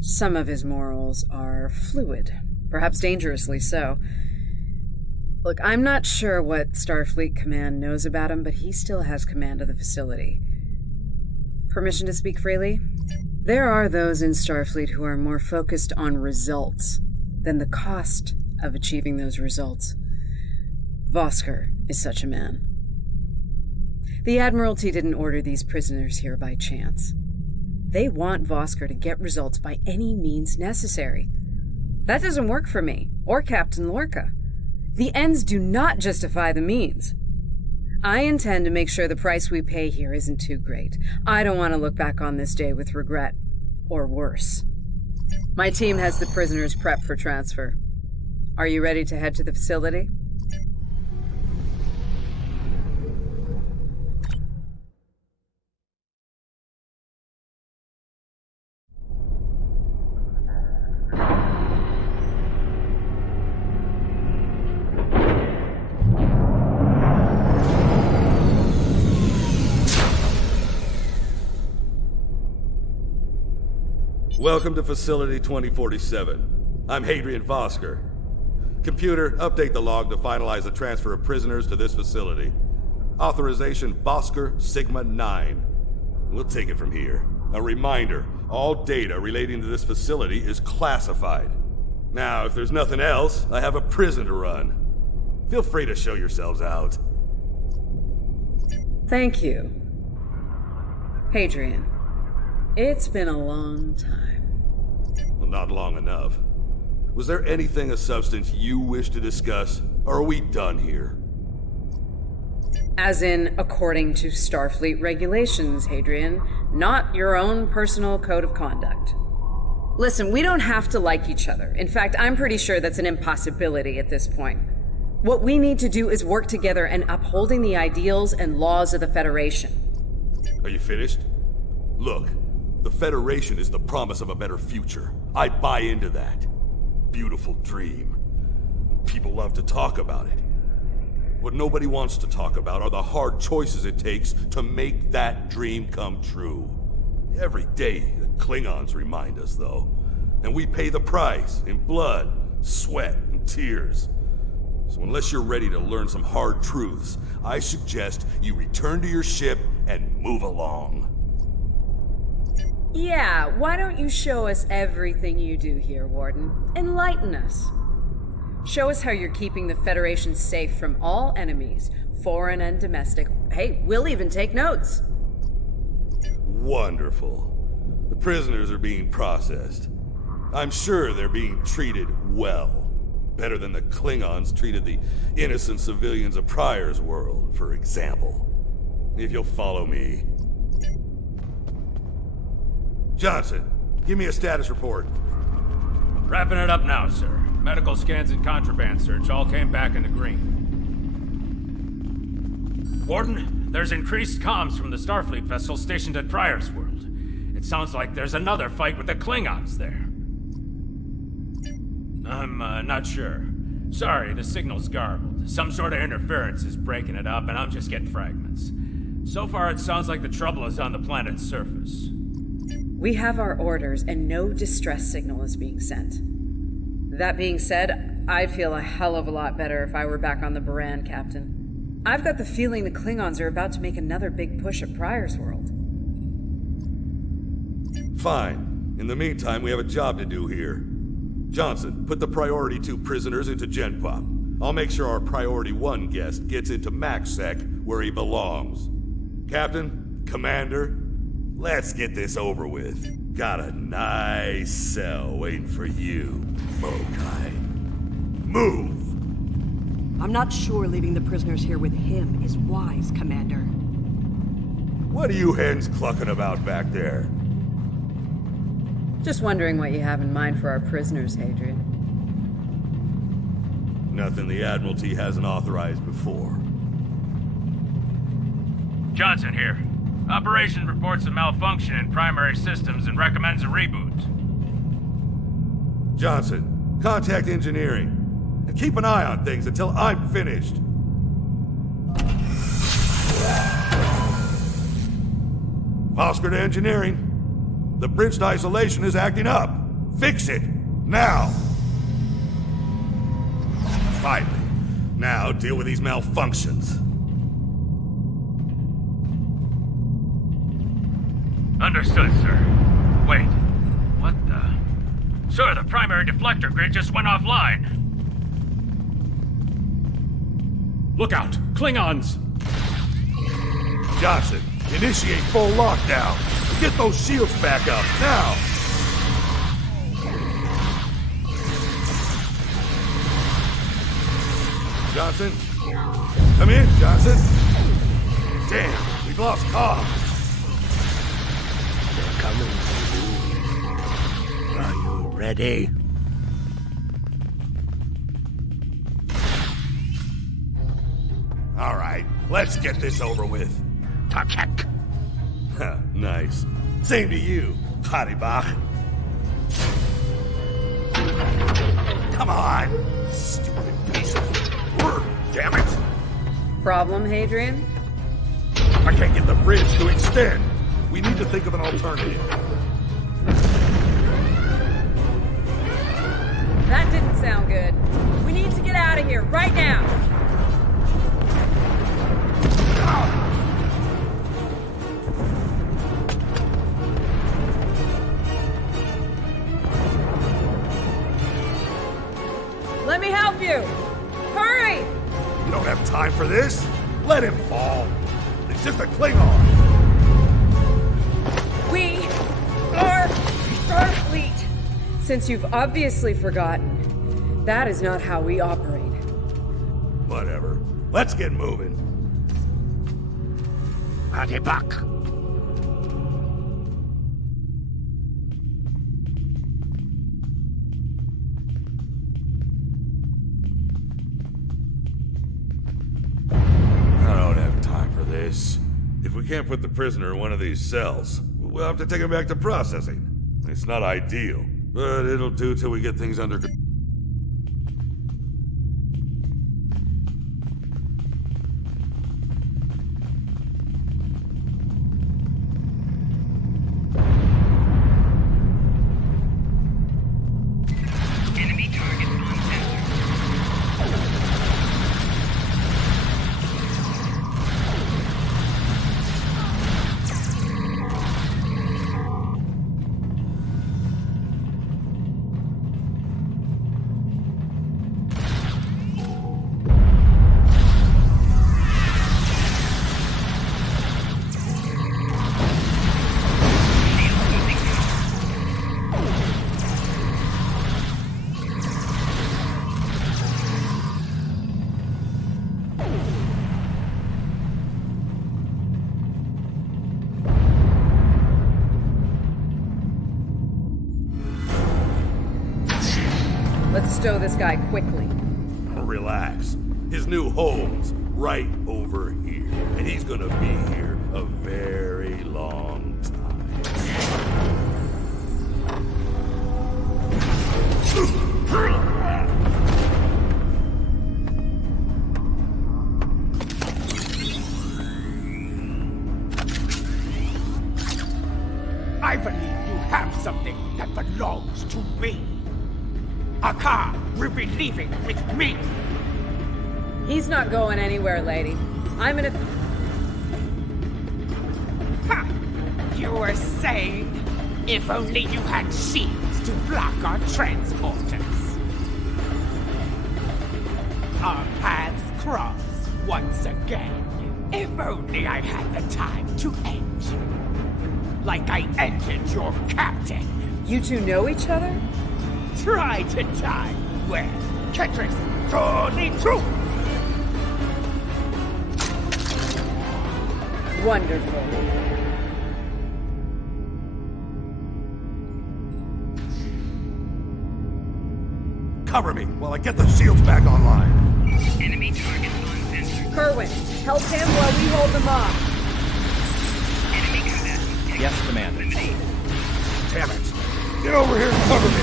Some of his morals are fluid, perhaps dangerously so. Look, I'm not sure what Starfleet Command knows about him, but he still has command of the facility. Permission to speak freely? There are those in Starfleet who are more focused on results than the cost of achieving those results. Vosker is such a man. The Admiralty didn't order these prisoners here by chance. They want Vosker to get results by any means necessary. That doesn't work for me, or Captain Lorca. The ends do not justify the means. I intend to make sure the price we pay here isn't too great. I don't want to look back on this day with regret, or worse. My team has the prisoners prepped for transfer. Are you ready to head to the facility? Welcome to Facility 2047. I'm Hadrian Vosker. Computer, update the log to finalize the transfer of prisoners to this facility. Authorization Vosker Sigma 9. We'll take it from here. A reminder, all data relating to this facility is classified. Now, if there's nothing else, I have a prison to run. Feel free to show yourselves out. Thank you. Hadrian, it's been a long time. Well, not long enough. Was there anything of substance you wish to discuss, or are we done here? As in, according to Starfleet regulations, Hadrian, not your own personal code of conduct. Listen, we don't have to like each other. In fact, I'm pretty sure that's an impossibility at this point. What we need to do is work together in upholding the ideals and laws of the Federation. Are you finished? Look, the Federation is the promise of a better future. I buy into that. Beautiful dream. People love to talk about it. What nobody wants to talk about are the hard choices it takes to make that dream come true. Every day, the Klingons remind us, though. And we pay the price in blood, sweat, and tears. So unless you're ready to learn some hard truths, I suggest you return to your ship and move along. Yeah, why don't you show us everything you do here, Warden? Enlighten us. Show us how you're keeping the Federation safe from all enemies, foreign and domestic. Hey, we'll even take notes. Wonderful. The prisoners are being processed. I'm sure they're being treated well. Better than the Klingons treated the innocent civilians of Pryor's world, for example. If you'll follow me. Johnson, give me a status report. Wrapping it up now, sir. Medical scans and contraband search all came back in the green. Warden, there's increased comms from the Starfleet vessel stationed at Pryor's world. It sounds like there's another fight with the Klingons there. I'm not sure. Sorry, the signal's garbled. Some sort of interference is breaking it up, and I'm just getting fragments. So far, it sounds like the trouble is on the planet's surface. We have our orders, and no distress signal is being sent. That being said, I'd feel a hell of a lot better if I were back on the Baran, Captain. I've got the feeling the Klingons are about to make another big push at Pryor's world. Fine. In the meantime, we have a job to do here. Johnson, put the Priority 2 prisoners into Gen Pop. I'll make sure our Priority 1 guest gets into MaxSec where he belongs. Captain, Commander, let's get this over with. Got a nice cell waiting for you, Mokai. Move! I'm not sure leaving the prisoners here with him is wise, Commander. What are you hens clucking about back there? Just wondering what you have in mind for our prisoners, Hadrian. Nothing the Admiralty hasn't authorized before. Johnson here. Operation reports a malfunction in primary systems and recommends a reboot. Johnson, contact engineering. And keep an eye on things until I'm finished. Vosker to engineering. The bridge to isolation is acting up. Fix it. Now. Finally. Now deal with these malfunctions. Understood, sir. Wait. What the... Sir, the primary deflector grid just went offline. Look out! Klingons! Johnson, initiate full lockdown. Get those shields back up, now! Johnson? Come in, Johnson. Damn, we've lost comms. They're coming for you. Are you ready? All right, let's get this over with. Tarchak. Nice. Same to you, Haribach. Come on! Stupid piece of work, damn it! Problem, Hadrian? I can't get the bridge to extend. We need to think of an alternative. That didn't sound good. We need to get out of here, right now! Let me help you! Hurry! You don't have time for this. Let him fall. It's just a Klingon. We are Starfleet! Since you've obviously forgotten, that is not how we operate. Whatever. Let's get moving. Adibak. I don't have time for this. If we can't put the prisoner in one of these cells, we'll have to take him back to processing. It's not ideal, but it'll do till we get things under control. Enemy targets on sensor. Let's stow this guy quickly. Relax. His new home's right over here, and he's gonna be here a very long I believe you have something that belongs to me. Akar will be leaving with me. He's not going anywhere, lady. I'm gonna... Ha! You were saying, if only you had shields to block our transporters. Our paths cross once again. If only I had the time to end you. Like I ended your captain. You two know each other? Try to die when Ketris surely true. Wonderful. Cover me while I get the shields back online. Enemy targets on sensor. Kerwin, help him while we hold them off. Enemy combatants. Yes, Commander. Damn it. Get over here and cover me.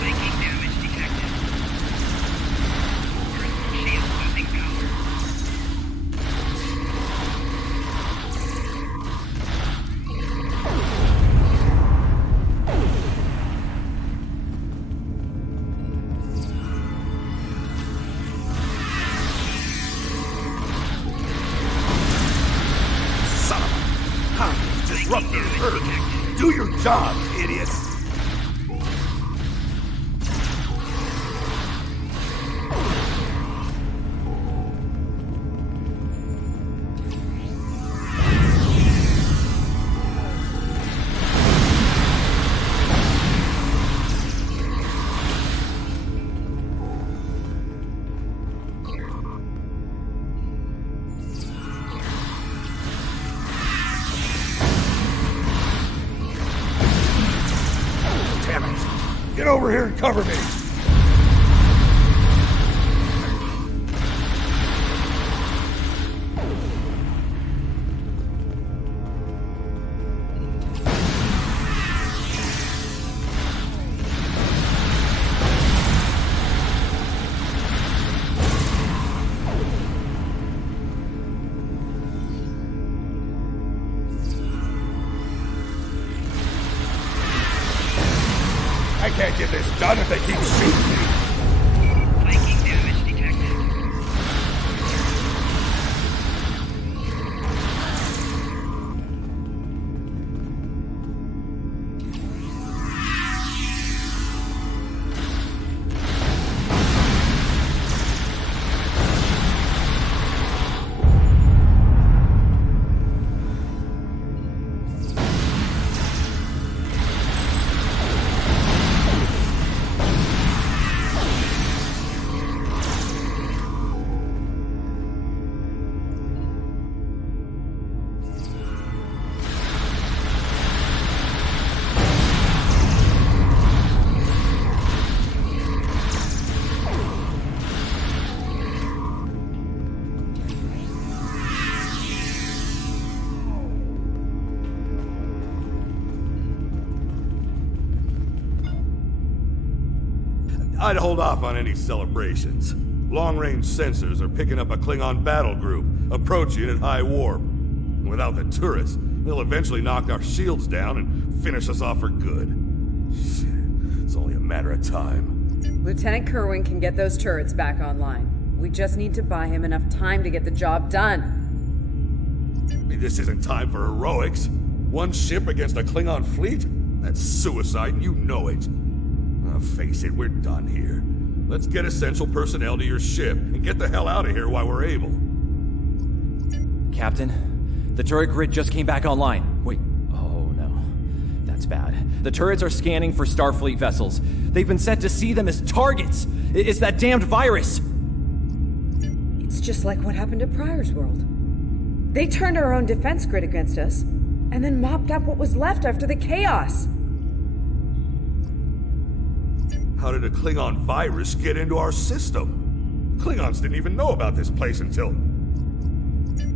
Taking damage detected. Personal shield losing power. Son of a communist disruptor Earth. Do your job, idiots. Damn it. Get over here and cover me. can't get this done if they keep shooting me. Flanking damage detected. I'd hold off on any celebrations. Long-range sensors are picking up a Klingon battle group, approaching at high warp. Without the turrets, they'll eventually knock our shields down and finish us off for good. Shit, it's only a matter of time. Lieutenant Kerwin can get those turrets back online. We just need to buy him enough time to get the job done. I mean, this isn't time for heroics. One ship against a Klingon fleet? That's suicide, and you know it. Face it, we're done here. Let's get essential personnel to your ship and get the hell out of here while we're able. Captain, the turret grid just came back online. Wait, oh no. That's bad. The turrets are scanning for Starfleet vessels. They've been set to see them as targets. It's that damned virus. It's just like what happened at Pryor's World. They turned our own defense grid against us, and then mopped up what was left after the chaos. How did a Klingon virus get into our system? Klingons didn't even know about this place until...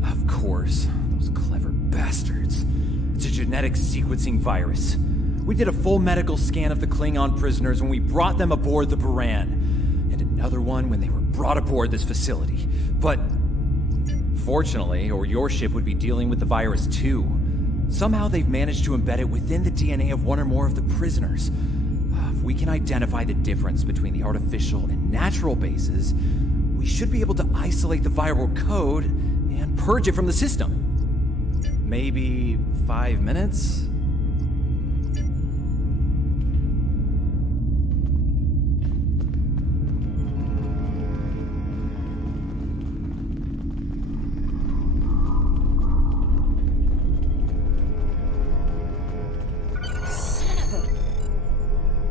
Of course. Those clever bastards. It's a genetic sequencing virus. We did a full medical scan of the Klingon prisoners when we brought them aboard the Buran, and another one when they were brought aboard this facility. But fortunately, or your ship would be dealing with the virus too. Somehow they've managed to embed it within the DNA of one or more of the prisoners. If we can identify the difference between the artificial and natural bases, we should be able to isolate the viral code and purge it from the system. Maybe 5 minutes?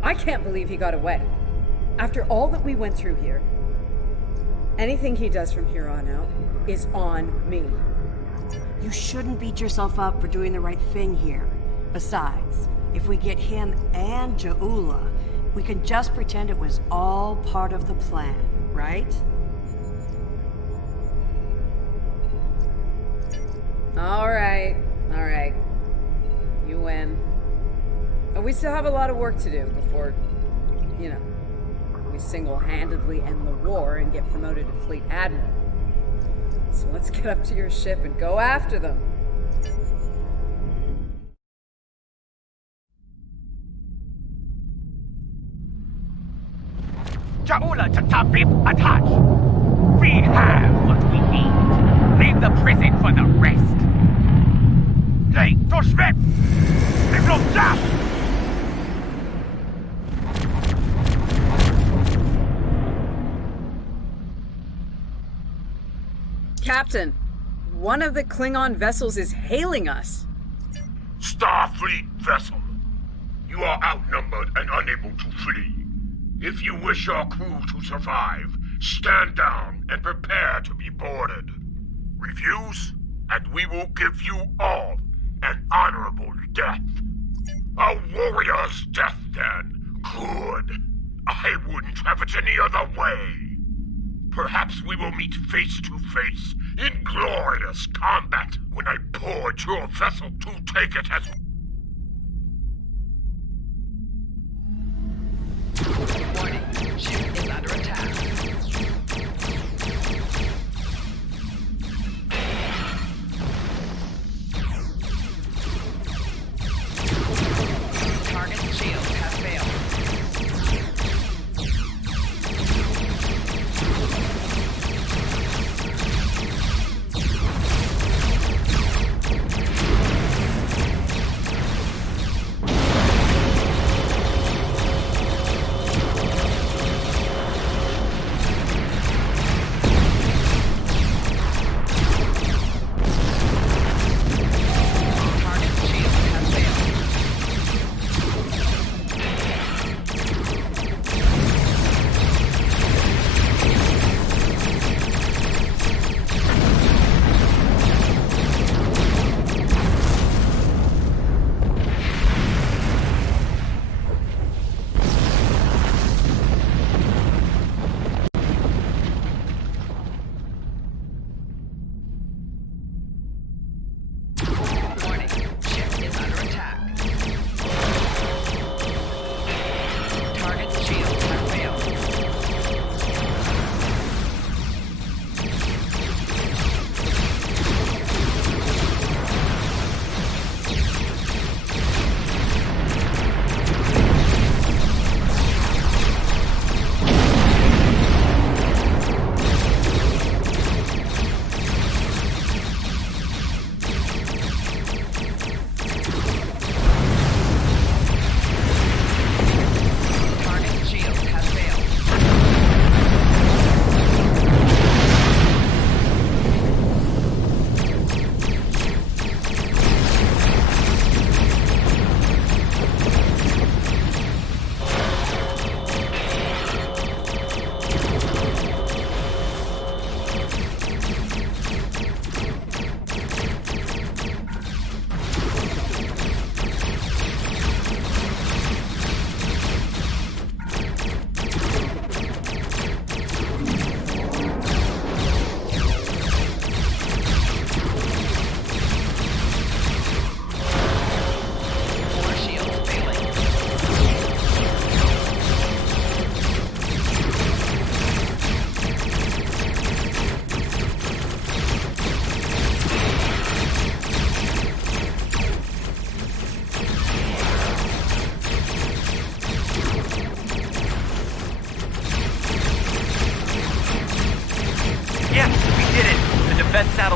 I can't believe he got away. After all that we went through here, anything he does from here on out is on me. You shouldn't beat yourself up for doing the right thing here. Besides, if we get him and Ja'ula, we can just pretend it was all part of the plan, right? All right. You win. And we still have a lot of work to do before, we single-handedly end the war and get promoted to Fleet Admiral. So let's get up to your ship and go after them. Ja'ula to Tafib attach. We have what we need. Leave the prison for the rest. Hey, to Schmidt! Little Jack! Captain, one of the Klingon vessels is hailing us. Starfleet vessel. You are outnumbered and unable to flee. If you wish your crew to survive, stand down and prepare to be boarded. Refuse, and we will give you all an honorable death. A warrior's death, then. Good. I wouldn't have it any other way. Perhaps we will meet face to face in glorious combat when I board your vessel to take it as... Warning, ship is under attack. Target shield has failed.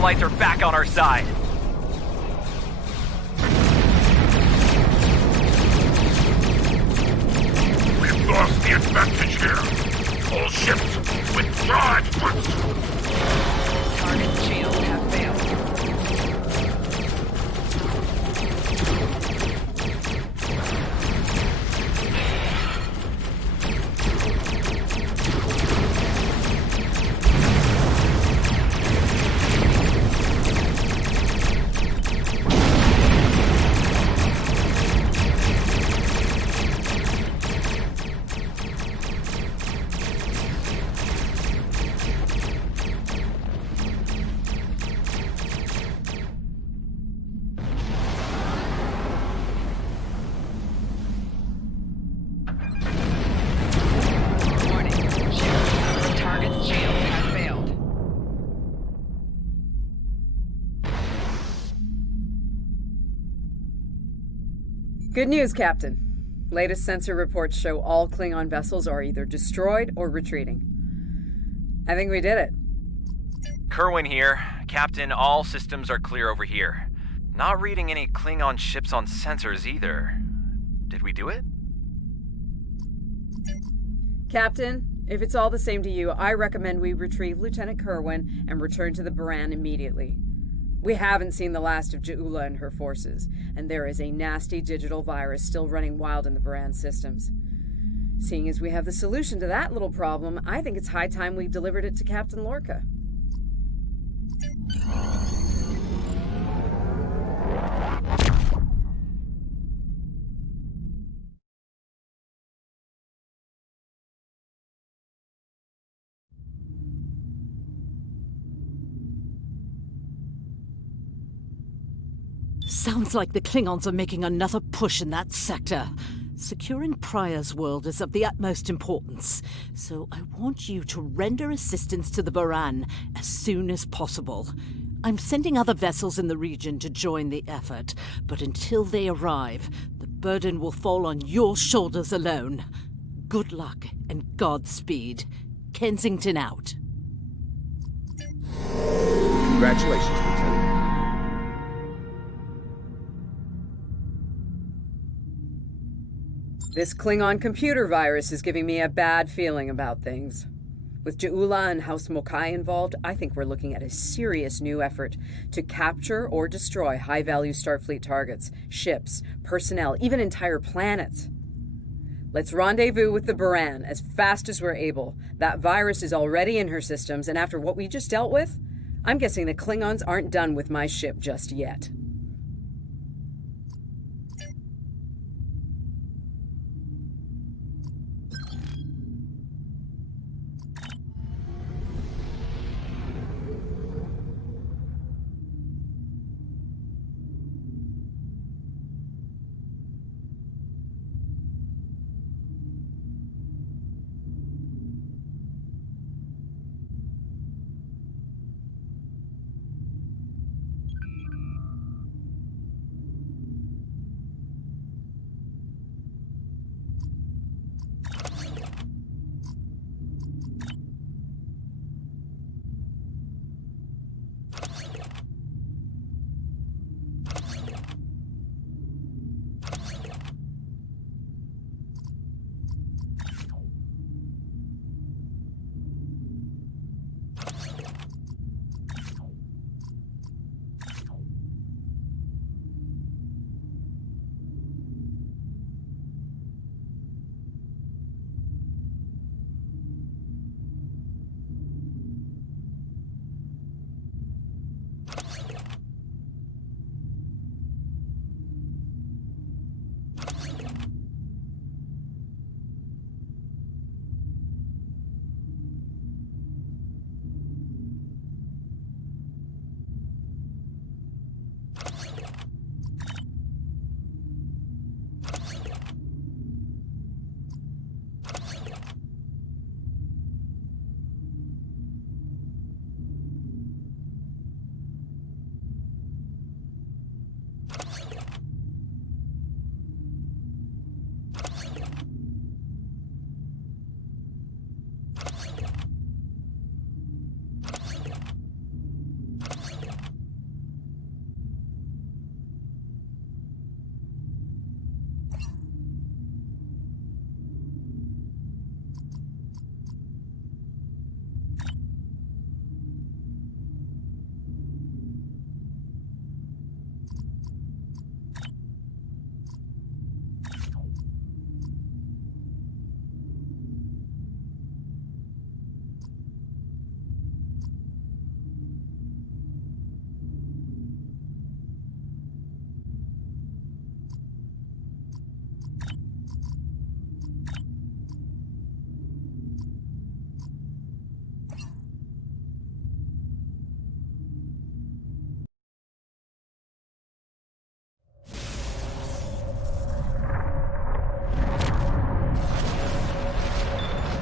Allies are back on our side. We've lost the advantage here. All ships, withdraw at once. Target shields have failed. Good news, Captain. Latest sensor reports show all Klingon vessels are either destroyed or retreating. I think we did it. Kerwin here. Captain, all systems are clear over here. Not reading any Klingon ships on sensors either. Did we do it? Captain, if it's all the same to you, I recommend we retrieve Lieutenant Kerwin and return to the Baran immediately. We haven't seen the last of Ja'ula and her forces, and there is a nasty digital virus still running wild in the Baran systems. Seeing as we have the solution to that little problem, I think it's high time we delivered it to Captain Lorca. Sounds like the Klingons are making another push in that sector. Securing Prior's world is of the utmost importance, so I want you to render assistance to the Baran as soon as possible. I'm sending other vessels in the region to join the effort, but until they arrive, the burden will fall on your shoulders alone. Good luck and Godspeed. Kensington out. Congratulations, Lieutenant. This Klingon computer virus is giving me a bad feeling about things. With Ja'ula and House Mokai involved, I think we're looking at a serious new effort to capture or destroy high-value Starfleet targets, ships, personnel, even entire planets. Let's rendezvous with the Baran as fast as we're able. That virus is already in her systems, and after what we just dealt with, I'm guessing the Klingons aren't done with my ship just yet.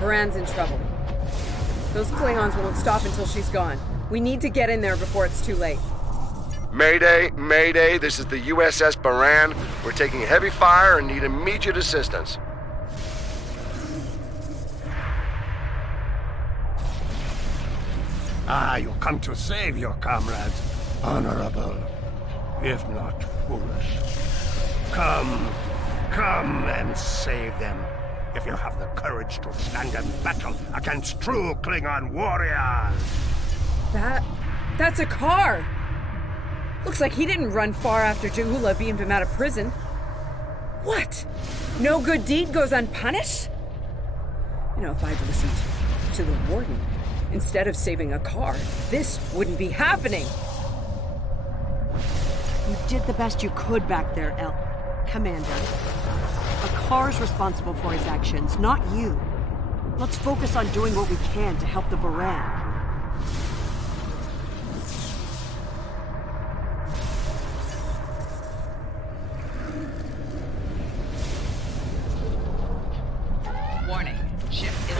Baran's in trouble. Those Klingons won't stop until she's gone. We need to get in there before it's too late. Mayday, Mayday, this is the USS Baran. We're taking heavy fire and need immediate assistance. You come to save your comrades. Honorable, if not foolish. Come and save them. If you have the courage to stand in battle against true Klingon warriors. That's a car! Looks like he didn't run far after Ja'ula beamed him out of prison. What? No good deed goes unpunished? You know, if I'd listened to the warden instead of saving a car, this wouldn't be happening. You did the best you could back there, Commander. A car's responsible for his actions, not you. Let's focus on doing what we can to help the Baran. Warning, ship is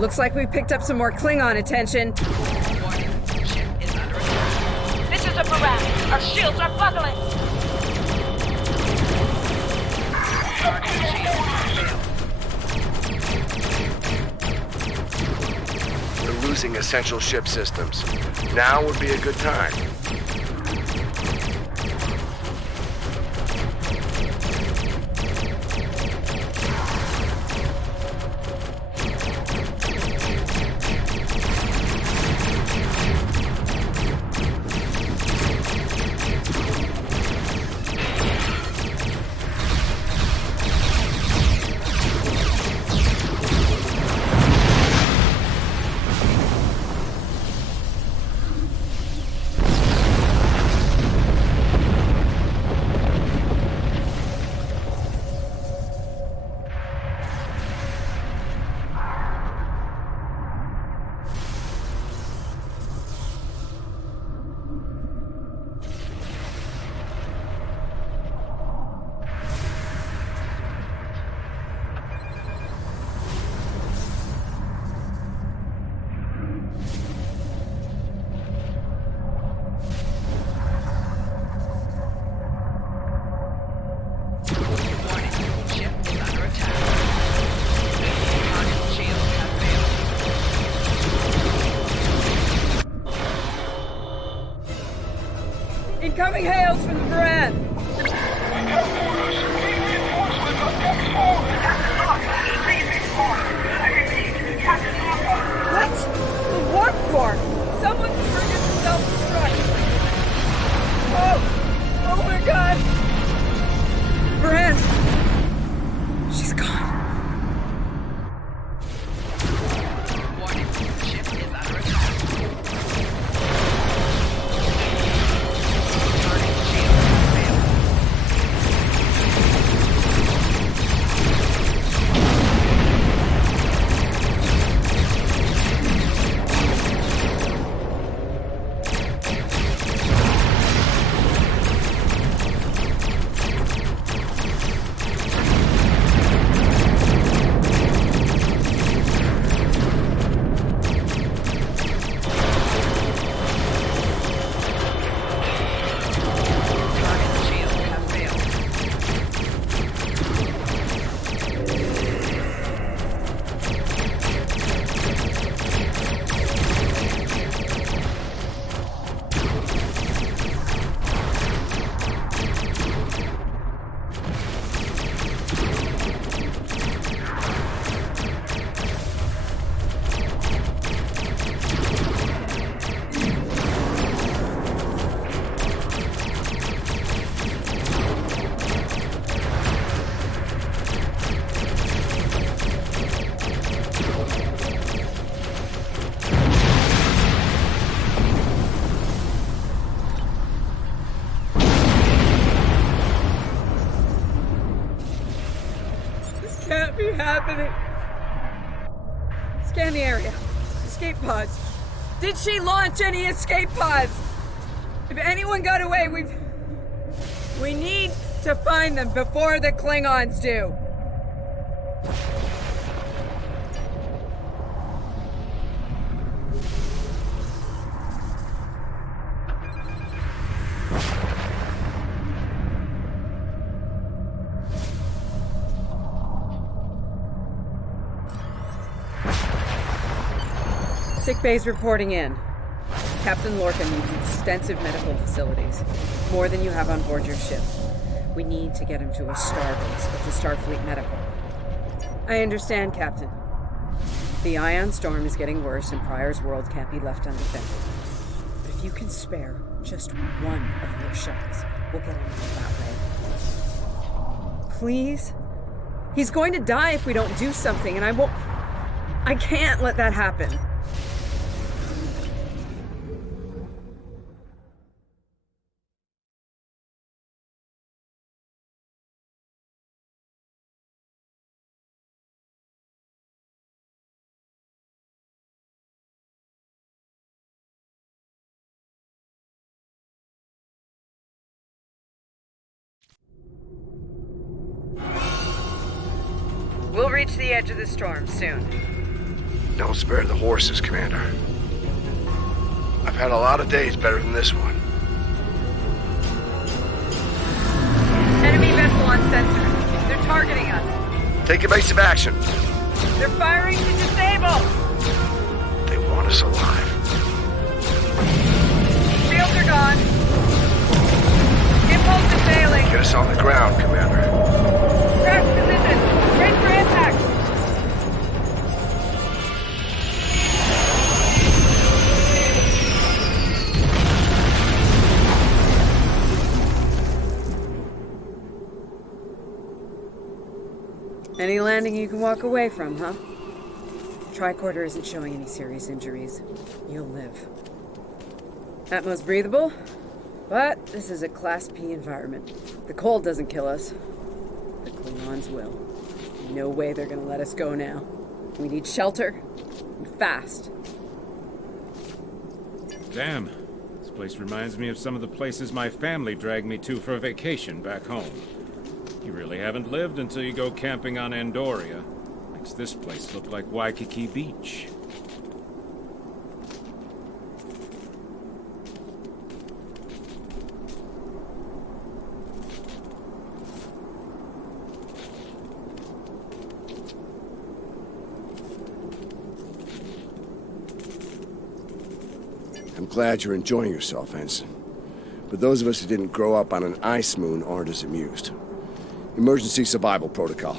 Looks like we picked up some more Klingon attention. This is a Baran. Our shields are buckling. We're losing essential ship systems. Now would be a good time. Incoming hails from the Baran! What? The warp core! Someone's triggered the self-destruct! Oh! Oh my god! Baran! She's gone. Can't be happening. Scan the area. Escape pods. Did she launch any escape pods? If anyone got away, we need to find them before the Klingons do. Sick bay's reporting in. Captain Lorca needs extensive medical facilities. More than you have on board your ship. We need to get him to a starbase with the Starfleet Medical. I understand, Captain. The ion storm is getting worse and Pryor's world can't be left undefended. But if you can spare just one of your shuttles, we'll get him that way. Please? He's going to die if we don't do something, and I can't let that happen. We'll reach the edge of the storm soon. Don't spare the horses, Commander. I've had a lot of days better than this one. Enemy vessel on sensor. They're targeting us. Take evasive action. They're firing to disable. They want us alive. Shields are gone. Impulse is failing. Get us on the ground, Commander. Crash position. Ready for impact. Any landing you can walk away from, huh? Tricorder isn't showing any serious injuries. You'll live. Atmos breathable, but this is a Class P environment. The cold doesn't kill us. The Klingons will. No way they're gonna let us go now. We need shelter, and fast. Damn. This place reminds me of some of the places my family dragged me to for a vacation back home. You really haven't lived until you go camping on Andoria. Makes this place look like Waikiki Beach. I'm glad you're enjoying yourself, Ensign. But those of us who didn't grow up on an ice moon aren't as amused. Emergency survival protocol.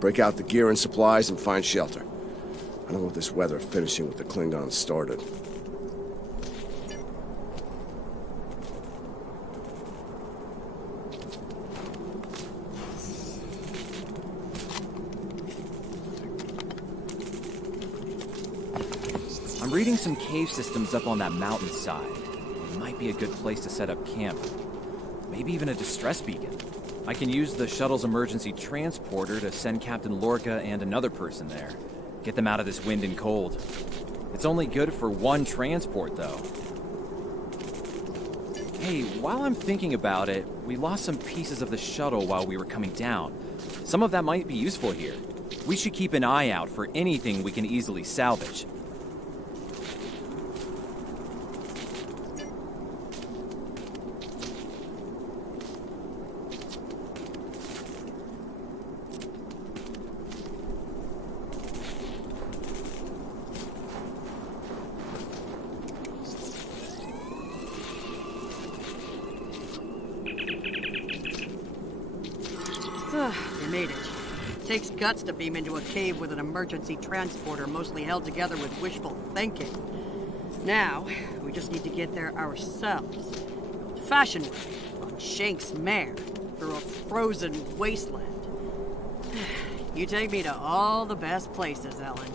Break out the gear and supplies and find shelter. I don't want this weather finishing what the Klingons started. I'm reading some cave systems up on that mountainside. It might be a good place to set up camp. Maybe even a distress beacon. I can use the shuttle's emergency transporter to send Captain Lorca and another person there. Get them out of this wind and cold. It's only good for one transport, though. Hey, while I'm thinking about it, we lost some pieces of the shuttle while we were coming down. Some of that might be useful here. We should keep an eye out for anything we can easily salvage. You made it. Takes guts to beam into a cave with an emergency transporter mostly held together with wishful thinking. Now, we just need to get there ourselves. Old-fashioned way, on Shank's mare, through a frozen wasteland. You take me to all the best places, Ellen.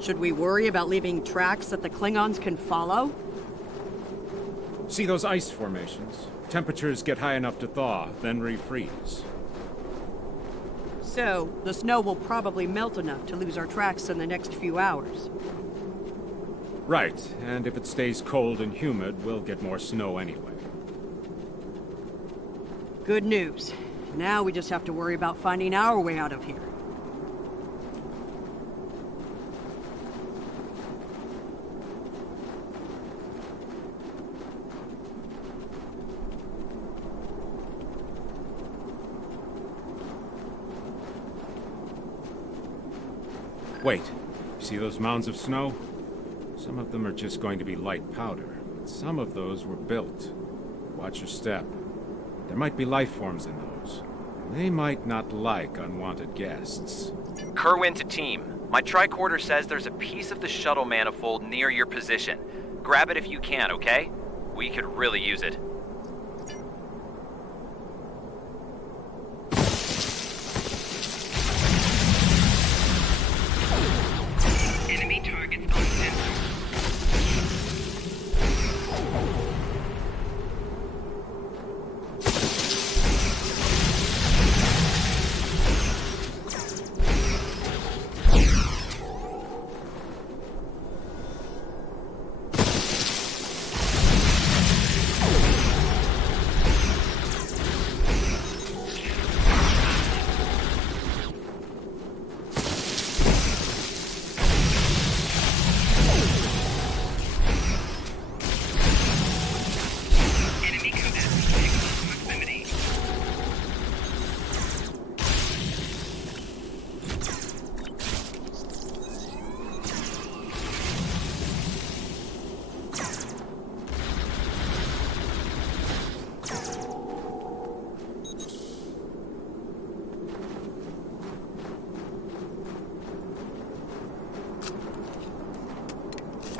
Should we worry about leaving tracks that the Klingons can follow? See those ice formations? Temperatures get high enough to thaw, then refreeze. So, the snow will probably melt enough to lose our tracks in the next few hours. Right, and if it stays cold and humid, we'll get more snow anyway. Good news. Now we just have to worry about finding our way out of here. Wait, you see those mounds of snow? Some of them are just going to be light powder. Some of those were built. Watch your step. There might be life forms in those. They might not like unwanted guests. Kerwin to team. My tricorder says there's a piece of the shuttle manifold near your position. Grab it if you can, okay? We could really use it. Enemy targets on sensor.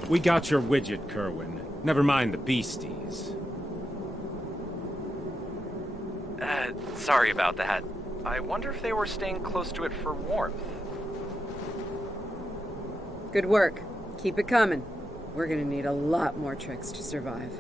We got your widget, Kerwin. Never mind the beasties. Sorry about that. I wonder if they were staying close to it for warmth. Good work. Keep it coming. We're gonna need a lot more tricks to survive.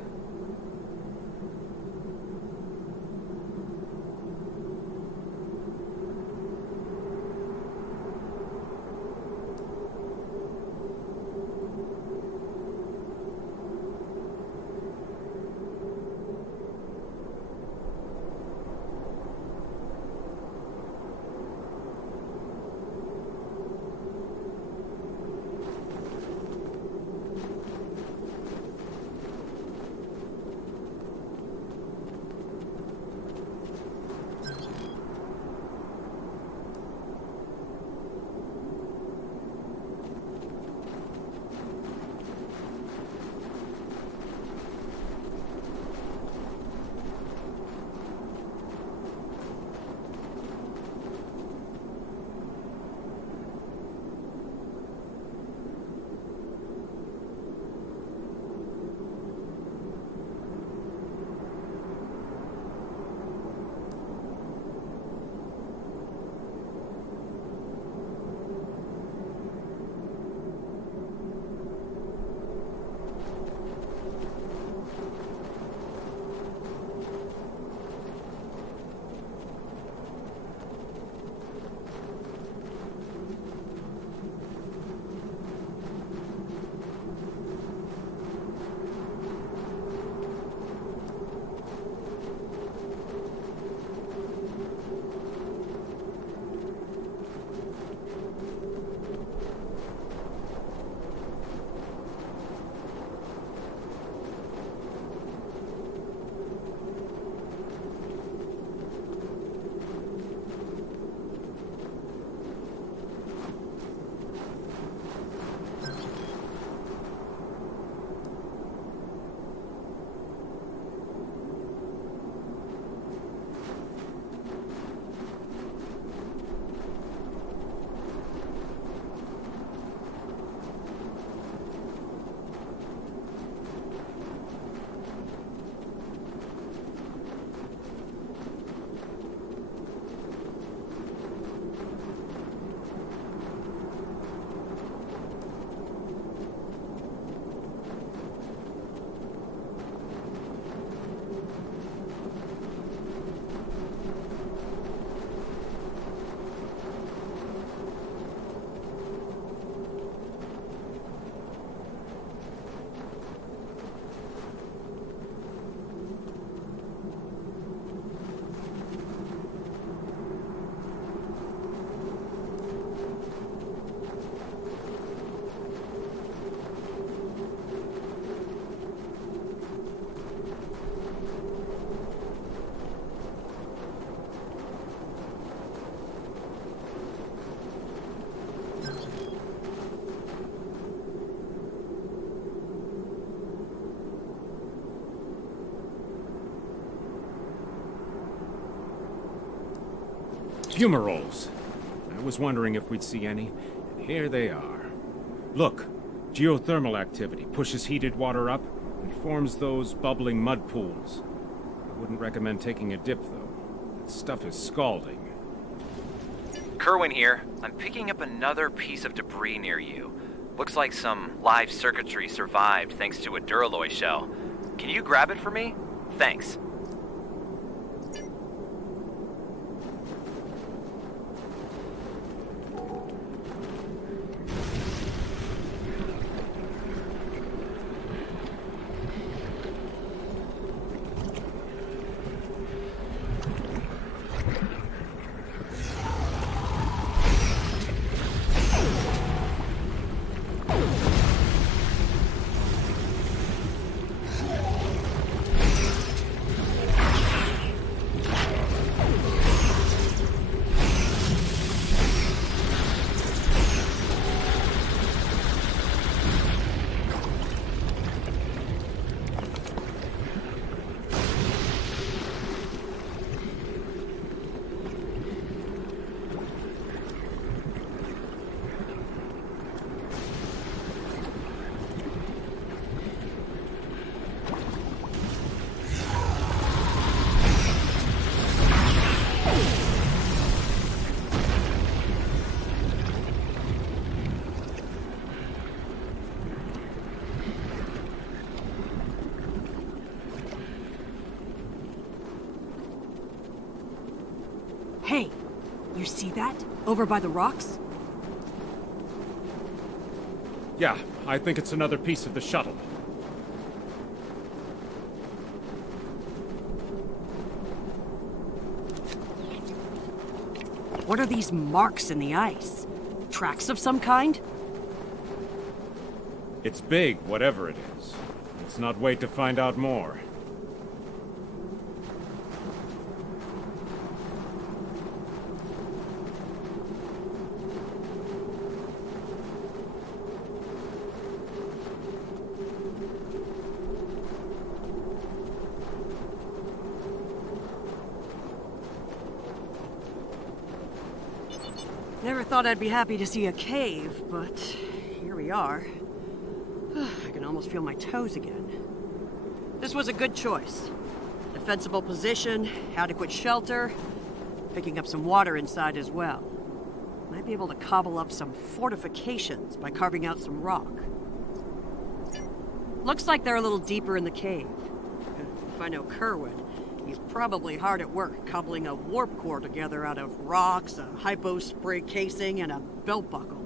Fumaroles. I was wondering if we'd see any, and here they are. Look, geothermal activity pushes heated water up and forms those bubbling mud pools. I wouldn't recommend taking a dip, though. That stuff is scalding. Kerwin here. I'm picking up another piece of debris near you. Looks like some live circuitry survived thanks to a Duralloy shell. Can you grab it for me? Thanks. Hey, you see that? Over by the rocks? Yeah, I think it's another piece of the shuttle. What are these marks in the ice? Tracks of some kind? It's big, whatever it is. Let's not wait to find out more. Never thought I'd be happy to see a cave, but here we are. I can almost feel my toes again. This was a good choice. Defensible position, adequate shelter, picking up some water inside as well. Might be able to cobble up some fortifications by carving out some rock. Looks like they're a little deeper in the cave. If I know Kerwin, he's probably hard at work cobbling a warp core together out of rocks, a hypo spray casing, and a belt buckle.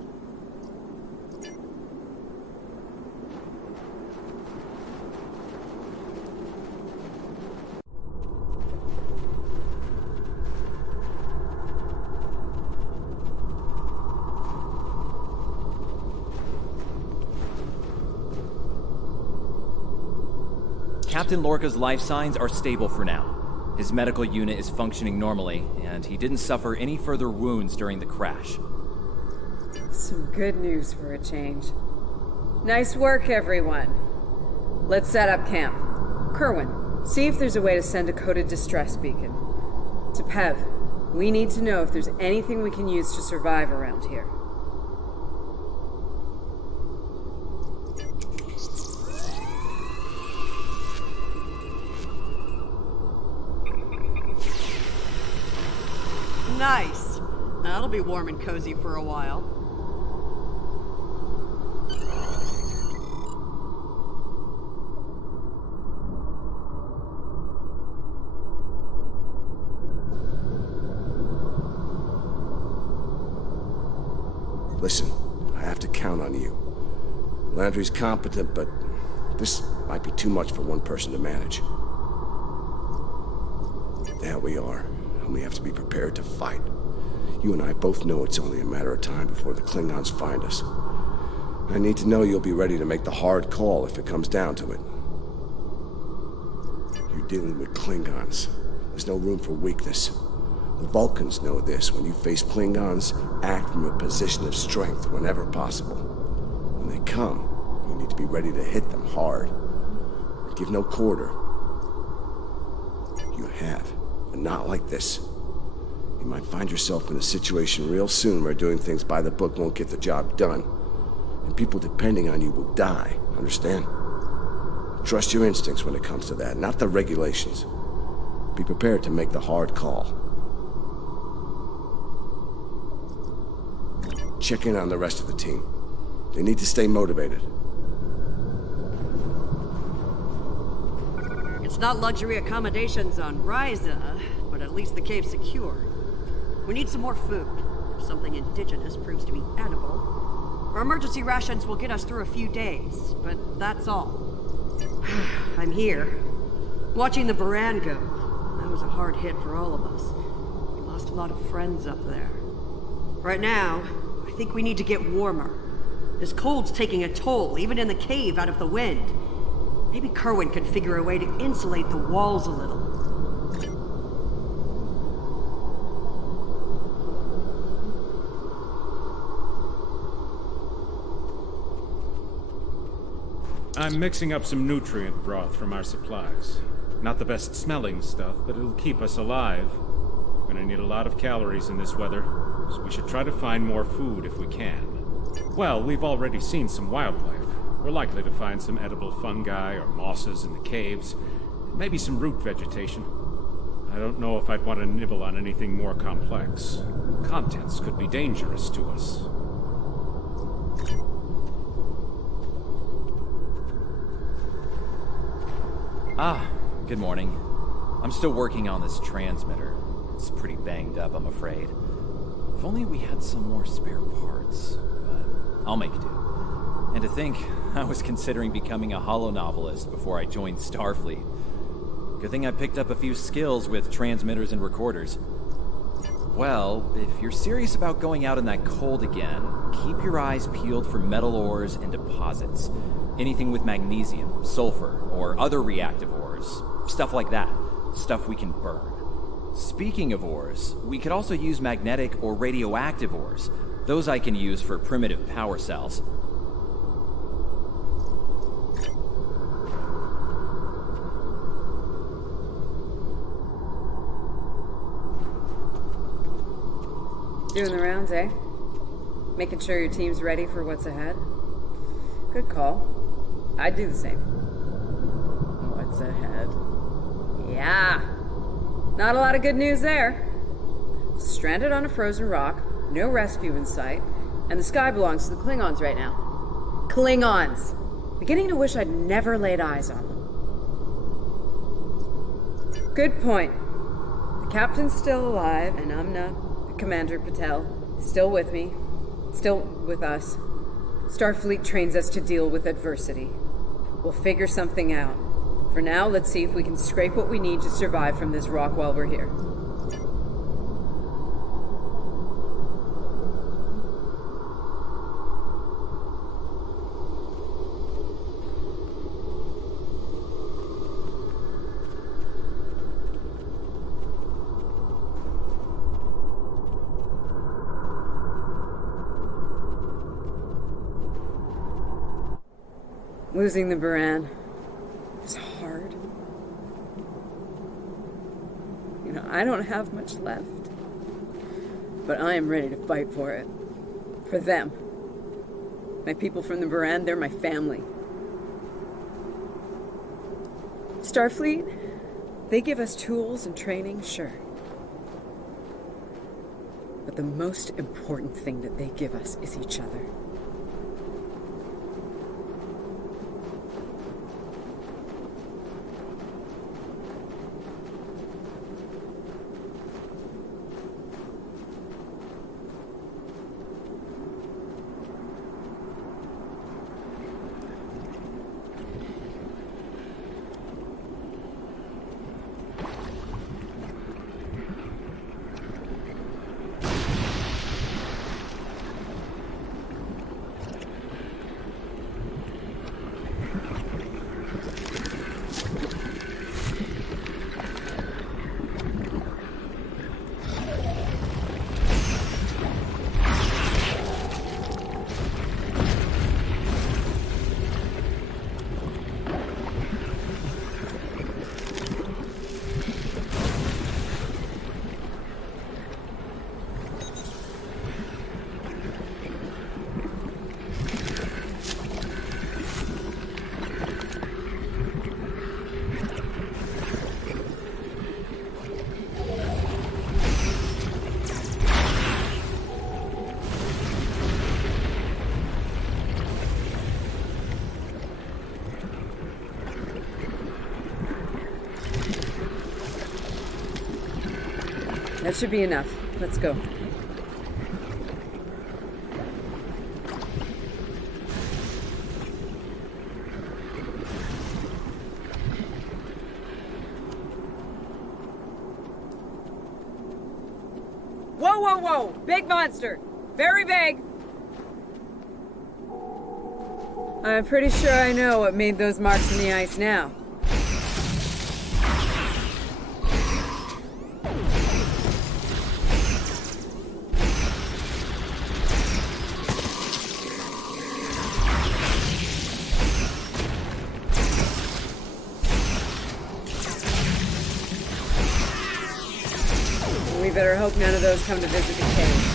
Captain Lorca's life signs are stable for now. His medical unit is functioning normally, and he didn't suffer any further wounds during the crash. Some good news for a change. Nice work, everyone. Let's set up camp. Kerwin, see if there's a way to send a coded distress beacon. To Pev, we need to know if there's anything we can use to survive around here. Nice. That'll be warm and cozy for a while. Listen, I have to count on you. Landry's competent, but this might be too much for one person to manage. There we are. And we have to be prepared to fight. You and I both know it's only a matter of time before the Klingons find us. I need to know you'll be ready to make the hard call if it comes down to it. You're dealing with Klingons. There's no room for weakness. The Vulcans know this. When you face Klingons, act from a position of strength whenever possible. When they come, you need to be ready to hit them hard. Give no quarter. You have. But not like this. You might find yourself in a situation real soon where doing things by the book won't get the job done. And people depending on you will die, understand? Trust your instincts when it comes to that, not the regulations. Be prepared to make the hard call. Check in on the rest of the team. They need to stay motivated. It's not luxury accommodations on Ryza, but at least the cave's secure. We need some more food. If something indigenous proves to be edible, our emergency rations will get us through a few days, but that's all. I'm here, watching the Baran go. That was a hard hit for all of us. We lost a lot of friends up there. Right now, I think we need to get warmer. This cold's taking a toll, even in the cave out of the wind. Maybe Kerwin could figure a way to insulate the walls a little. I'm mixing up some nutrient broth from our supplies. Not the best smelling stuff, but it'll keep us alive. We're gonna need a lot of calories in this weather, so we should try to find more food if we can. Well, we've already seen some wildlife. We're likely to find some edible fungi or mosses in the caves, maybe some root vegetation. I don't know if I'd want to nibble on anything more complex. Contents could be dangerous to us. Ah, good morning. I'm still working on this transmitter. It's pretty banged up, I'm afraid. If only we had some more spare parts, but I'll make do. And to think, I was considering becoming a holonovelist before I joined Starfleet. Good thing I picked up a few skills with transmitters and recorders. Well, if you're serious about going out in that cold again, keep your eyes peeled for metal ores and deposits. Anything with magnesium, sulfur, or other reactive ores. Stuff like that. Stuff we can burn. Speaking of ores, we could also use magnetic or radioactive ores. Those I can use for primitive power cells. Doing the rounds, eh? Making sure your team's ready for what's ahead? Good call. I'd do the same. What's ahead? Yeah. Not a lot of good news there. Stranded on a frozen rock, no rescue in sight, and the sky belongs to the Klingons right now. Klingons! Beginning to wish I'd never laid eyes on them. Good point. The captain's still alive, and Amna, Commander Patel, still with me. Still with us. Starfleet trains us to deal with adversity. We'll figure something out. For now, let's see if we can scrape what we need to survive from this rock while we're here. Losing the Baran is hard. You know, I don't have much left. But I am ready to fight for it. For them. My people from the Baran, they're my family. Starfleet, they give us tools and training, sure. But the most important thing that they give us is each other. That should be enough. Let's go. Whoa, whoa, whoa! Big monster! Very big! I'm pretty sure I know what made those marks in the ice now. We better hope none of those come to visit the cave.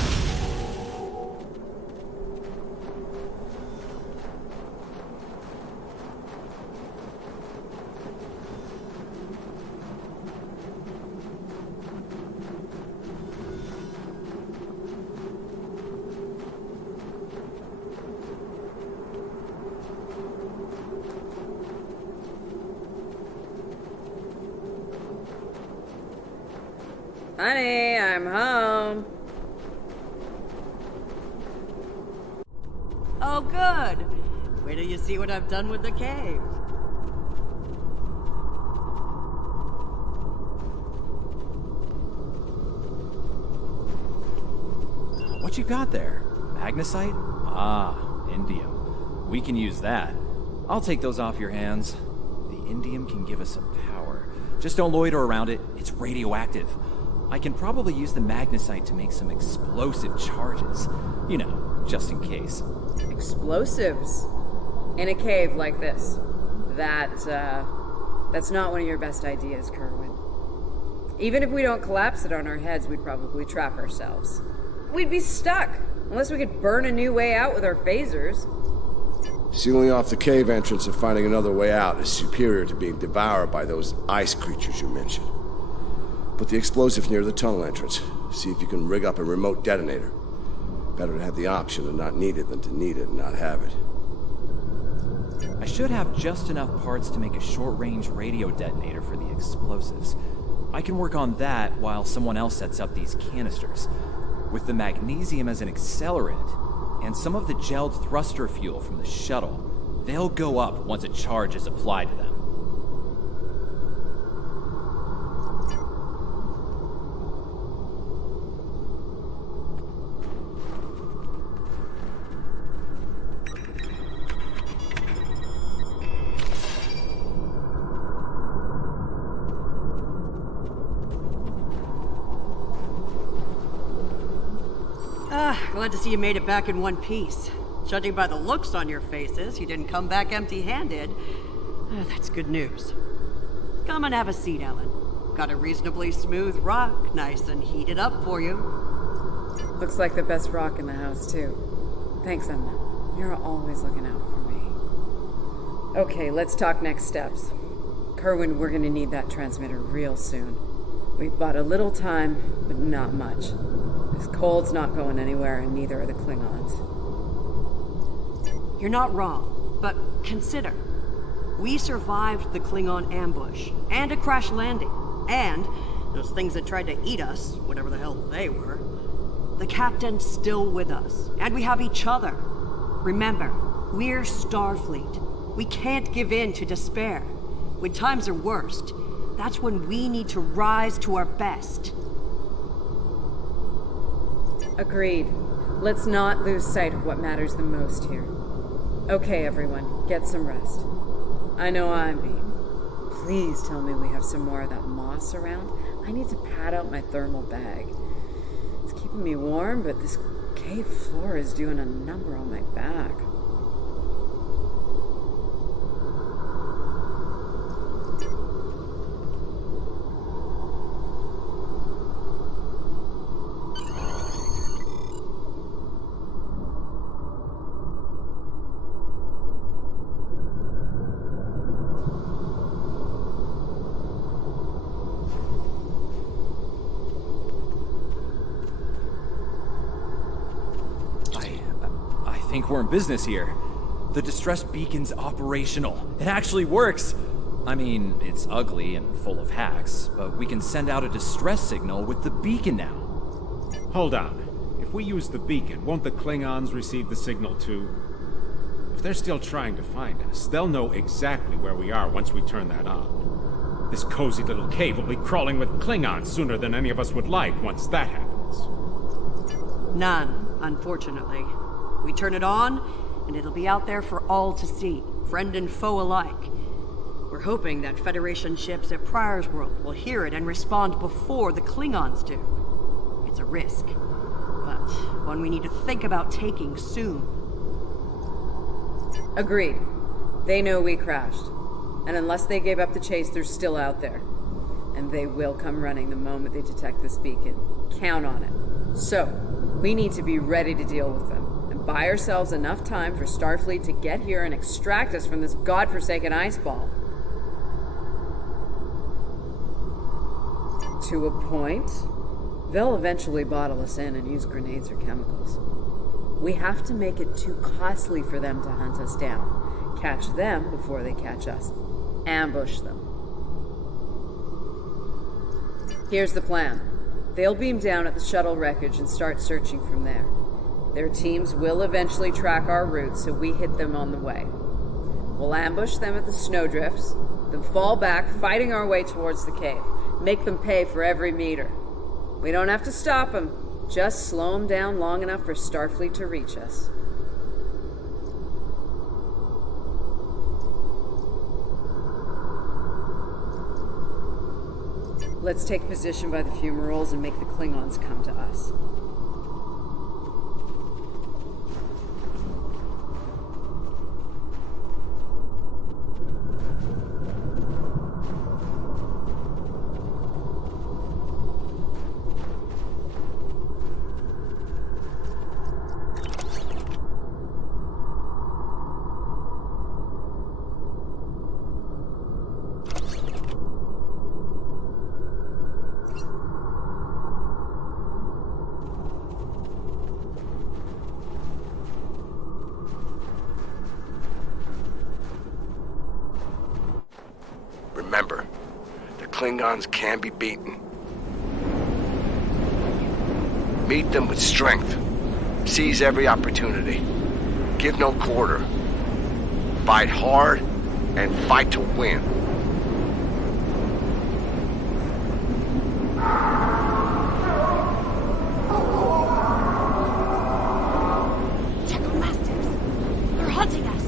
Honey, I'm home. Oh, good. Wait till you see what I've done with the cave. What you got there? Magnesite? Ah, indium. We can use that. I'll take those off your hands. The indium can give us some power. Just don't loiter around it. It's radioactive. I can probably use the magnesite to make some explosive charges. You know, just in case. Explosives? In a cave like this. That's not one of your best ideas, Kerwin. Even if we don't collapse it on our heads, we'd probably trap ourselves. We'd be stuck, unless we could burn a new way out with our phasers. Sealing off the cave entrance and finding another way out is superior to being devoured by those ice creatures you mentioned. Put the explosive near the tunnel entrance. See if you can rig up a remote detonator. Better to have the option and not need it than to need it and not have it. I should have just enough parts to make a short-range radio detonator for the explosives. I can work on that while someone else sets up these canisters. With the magnesium as an accelerant, and some of the gelled thruster fuel from the shuttle, they'll go up once a charge is applied to them. Glad to see you made it back in one piece. Judging by the looks on your faces, you didn't come back empty-handed. That's good news. Come and have a seat, Ellen. Got a reasonably smooth rock, nice and heated up for you. Looks like the best rock in the house, too. Thanks, Emma. You're always looking out for me. Okay, let's talk next steps. Kerwin, we're gonna need that transmitter real soon. We've bought a little time, but not much. This cold's not going anywhere, and neither are the Klingons. You're not wrong, but consider. We survived the Klingon ambush, and a crash landing, and those things that tried to eat us, whatever the hell they were. The captain's still with us, and we have each other. Remember, we're Starfleet. We can't give in to despair. When times are worst, that's when we need to rise to our best. Agreed. Let's not lose sight of what matters the most here. Okay, everyone, get some rest. I know I'm beat. Please tell me we have some more of that moss around. I need to pad out my thermal bag. It's keeping me warm, but this cave floor is doing a number on my back. I think we're in business here. The distress beacon's operational. It actually works. I mean, it's ugly and full of hacks, but we can send out a distress signal with the beacon now. Hold on. If we use the beacon, won't the Klingons receive the signal too? If they're still trying to find us, they'll know exactly where we are once we turn that on. This cozy little cave will be crawling with Klingons sooner than any of us would like once that happens. None, unfortunately. We turn it on, and it'll be out there for all to see, friend and foe alike. We're hoping that Federation ships at Pryor's World will hear it and respond before the Klingons do. It's a risk, but one we need to think about taking soon. Agreed. They know we crashed. And unless they gave up the chase, they're still out there. And they will come running the moment they detect this beacon. Count on it. So, we need to be ready to deal with them. Buy ourselves enough time for Starfleet to get here and extract us from this godforsaken ice ball. To a point, they'll eventually bottle us in and use grenades or chemicals. We have to make it too costly for them to hunt us down. Catch them before they catch us. Ambush them. Here's the plan. They'll beam down at the shuttle wreckage and start searching from there. Their teams will eventually track our route, so we hit them on the way. We'll ambush them at the snowdrifts, then fall back, fighting our way towards the cave. Make them pay for every meter. We don't have to stop them, just slow them down long enough for Starfleet to reach us. Let's take position by the fumaroles and make the Klingons come to us. Remember, the Klingons can be beaten. Meet them with strength. Seize every opportunity. Give no quarter. Fight hard and fight to win. Masters, they're hunting us.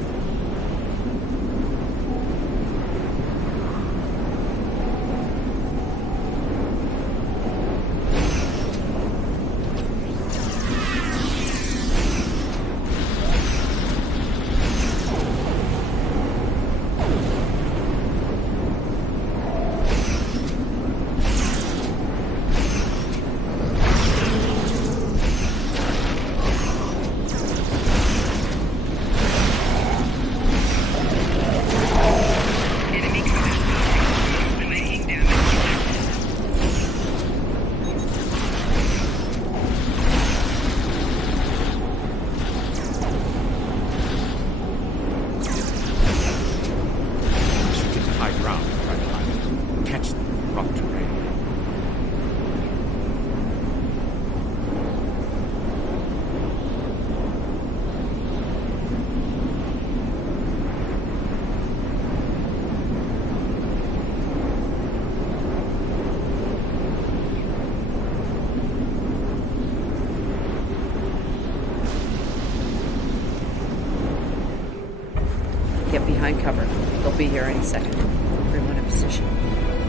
Get behind cover. They'll be here any second. Everyone in position.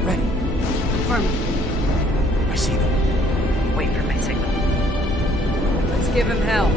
Ready. Affirmative. I see them. Wait for my signal. Let's give him hell.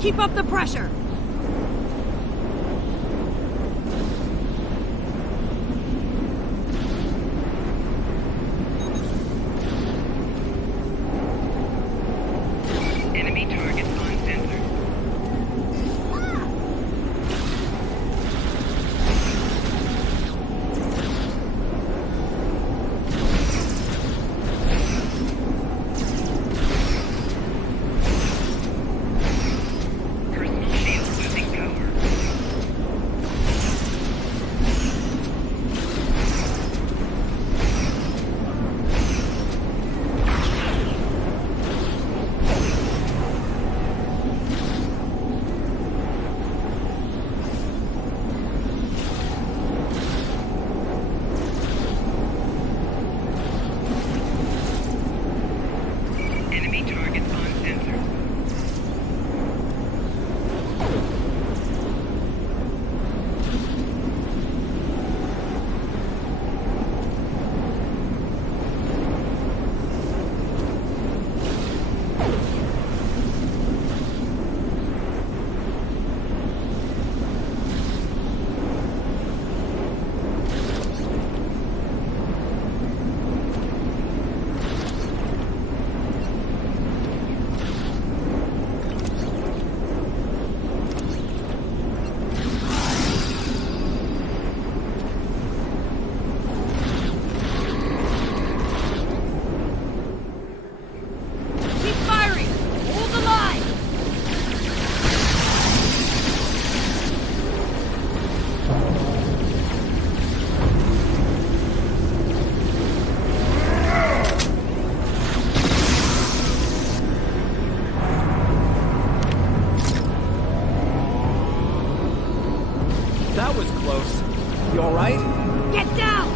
Keep up the pressure! Enemy target on sensor. Personal shield that was close. You alright? Get down!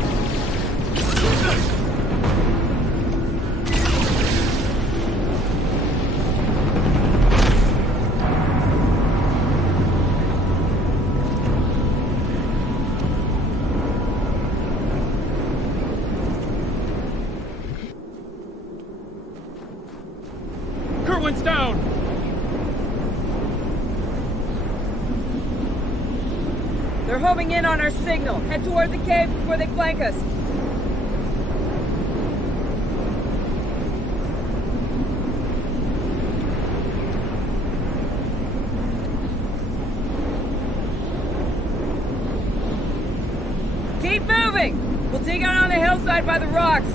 Kerwin's down! They're homing in on our signal. Head toward the cave before they flank us. Keep moving! We'll dig out on the hillside by the rocks.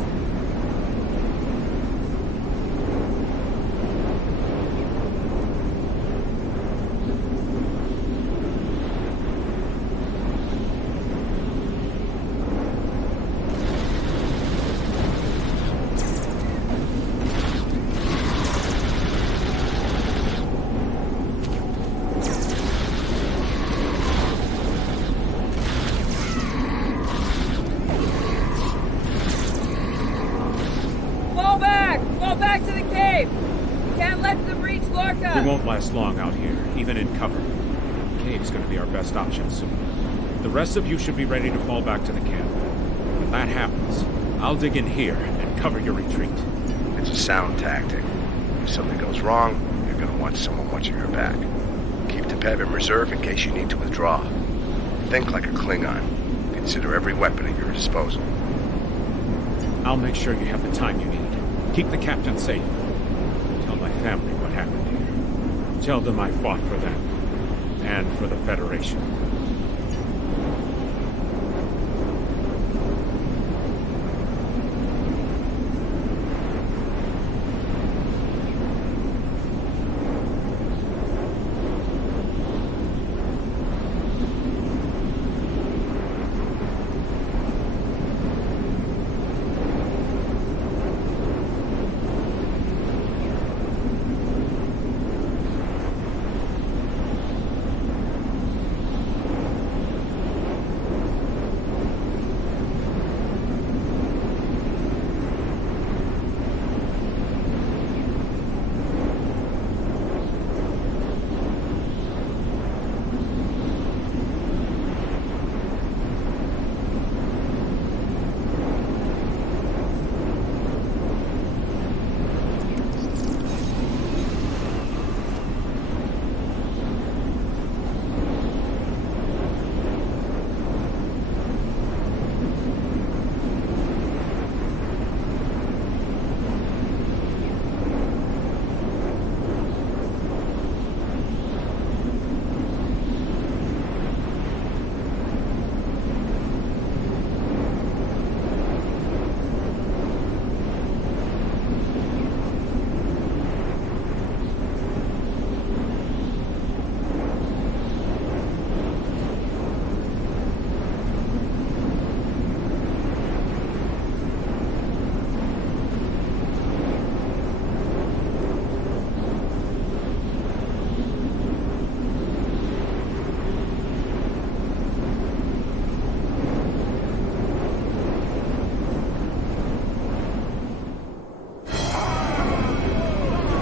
We won't last long out here, even in cover. The cave's gonna be our best option soon. The rest of you should be ready to fall back to the camp. When that happens, I'll dig in here and cover your retreat. It's a sound tactic. If something goes wrong, you're gonna want someone watching your back. Keep the Pev in reserve in case you need to withdraw. Think like a Klingon. Consider every weapon at your disposal. I'll make sure you have the time you need. Keep the captain safe. Tell my family what happened here. Tell them I fought for them. And for the Federation.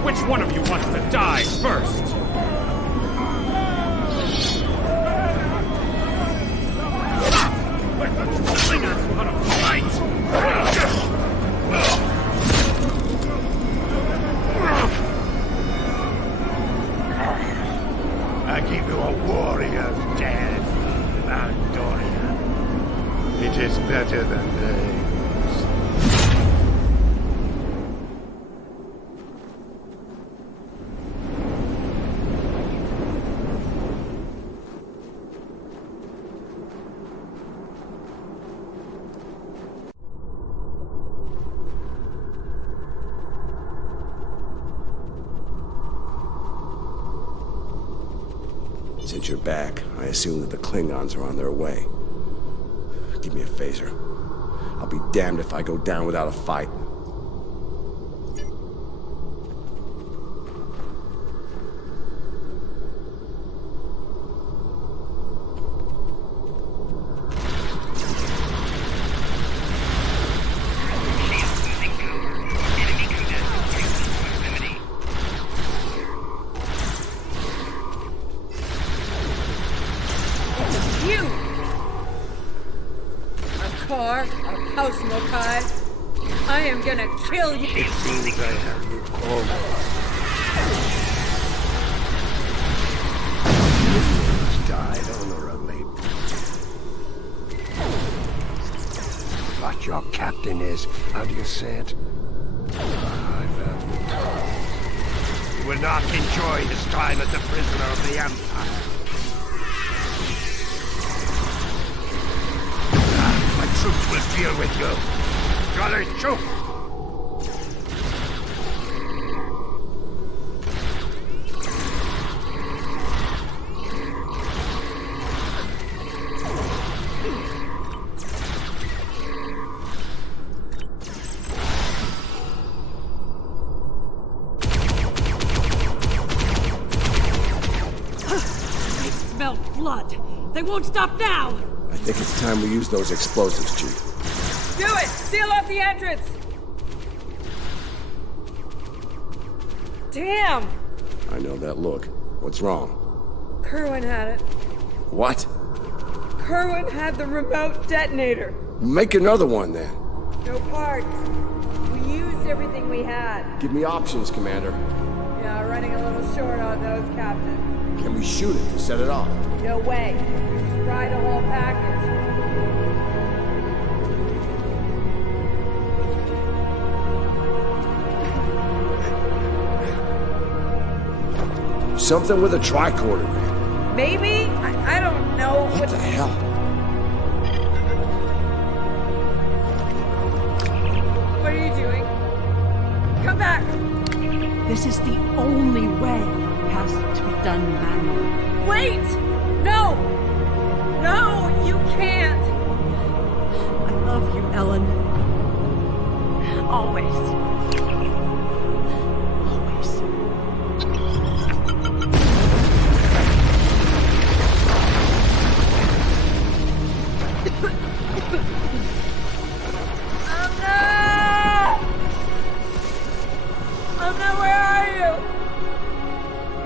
Which one of you wants to die first? Let the slingers want to fight! I give you a warrior's death, Andoria. It is better than they. Since you're back, I assume that the Klingons are on their way. Give me a phaser. I'll be damned if I go down without a fight. you! A car, a house, Mokai. I am gonna kill you! It seems I have you called. Died honorably. But your captain is, how do you say it? You will not enjoy his time as a prisoner of the Empire. My troops will deal with you. Jolly choke! Blood. They won't stop now. I think it's time we use those explosives, Chief. Do it! Seal off the entrance! Damn! I know that look. What's wrong? Kerwin had it. What? Kerwin had the remote detonator. Make another one, then. No parts. We used everything we had. Give me options, Commander. Yeah, running a little short on those, Captain. Can we shoot it to set it off? No way. Try the whole package. Something with a tricorder in it. Maybe? I don't know. What the hell? What are you doing? Come back! This is the only way. It has to be done manually. Wait! No! No, you can't! I love you, Ellen. Always. Amna, where are you?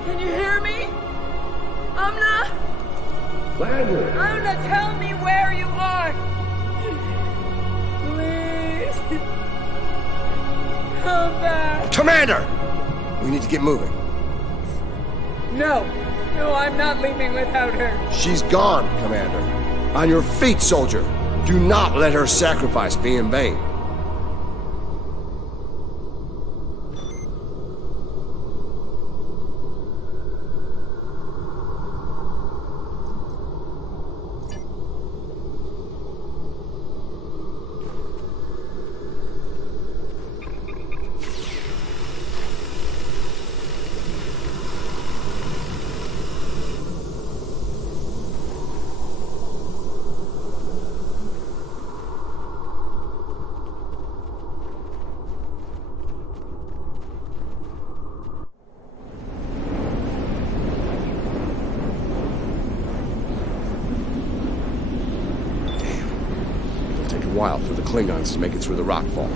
Can you hear me? Amna? Amna, tell me where you are. Please. Come back. Commander! We need to get moving. No. No, I'm not leaving without her. She's gone, Commander. On your feet, soldier. Do not let her sacrifice be in vain. While for the Klingons to make it through the rockfall.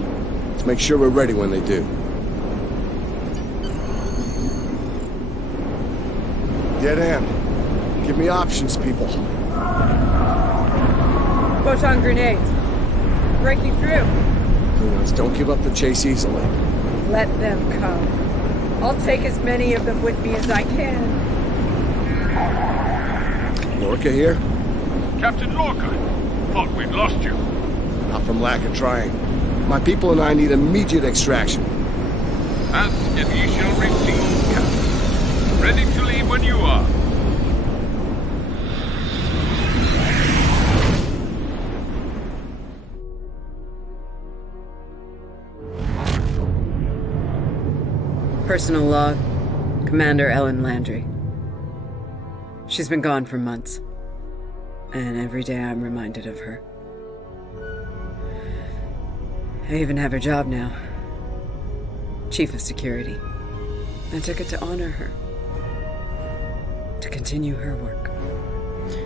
Let's make sure we're ready when they do. Get in. Give me options, people. Photon grenades. Breaking through. Klingons don't give up the chase easily. Let them come. I'll take as many of them with me as I can. Lorca here? Captain Lorca, thought we'd lost you. Not from lack of trying. My people and I need immediate extraction. Ask and ye shall receive, Captain. Ready to leave when you are. Personal log, Commander Ellen Landry. She's been gone for months, and every day I'm reminded of her. I even have her job now. Chief of Security. I took it to honor her. To continue her work.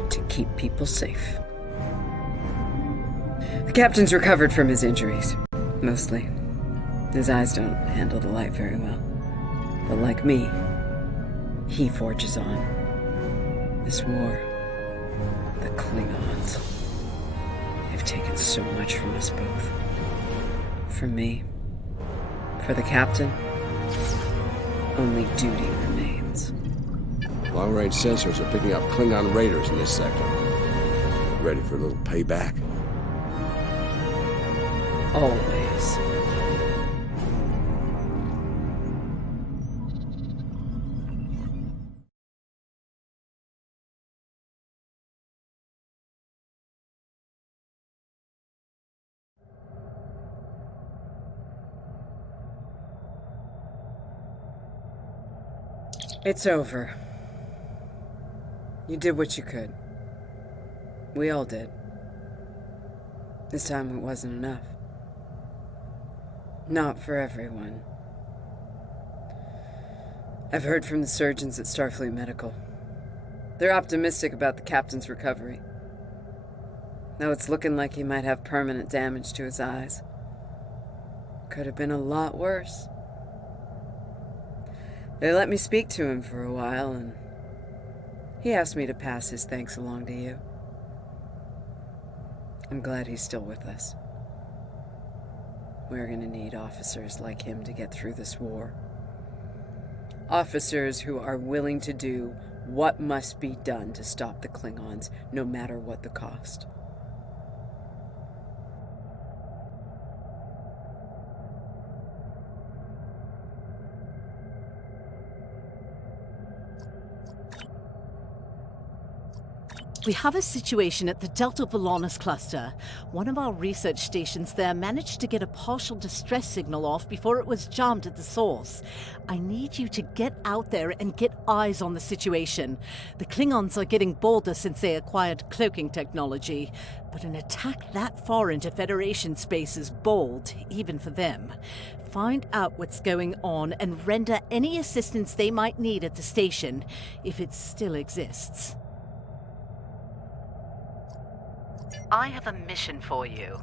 To keep people safe. The captain's recovered from his injuries. Mostly. His eyes don't handle the light very well. But like me, he forges on. This war, The Klingons. They've taken so much from us both. From me. For the captain. Only duty remains. Long-range sensors are picking up Klingon raiders in this sector. Ready for a little payback? Always. It's over. You did what you could. We all did. This time it wasn't enough. Not for everyone. I've heard from the surgeons at Starfleet Medical. They're optimistic about the captain's recovery. Though it's looking like he might have permanent damage to his eyes. Could have been a lot worse. They let me speak to him for a while, and he asked me to pass his thanks along to you. I'm glad he's still with us. We're gonna need officers like him to get through this war. Officers who are willing to do what must be done to stop the Klingons, no matter what the cost. We have a situation at the Delta Volanus cluster. One of our research stations there managed to get a partial distress signal off before it was jammed at the source. I need you to get out there and get eyes on the situation. The Klingons are getting bolder since they acquired cloaking technology, but an attack that far into Federation space is bold, even for them. Find out what's going on and render any assistance they might need at the station, if it still exists. I have a mission for you.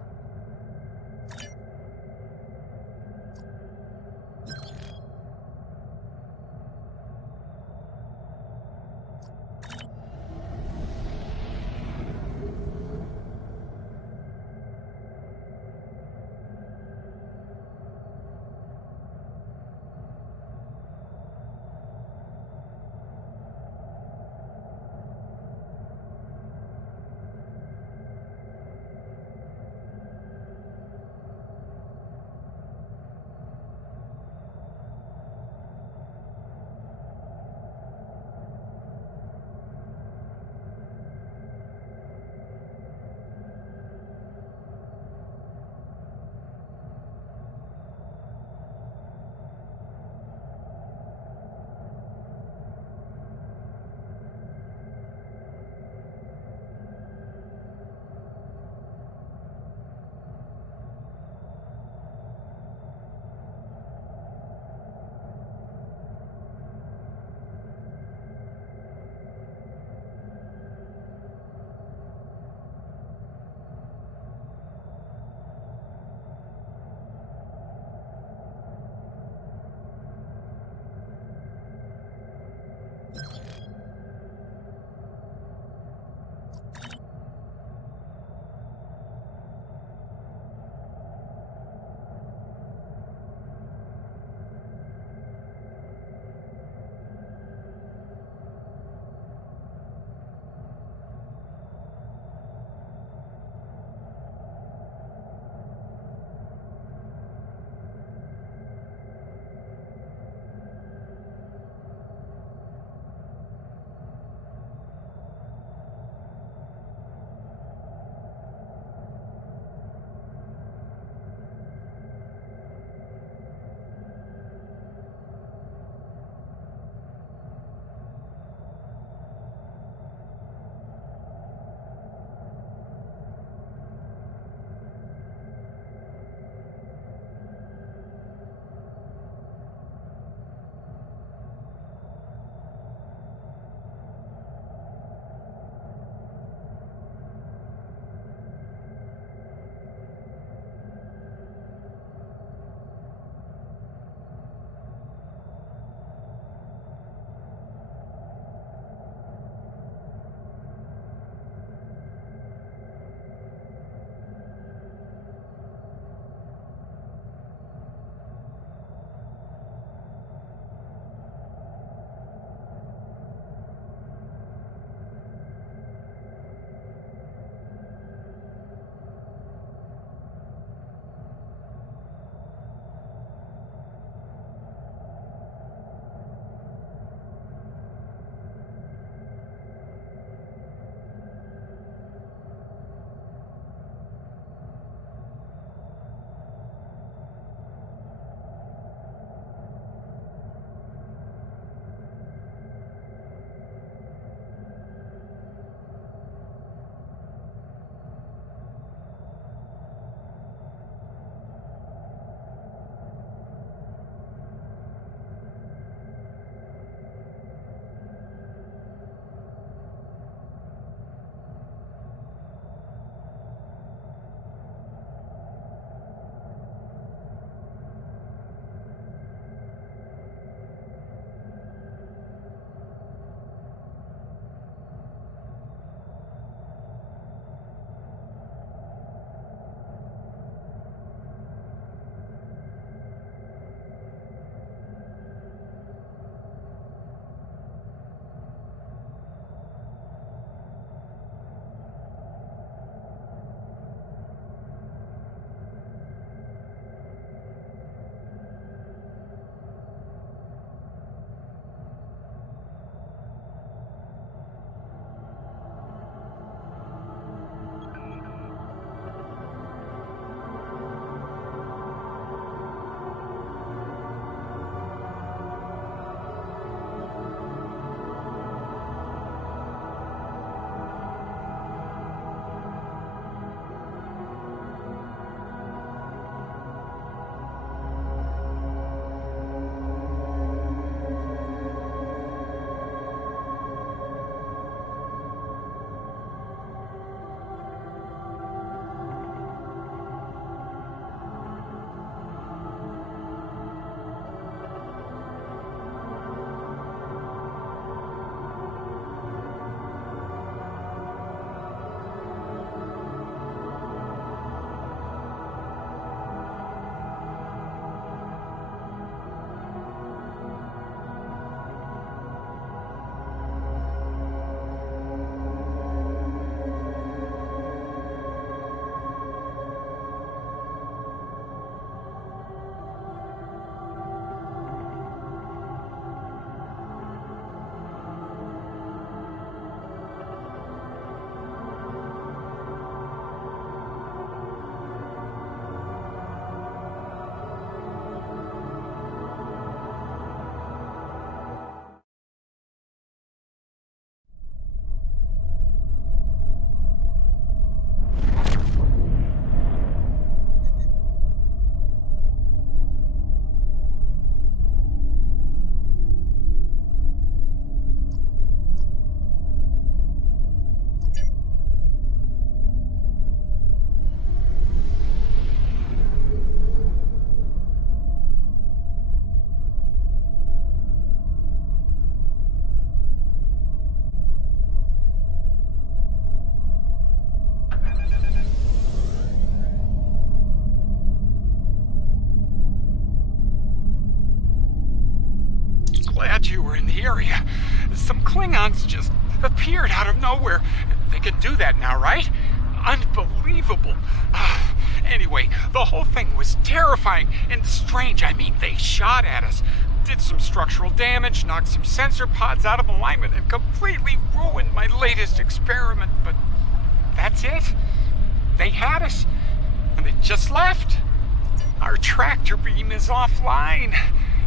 Klingons just appeared out of nowhere. They can do that now, right? Unbelievable. Anyway, the whole thing was terrifying and strange. I mean, they shot at us, did some structural damage, knocked some sensor pods out of alignment, and completely ruined my latest experiment. But that's it. They had us, and they just left. Our tractor beam is offline.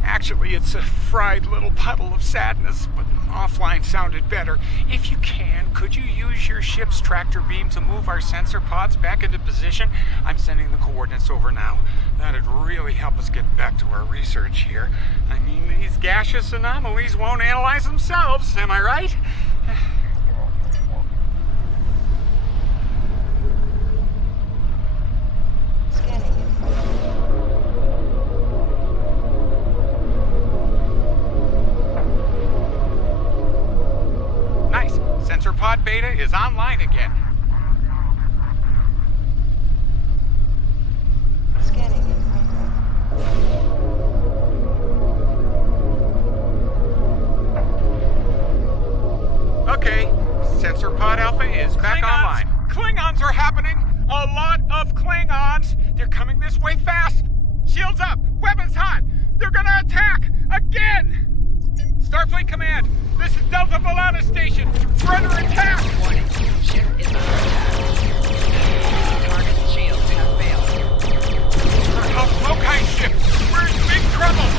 Actually, it's a fried little puddle of sadness, but offline sounded better. If you can, could you use your ship's tractor beam to move our sensor pods back into position? I'm sending the coordinates over now. That'd really help us get back to our research here. I mean, these gaseous anomalies won't analyze themselves, am I right? Nice. Sensor pod beta is online again. Okay, Sensor Pod Alpha is back online. Klingons are happening! A lot of Klingons! They're coming this way fast! Shields up! Weapons hot! They're gonna attack! Again! Starfleet Command, this is Delta Volana Station! We're under attack! Warning, ship is under attack. Target shields have failed. Our House Mokai ship! We're in big trouble!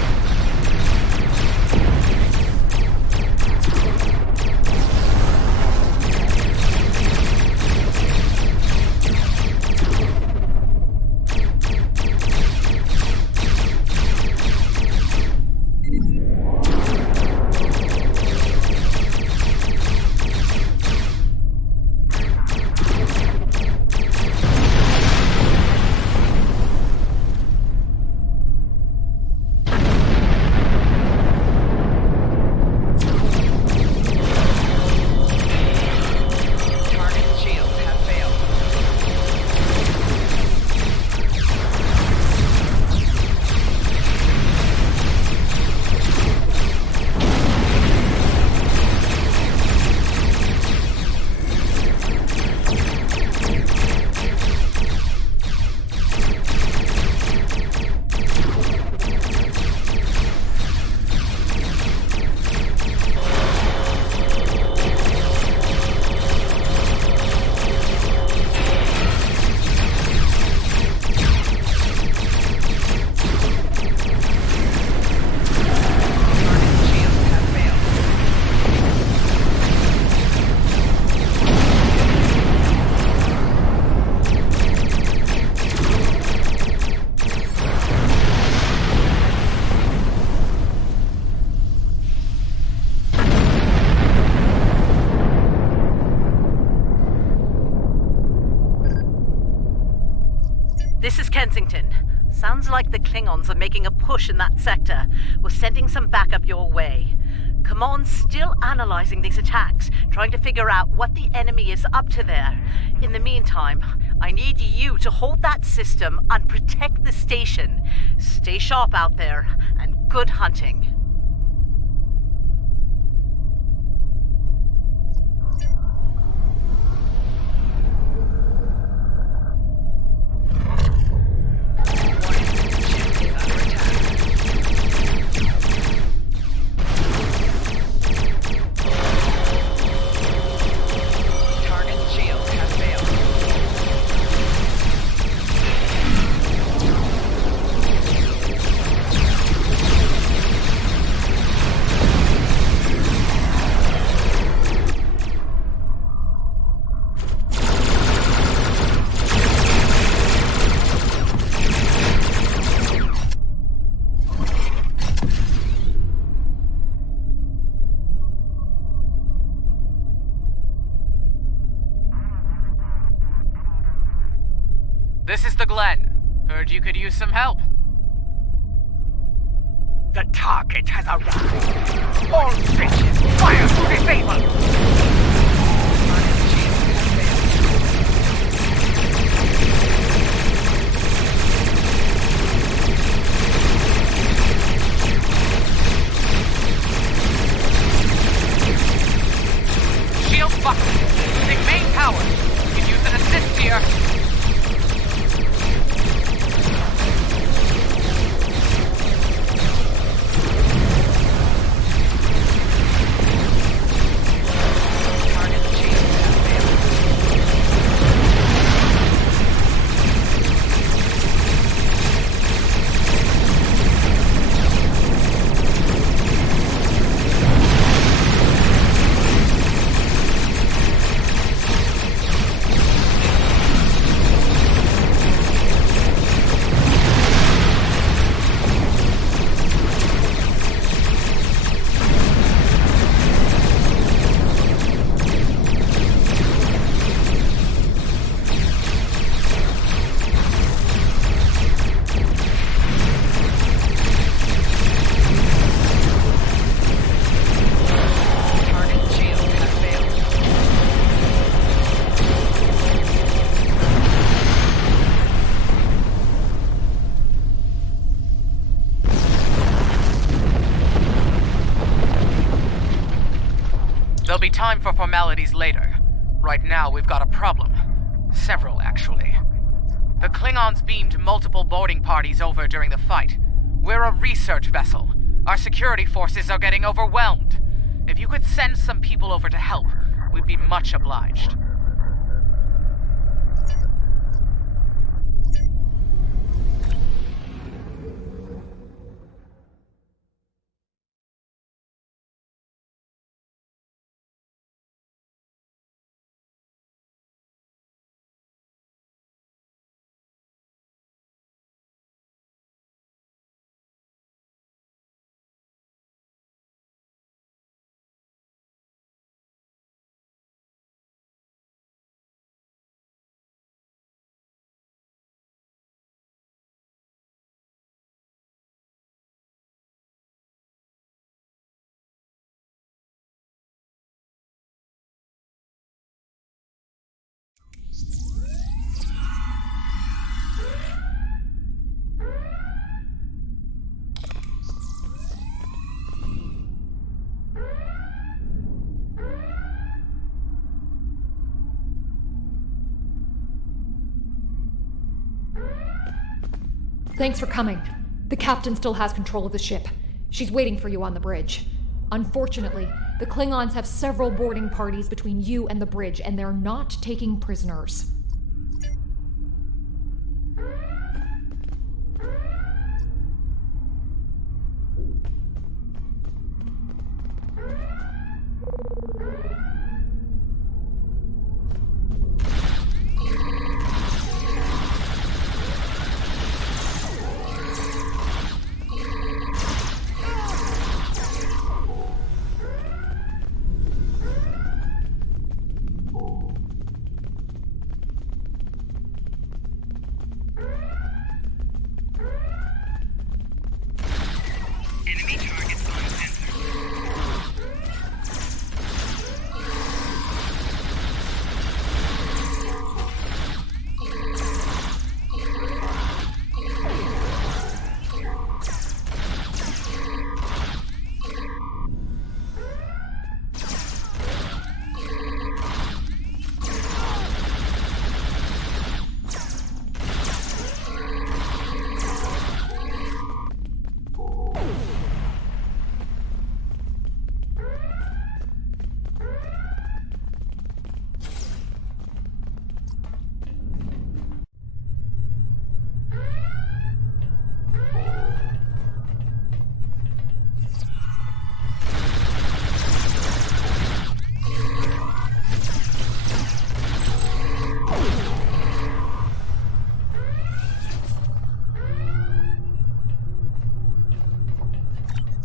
This is Kensington. Sounds like the Klingons are making a push in that sector. We're sending some backup your way. Command's still analyzing these attacks, trying to figure out what the enemy is up to there. In the meantime, I need you to hold that system and protect the station. Stay sharp out there, and good hunting. This is the Glen. Heard you could use some help. The target has arrived. All switches, fire to disable. time for formalities later. Right now, we've got a problem. Several, actually. The Klingons beamed multiple boarding parties over during the fight. We're a research vessel. Our security forces are getting overwhelmed. If you could send some people over to help, we'd be much obliged. Thanks for coming. The captain still has control of the ship. She's waiting for you on the bridge. Unfortunately, the Klingons have several boarding parties between you and the bridge, and they're not taking prisoners.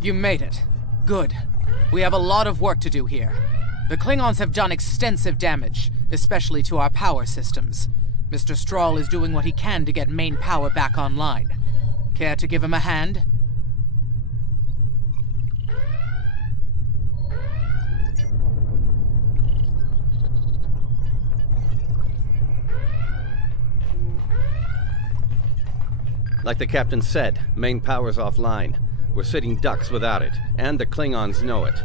You made it. Good. We have a lot of work to do here. The Klingons have done extensive damage, especially to our power systems. Mr. Strahl is doing what he can to get main power back online. Care to give him a hand? Like the captain said, main power's offline. We're sitting ducks without it, and the Klingons know it.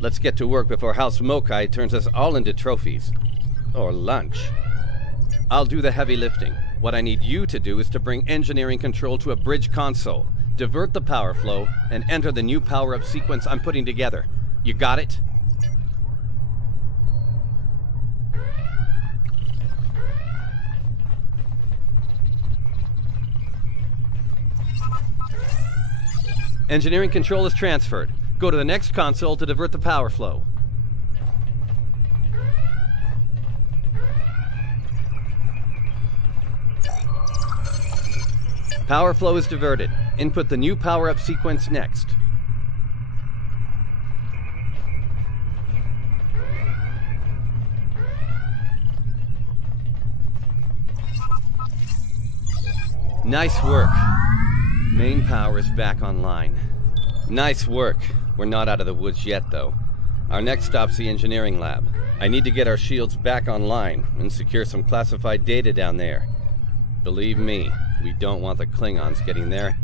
Let's get to work before House Mokai turns us all into trophies. Or lunch. I'll do the heavy lifting. What I need you to do is to bring engineering control to a bridge console, divert the power flow, and enter the new power-up sequence I'm putting together. You got it? Engineering control is transferred. Go to the next console to divert the power flow. Power flow is diverted. Input the new power-up sequence next. Nice work. Main power is back online. Nice work. We're not out of the woods yet, though. Our next stop's the engineering lab. I need to get our shields back online and secure some classified data down there. Believe me, we don't want the Klingons getting there.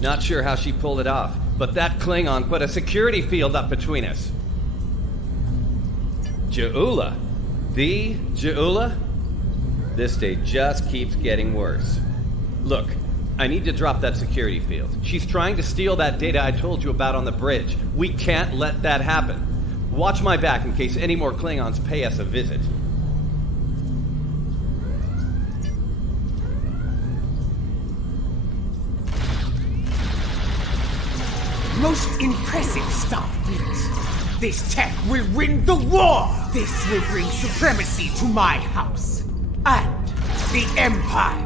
Not sure how she pulled it off, but that Klingon put a security field up between us. Ja'ula? The Ja'ula? This day just keeps getting worse. Look, I need to drop that security field. She's trying to steal that data I told you about on the bridge. We can't let that happen. Watch my back in case any more Klingons pay us a visit. Most impressive, Starfleet. This tech will win the war. This will bring supremacy to my house and the Empire.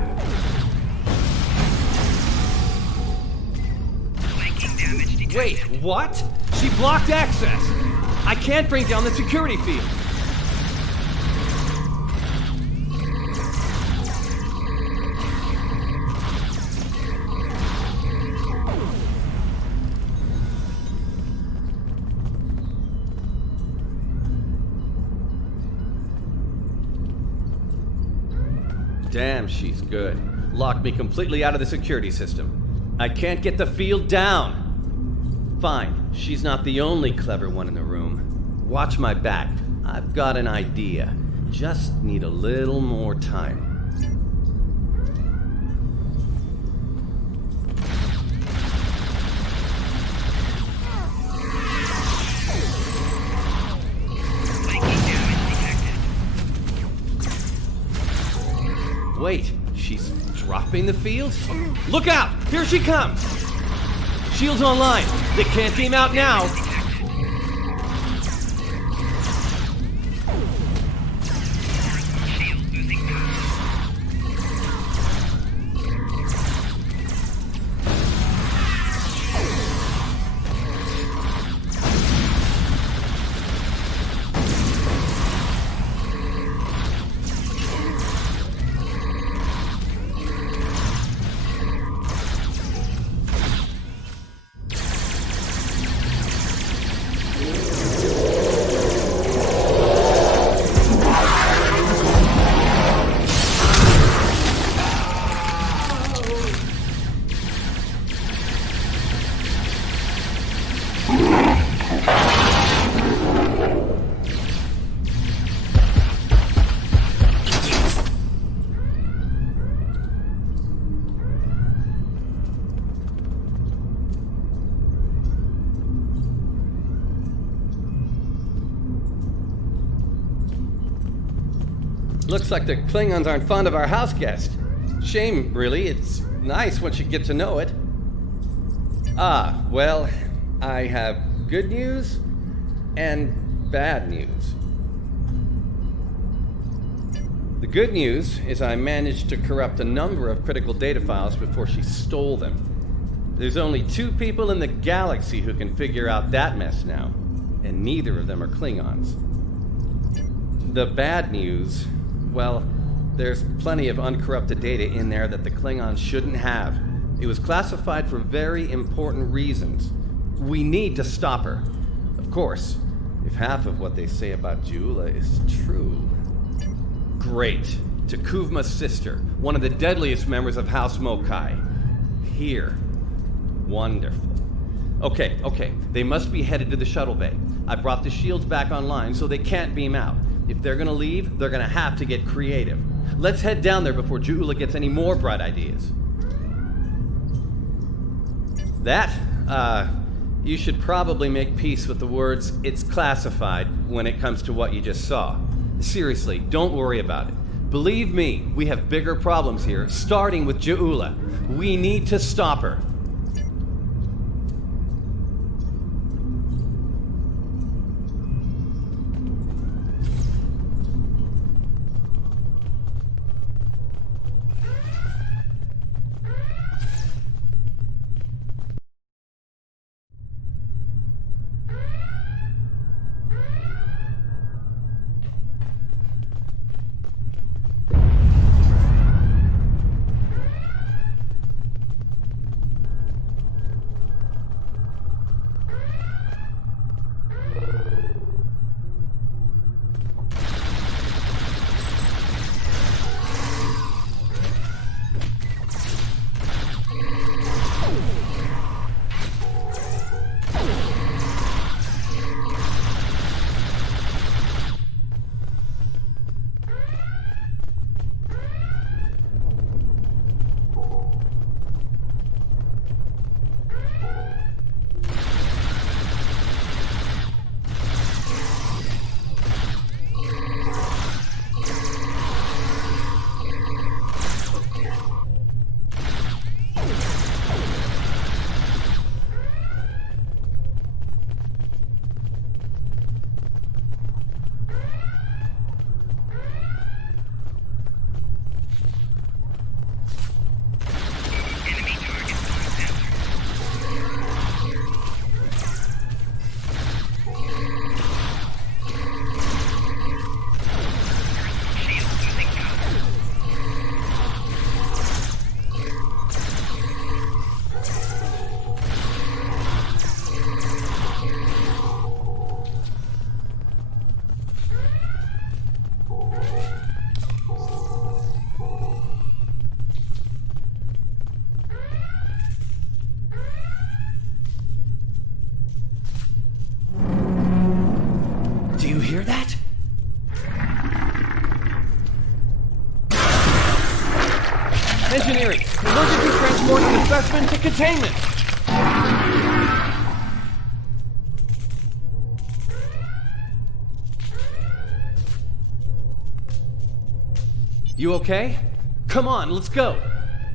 Wait, what? She blocked access. I can't bring down the security field. Damn, she's good. Locked me completely out of the security system. I can't get the field down. Fine, she's not the only clever one in the room. Watch my back. I've got an idea. Just need a little more time. Wait, she's dropping the field? Look out! Here she comes! Shields online. They can't beam out now. Looks like the Klingons aren't fond of our house guest. Shame, really. It's nice once you get to know it. Ah, well, I have good news and bad news. The good news is I managed to corrupt a number of critical data files before she stole them. There's only 2 people in the galaxy who can figure out that mess now, and neither of them are Klingons. The bad news, well, there's plenty of uncorrupted data in there that the Klingons shouldn't have. It was classified for very important reasons. We need to stop her. Of course, if half of what they say about Ja'ula is true. Great. T'Kuvma's sister, one of the deadliest members of House Mokai. Here. Wonderful. Okay. They must be headed to the shuttle bay. I brought the shields back online so they can't beam out. If they're gonna leave, they're gonna have to get creative. Let's head down there before Ja'ula gets any more bright ideas. You should probably make peace with the words, "it's classified," when it comes to what you just saw. Seriously, don't worry about it. Believe me, we have bigger problems here, starting with Ja'ula. We need to stop her. specimen to containment! You okay? Come on, let's go!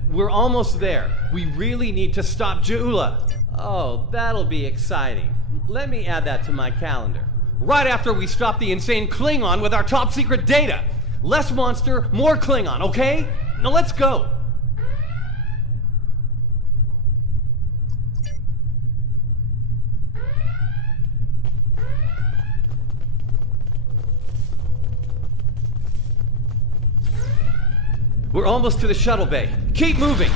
We're almost there. We really need to stop Ja'ula. Oh, that'll be exciting. Let me add that to my calendar. Right after we stop the insane Klingon with our top secret data. Less monster, more Klingon, okay? Now let's go. We're almost to the shuttle bay. Keep moving.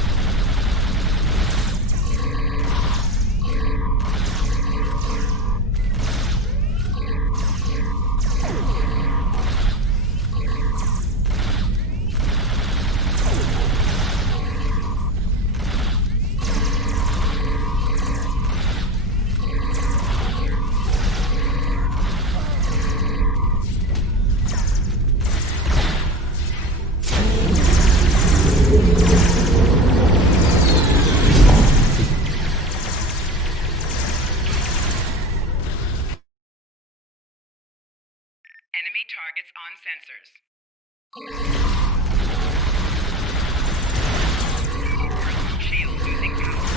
Enemy targets on sensors. Shield losing power.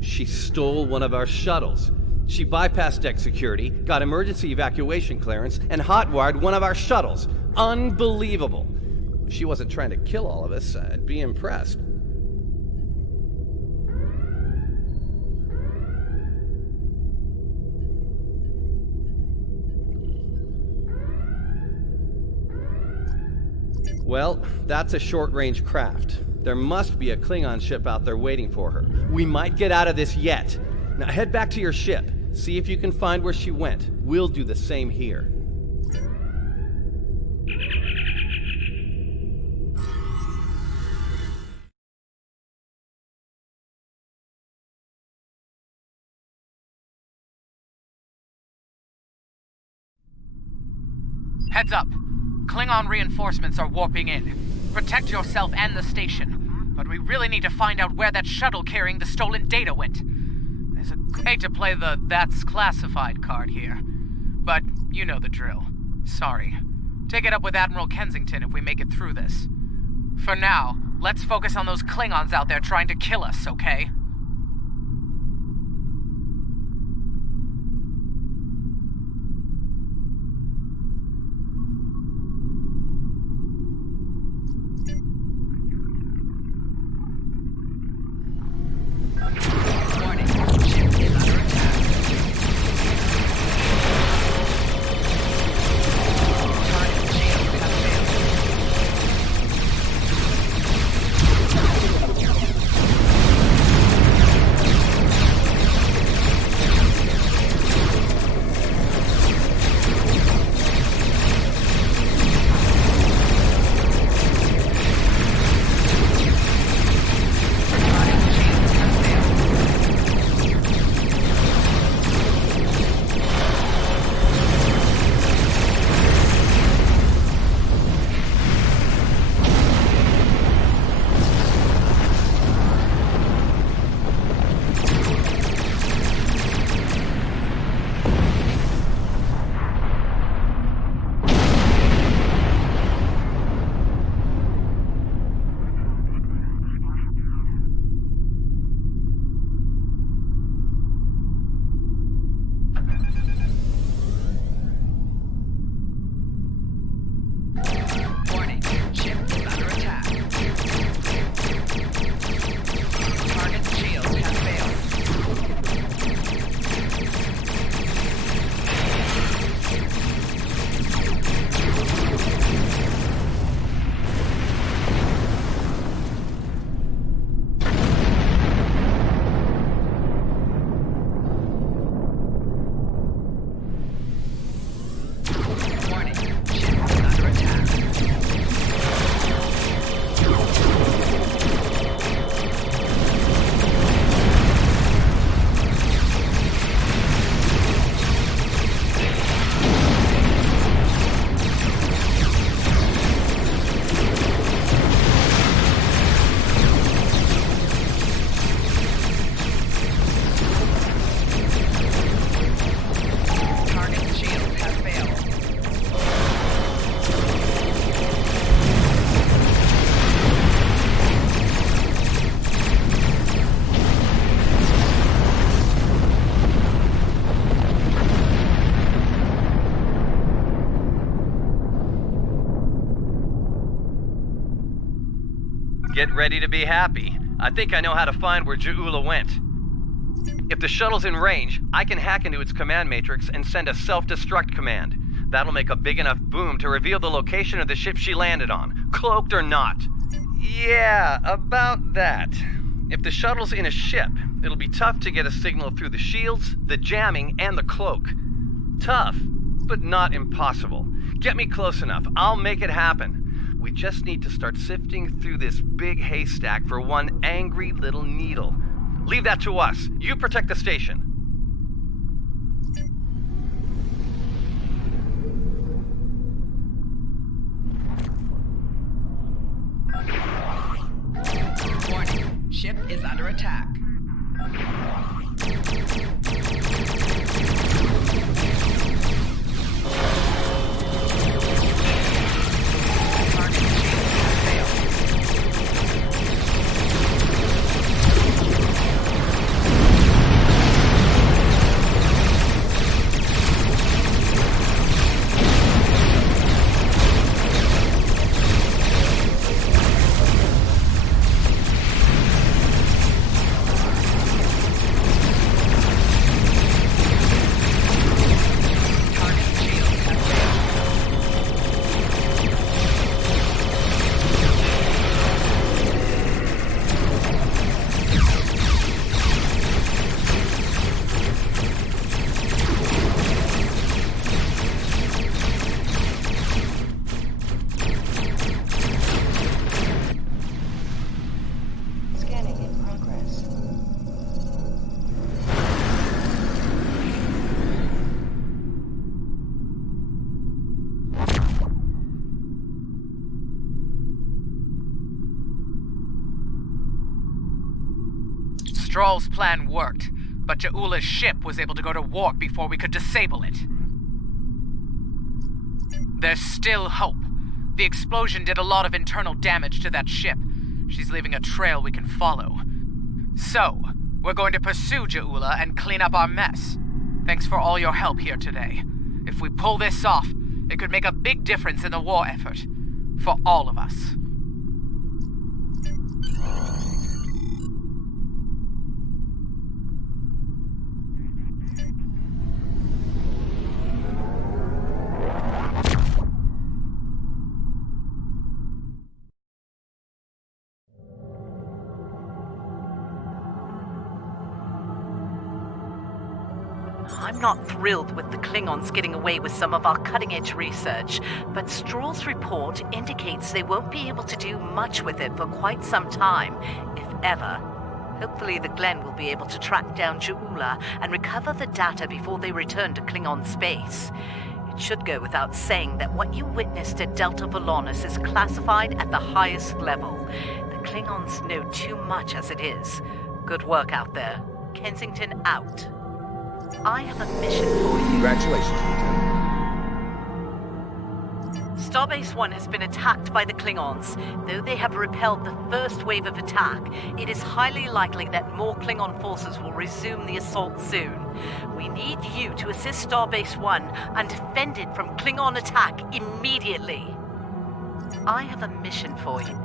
She stole one of our shuttles. She bypassed deck security, got emergency evacuation clearance, and hotwired one of our shuttles. Unbelievable. If she wasn't trying to kill all of us, I'd be impressed. Well, that's a short-range craft. There must be a Klingon ship out there waiting for her. We might get out of this yet. Now head back to your ship. See if you can find where she went. We'll do the same here. Heads up. Klingon reinforcements are warping in. Protect yourself and the station. But we really need to find out where that shuttle carrying the stolen data went. There's a way to play the "that's classified" card here. But you know the drill. Sorry. Take it up with Admiral Kensington if we make it through this. For now, let's focus on those Klingons out there trying to kill us, okay? Get ready to be happy. I think I know how to find where Ja'ula went. If the shuttle's in range, I can hack into its command matrix and send a self-destruct command. That'll make a big enough boom to reveal the location of the ship she landed on, cloaked or not. Yeah, about that. If the shuttle's in a ship, it'll be tough to get a signal through the shields, the jamming, and the cloak. Tough, but not impossible. Get me close enough, I'll make it happen. We just need to start sifting through this big haystack for one angry little needle. Leave that to us. You protect the station. Warning. Ship is under attack. Stroll's plan worked, but Ja'ula's ship was able to go to warp before we could disable it. There's still hope. The explosion did a lot of internal damage to that ship. She's leaving a trail we can follow. So, we're going to pursue Ja'ula and clean up our mess. Thanks for all your help here today. If we pull this off, it could make a big difference in the war effort. For all of us. I'm not thrilled with the Klingons getting away with some of our cutting-edge research, but Stroll's report indicates they won't be able to do much with it for quite some time, if ever. Hopefully the Glen will be able to track down Ja'ula and recover the data before they return to Klingon space. It should go without saying that what you witnessed at Delta Volanus is classified at the highest level. The Klingons know too much as it is. Good work out there. Kensington out. I have a mission for you. Congratulations, Lieutenant. Starbase 1 has been attacked by the Klingons. Though they have repelled the first wave of attack, it is highly likely that more Klingon forces will resume the assault soon. We need you to assist Starbase 1 and defend it from Klingon attack immediately. I have a mission for you.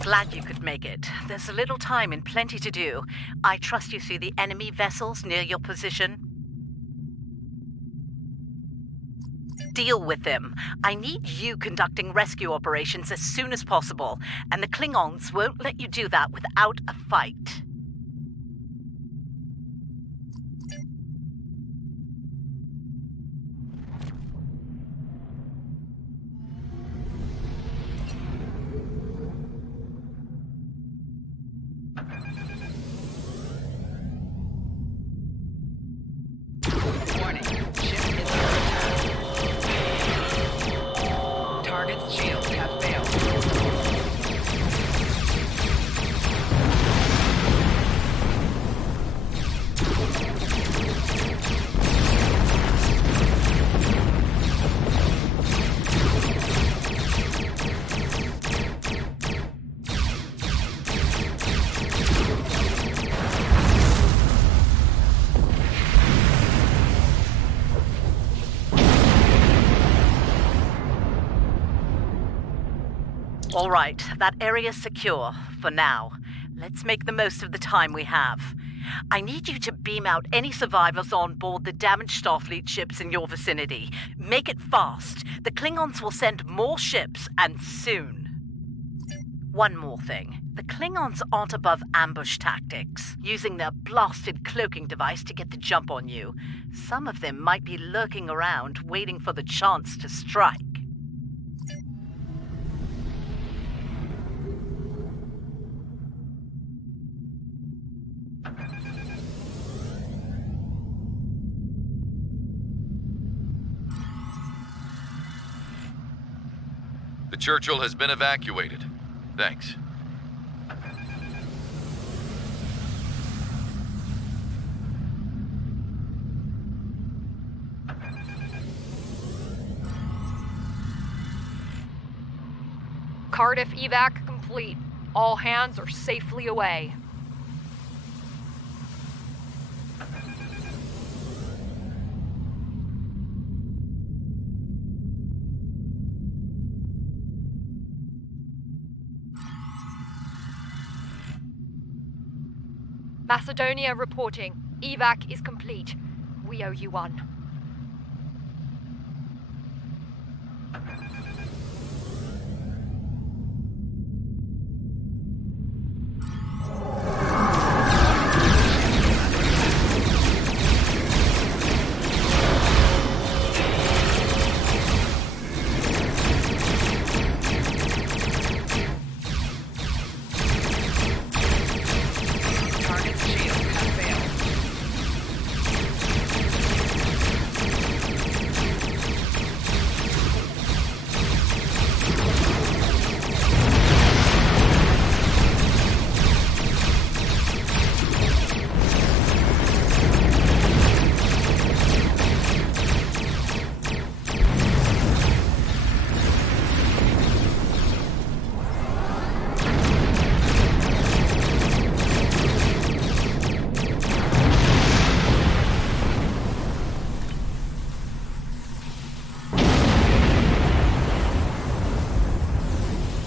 Glad you could make it. There's a little time and plenty to do. I trust you see the enemy vessels near your position. Deal with them. I need you conducting rescue operations as soon as possible, and the Klingons won't let you do that without a fight. Warning. Ship is under attack. Target's shields have failed. All right, that area's secure, for now. Let's make the most of the time we have. I need you to beam out any survivors on board the damaged Starfleet ships in your vicinity. Make it fast. The Klingons will send more ships, and soon. One more thing. The Klingons aren't above ambush tactics, using their blasted cloaking device to get the jump on you. Some of them might be lurking around, waiting for the chance to strike. The Churchill has been evacuated. Thanks. Cardiff evac complete. All hands are safely away. Macedonia reporting. Evac is complete. We owe you one.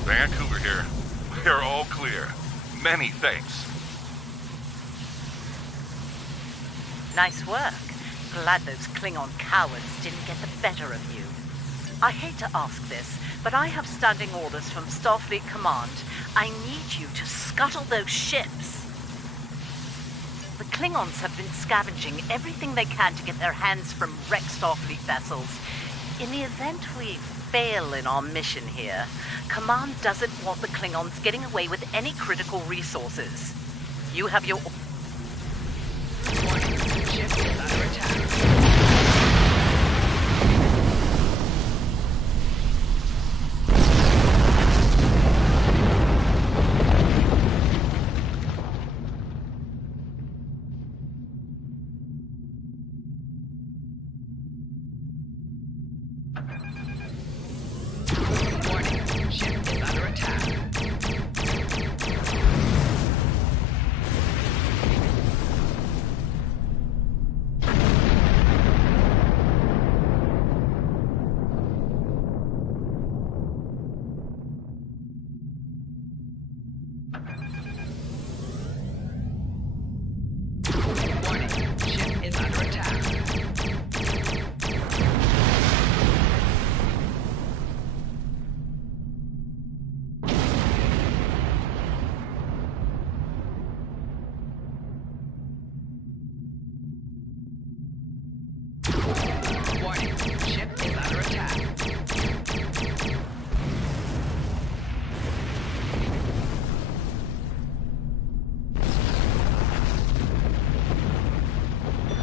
Vancouver here. We're all clear. Many thanks. Nice work. Glad those Klingon cowards didn't get the better of you. I hate to ask this, but I have standing orders from Starfleet Command. I need you to scuttle those ships. The Klingons have been scavenging everything they can to get their hands from wrecked Starfleet vessels. In the event we fail in our mission here, Command doesn't want the Klingons getting away with any critical resources. You have your... Warning. Ship is under attack. Warning. Ship is under attack.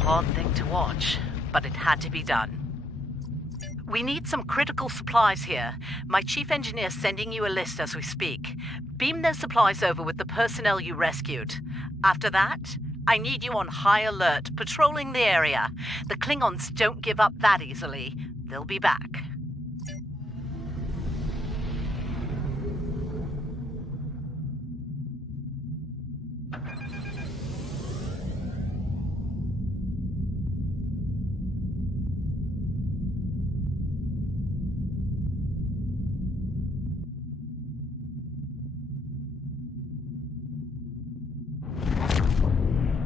hard thing to watch, but it had to be done. We need some critical supplies here. My chief engineer's sending you a list as we speak. Beam those supplies over with the personnel you rescued. After that, I need you on high alert, patrolling the area. The Klingons don't give up that easily. They'll be back.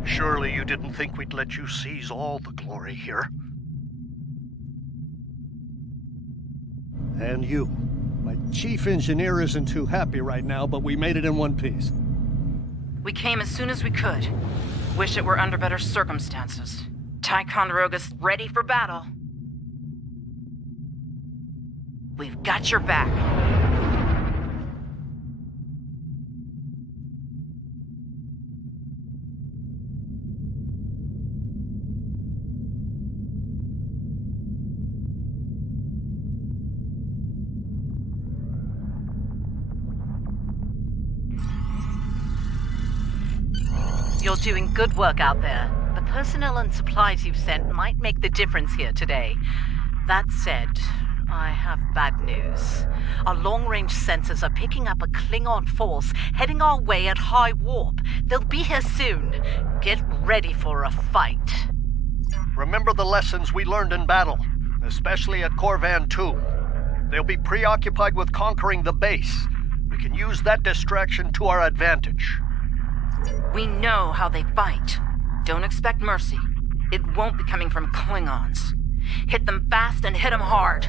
Surely you didn't think we'd let you seize all the glory here. And you. My chief engineer isn't too happy right now, but we made it in one piece. We came as soon as we could. Wish it were under better circumstances. Ticonderoga's ready for battle. We've got your back. You're doing good work out there. The personnel and supplies you've sent might make the difference here today. That said, I have bad news. Our long-range sensors are picking up a Klingon force heading our way at high warp. They'll be here soon. Get ready for a fight. Remember the lessons we learned in battle, especially at Corvan 2. They'll be preoccupied with conquering the base. We can use that distraction to our advantage. We know how they fight. Don't expect mercy. It won't be coming from Klingons. Hit them fast and hit them hard.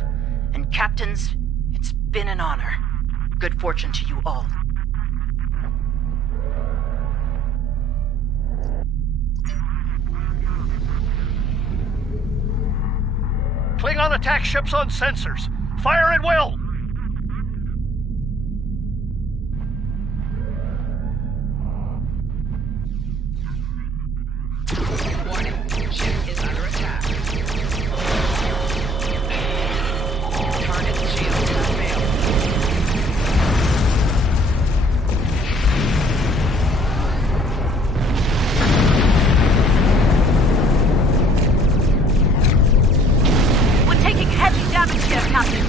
And captains, it's been an honor. Good fortune to you all. Klingon attack ships on sensors. Fire at will! Warning, ship is under attack. Target shields have failed. We're taking heavy damage here, Captain.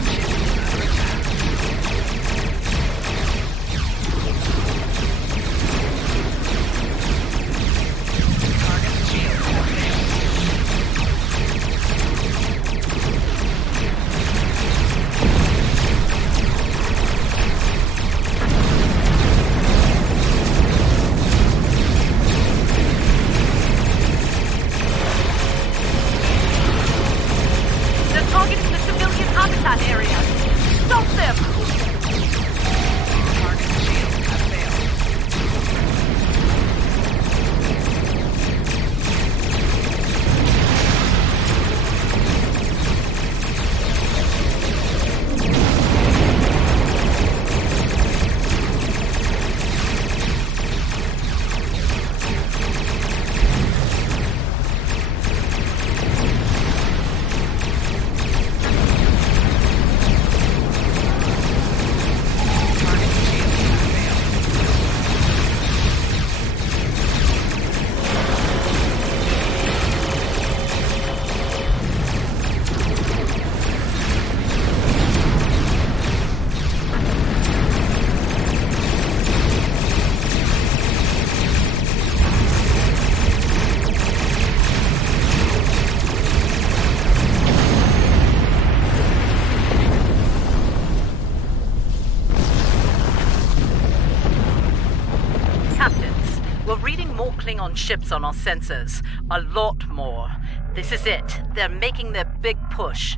Klingon ships on our sensors. A lot more. This is it. They're making their big push.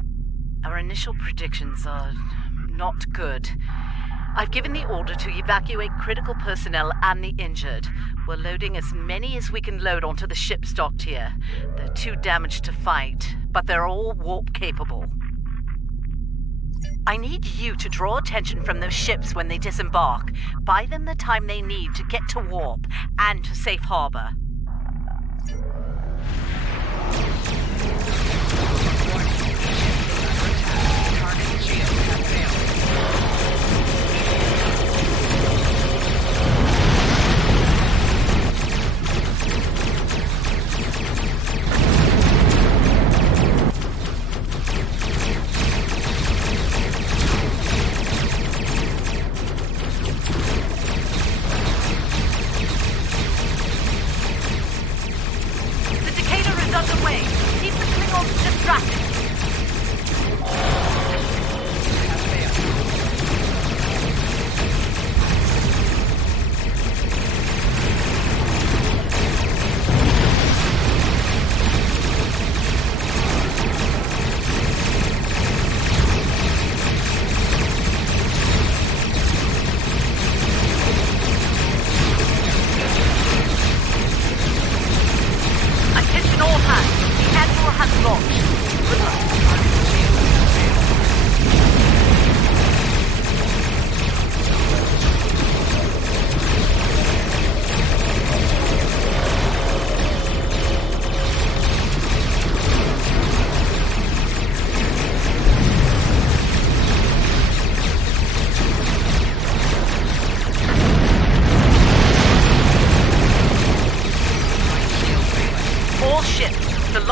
Our initial predictions are not good. I've given the order to evacuate critical personnel and the injured. We're loading as many as we can load onto the ships docked here. They're too damaged to fight, but they're all warp capable. I need you to draw attention from those ships when they disembark. Buy them the time they need to get to warp and to safe harbor.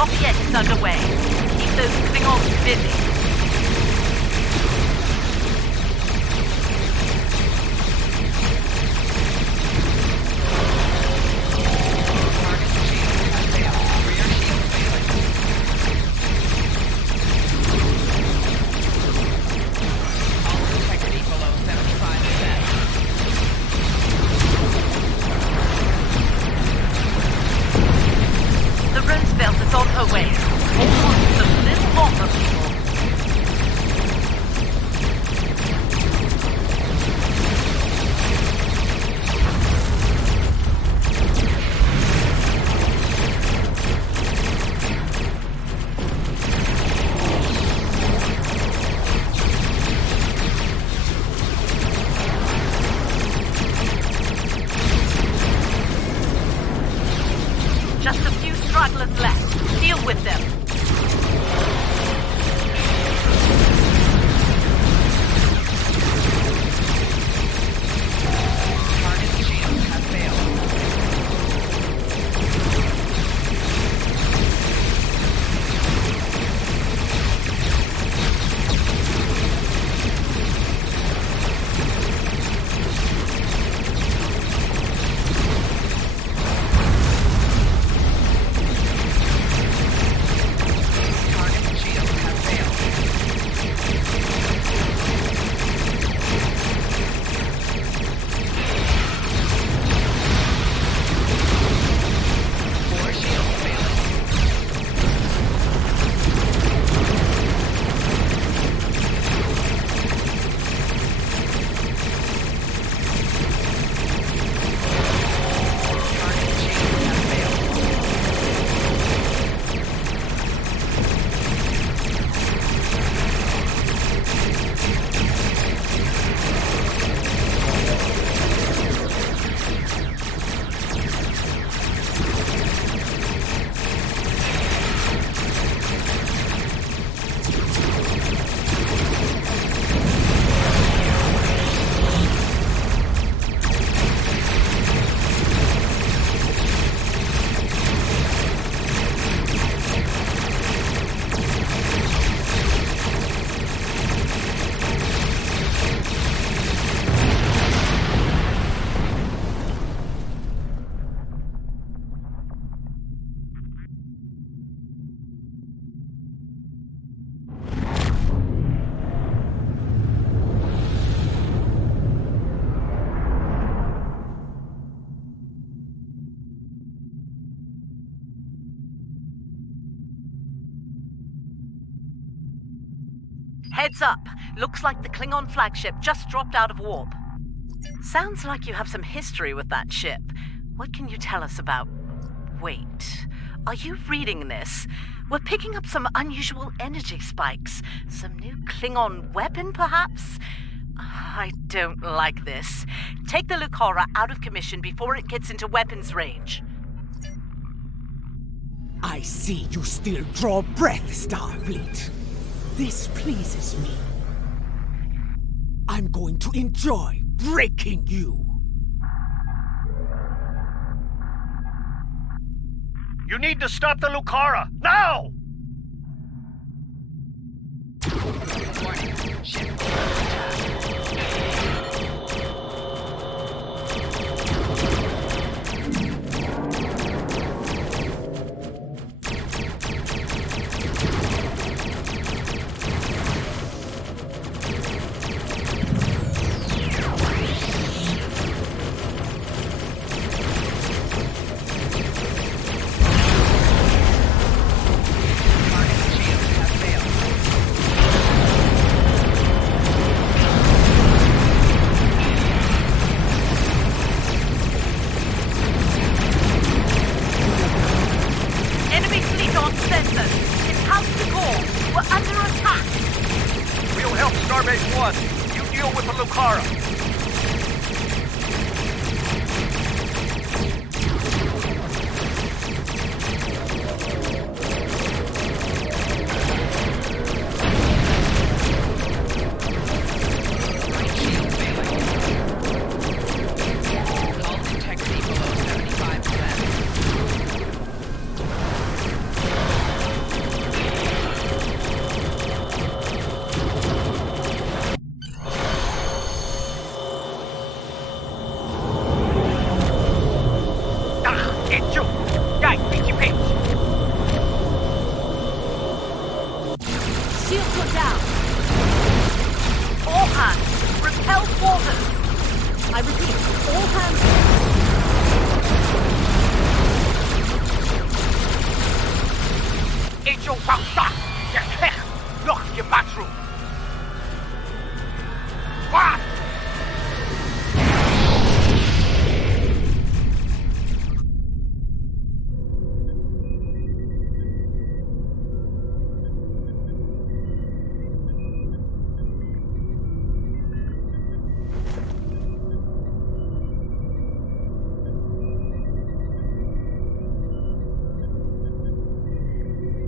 Lafayette is underway. Keep those Klingons busy. On her way. Hold on just a little longer, people. Just a few stragglers left. Deal with them. Target shields have failed. Heads up. Looks like the Klingon flagship just dropped out of warp. Sounds like you have some history with that ship. What can you tell us about... Wait. Are you reading this? We're picking up some unusual energy spikes. Some new Klingon weapon, perhaps? I don't like this. Take the Lucara out of commission before it gets into weapons range. I see you still draw breath, Starfleet. This pleases me. I'm going to enjoy breaking you. You need to stop the Lucara, now! Warning. Ship.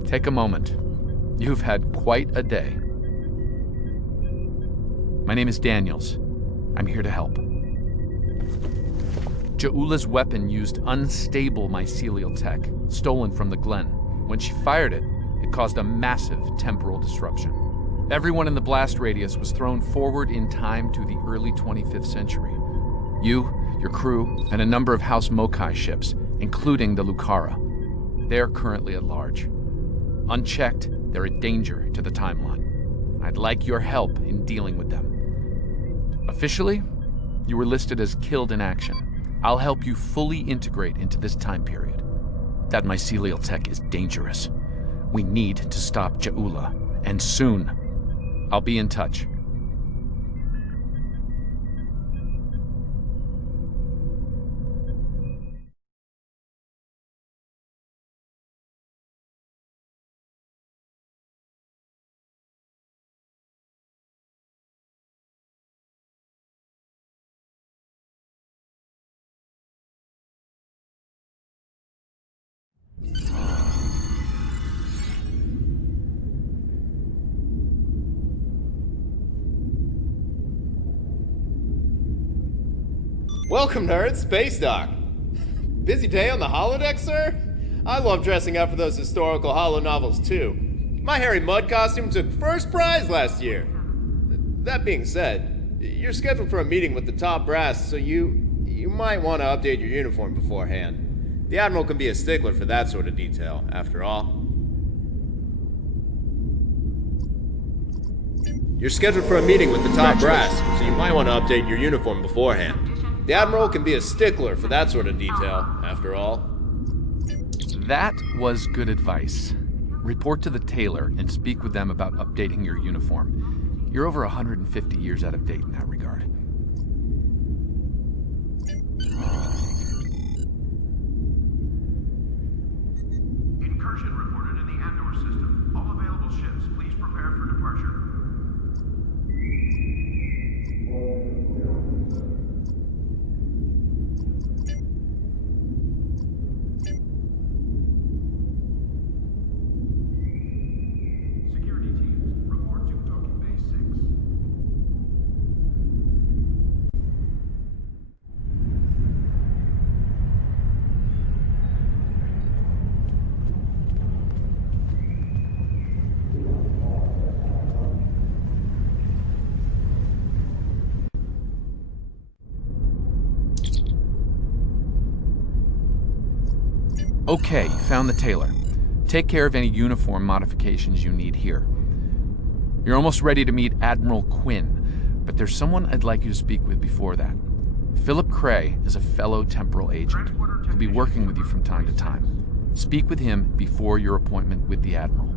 Take a moment. You've had quite a day. My name is Daniels. I'm here to help. Ja'ula's weapon used unstable mycelial tech, stolen from the Glen. When she fired it, it caused a massive temporal disruption. Everyone in the blast radius was thrown forward in time to the early 25th century. You, your crew, and a number of House Mokai ships, including the Lucara. They're currently at large. Unchecked, they're a danger to the timeline. I'd like your help in dealing with them. Officially, you were listed as killed in action. I'll help you fully integrate into this time period. That mycelial tech is dangerous. We need to stop Ja'ula, and soon. I'll be in touch. Welcome, nerds. Space Dock. Busy day on the holodeck, sir? I love dressing up for those historical holo novels, too. My Harry Mudd costume took first prize last year. That being said, you're scheduled for a meeting with the top brass, so you might want to update your uniform beforehand. The Admiral can be a stickler for that sort of detail, after all. You're scheduled for a meeting with the top brass, so you might want to update your uniform beforehand. The Admiral can be a stickler for that sort of detail, after all. That was good advice. Report to the tailor and speak with them about updating your uniform. You're over 150 years out of date in that regard. Incursion reported in the Andor system. All available ships, please prepare for departure. Security teams, report to docking bay 6. Okay, found the tailor. Take care of any uniform modifications you need here. You're almost ready to meet Admiral Quinn, but there's someone I'd like you to speak with before that. Philip Cray is a fellow temporal agent. He'll be working with you from time to time. Speak with him before your appointment with the Admiral.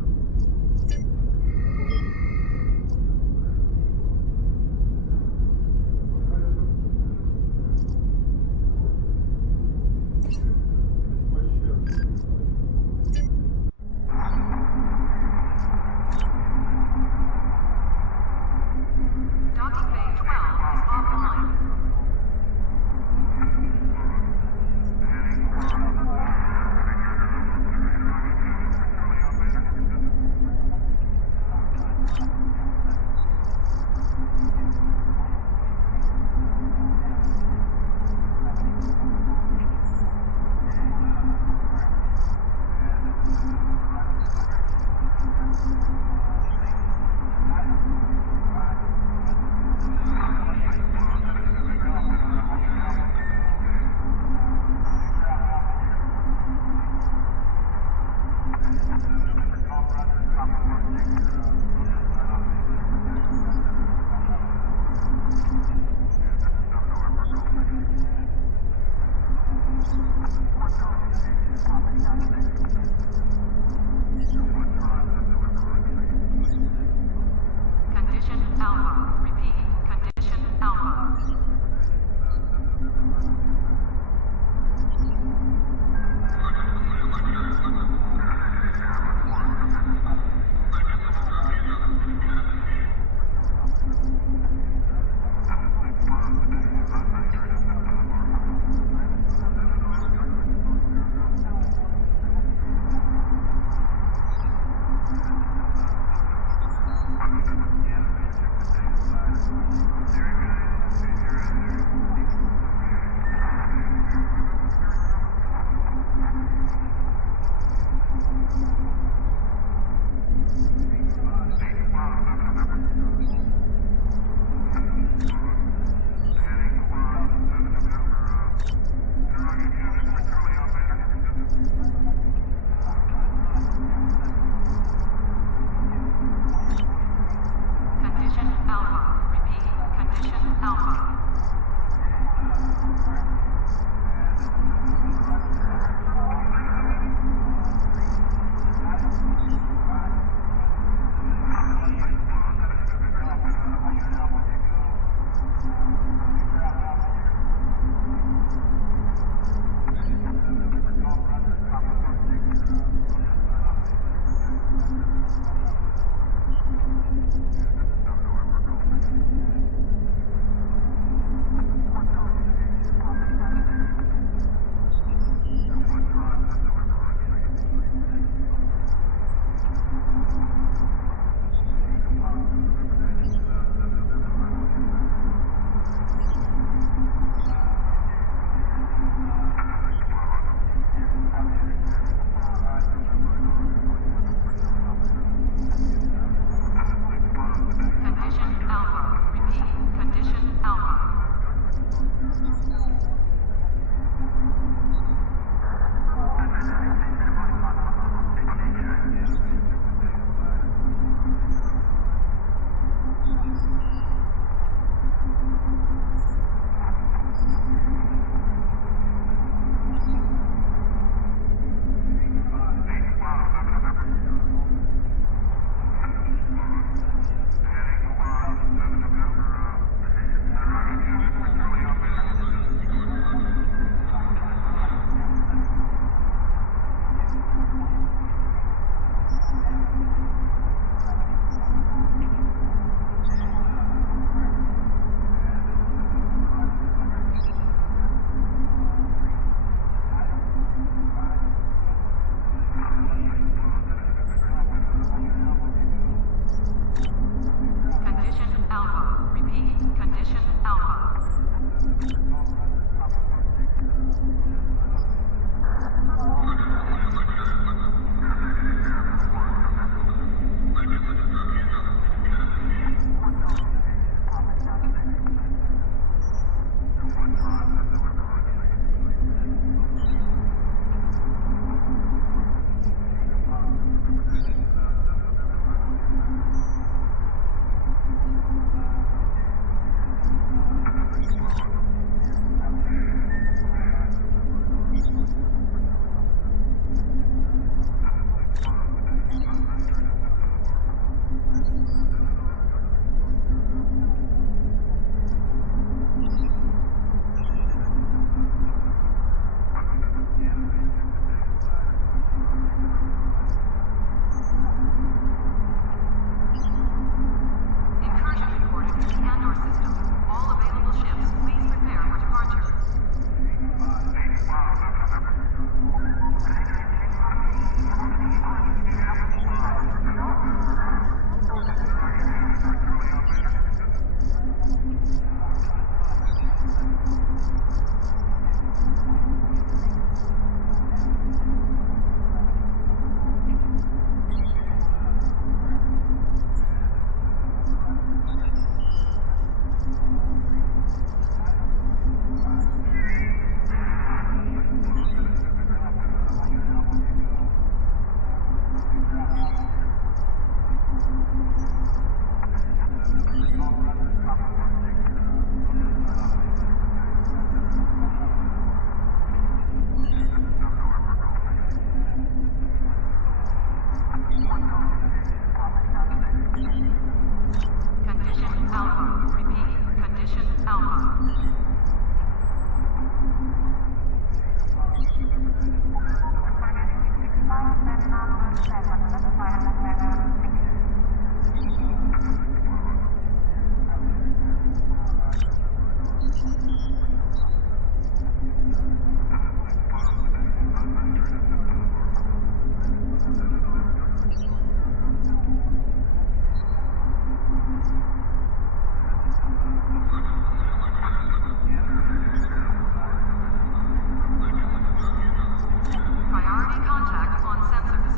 Targeting contact on sensors.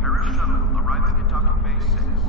Harris shuttle arriving at docking bay 6.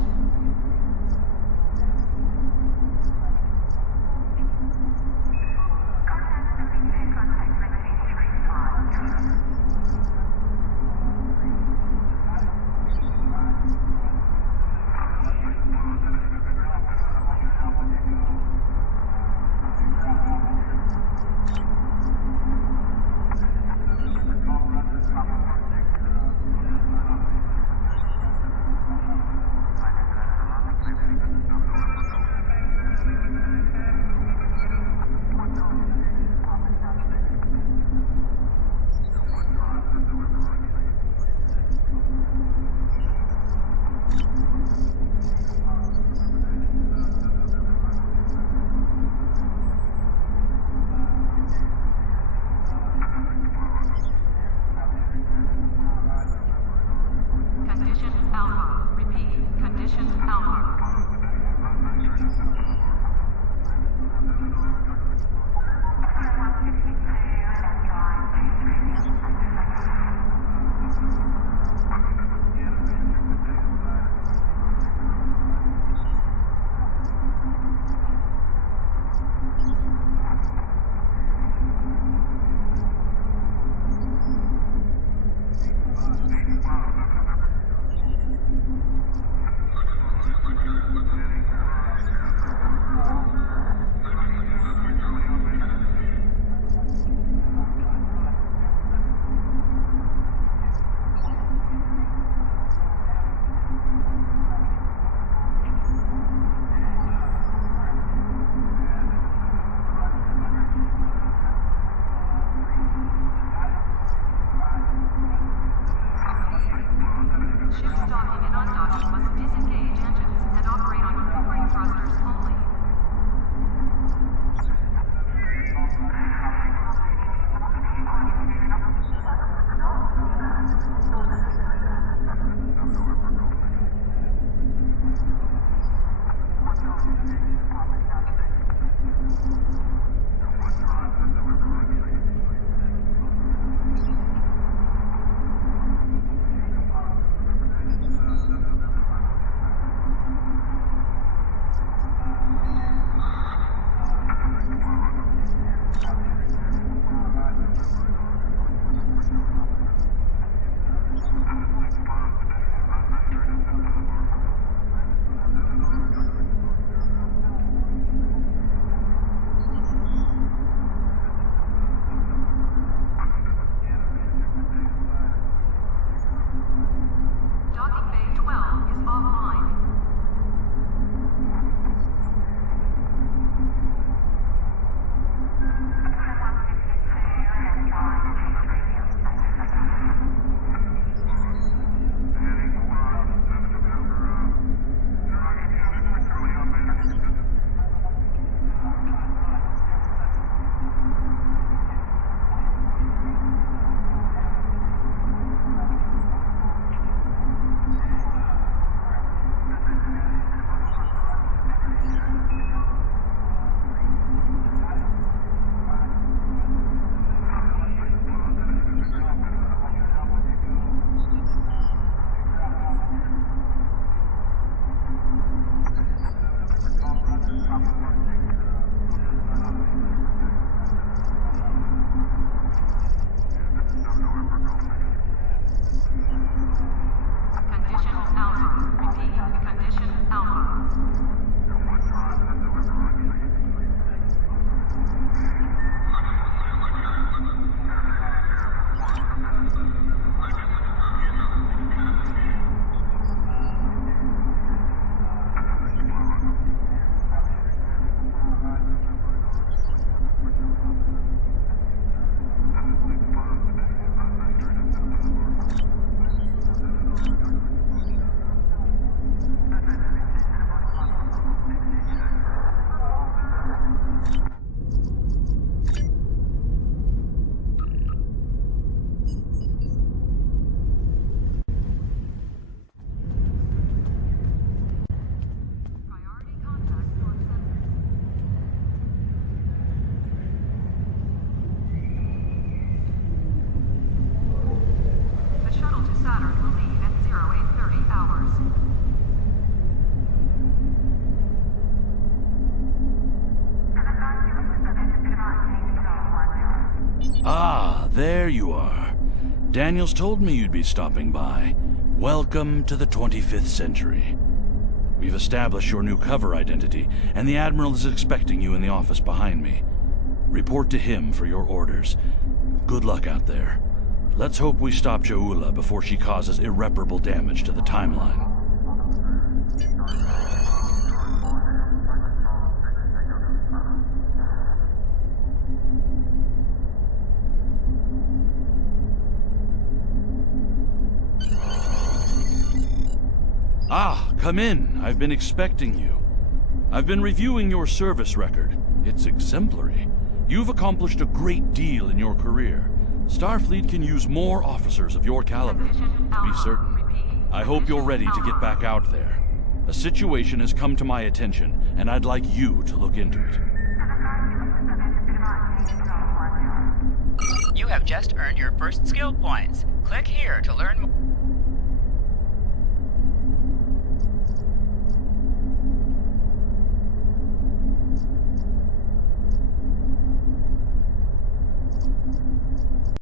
There you are. Daniels told me you'd be stopping by. Welcome to the 25th century. We've established your new cover identity, and the Admiral is expecting you in the office behind me. Report to him for your orders. Good luck out there. Let's hope we stop Jaula before she causes irreparable damage to the timeline. Ah, come in. I've been expecting you. I've been reviewing your service record. It's exemplary. You've accomplished a great deal in your career. Starfleet can use more officers of your caliber, to be certain. I hope you're ready to get back out there. A situation has come to my attention, and I'd like you to look into it. You have just earned your first skill points. Click here to learn more.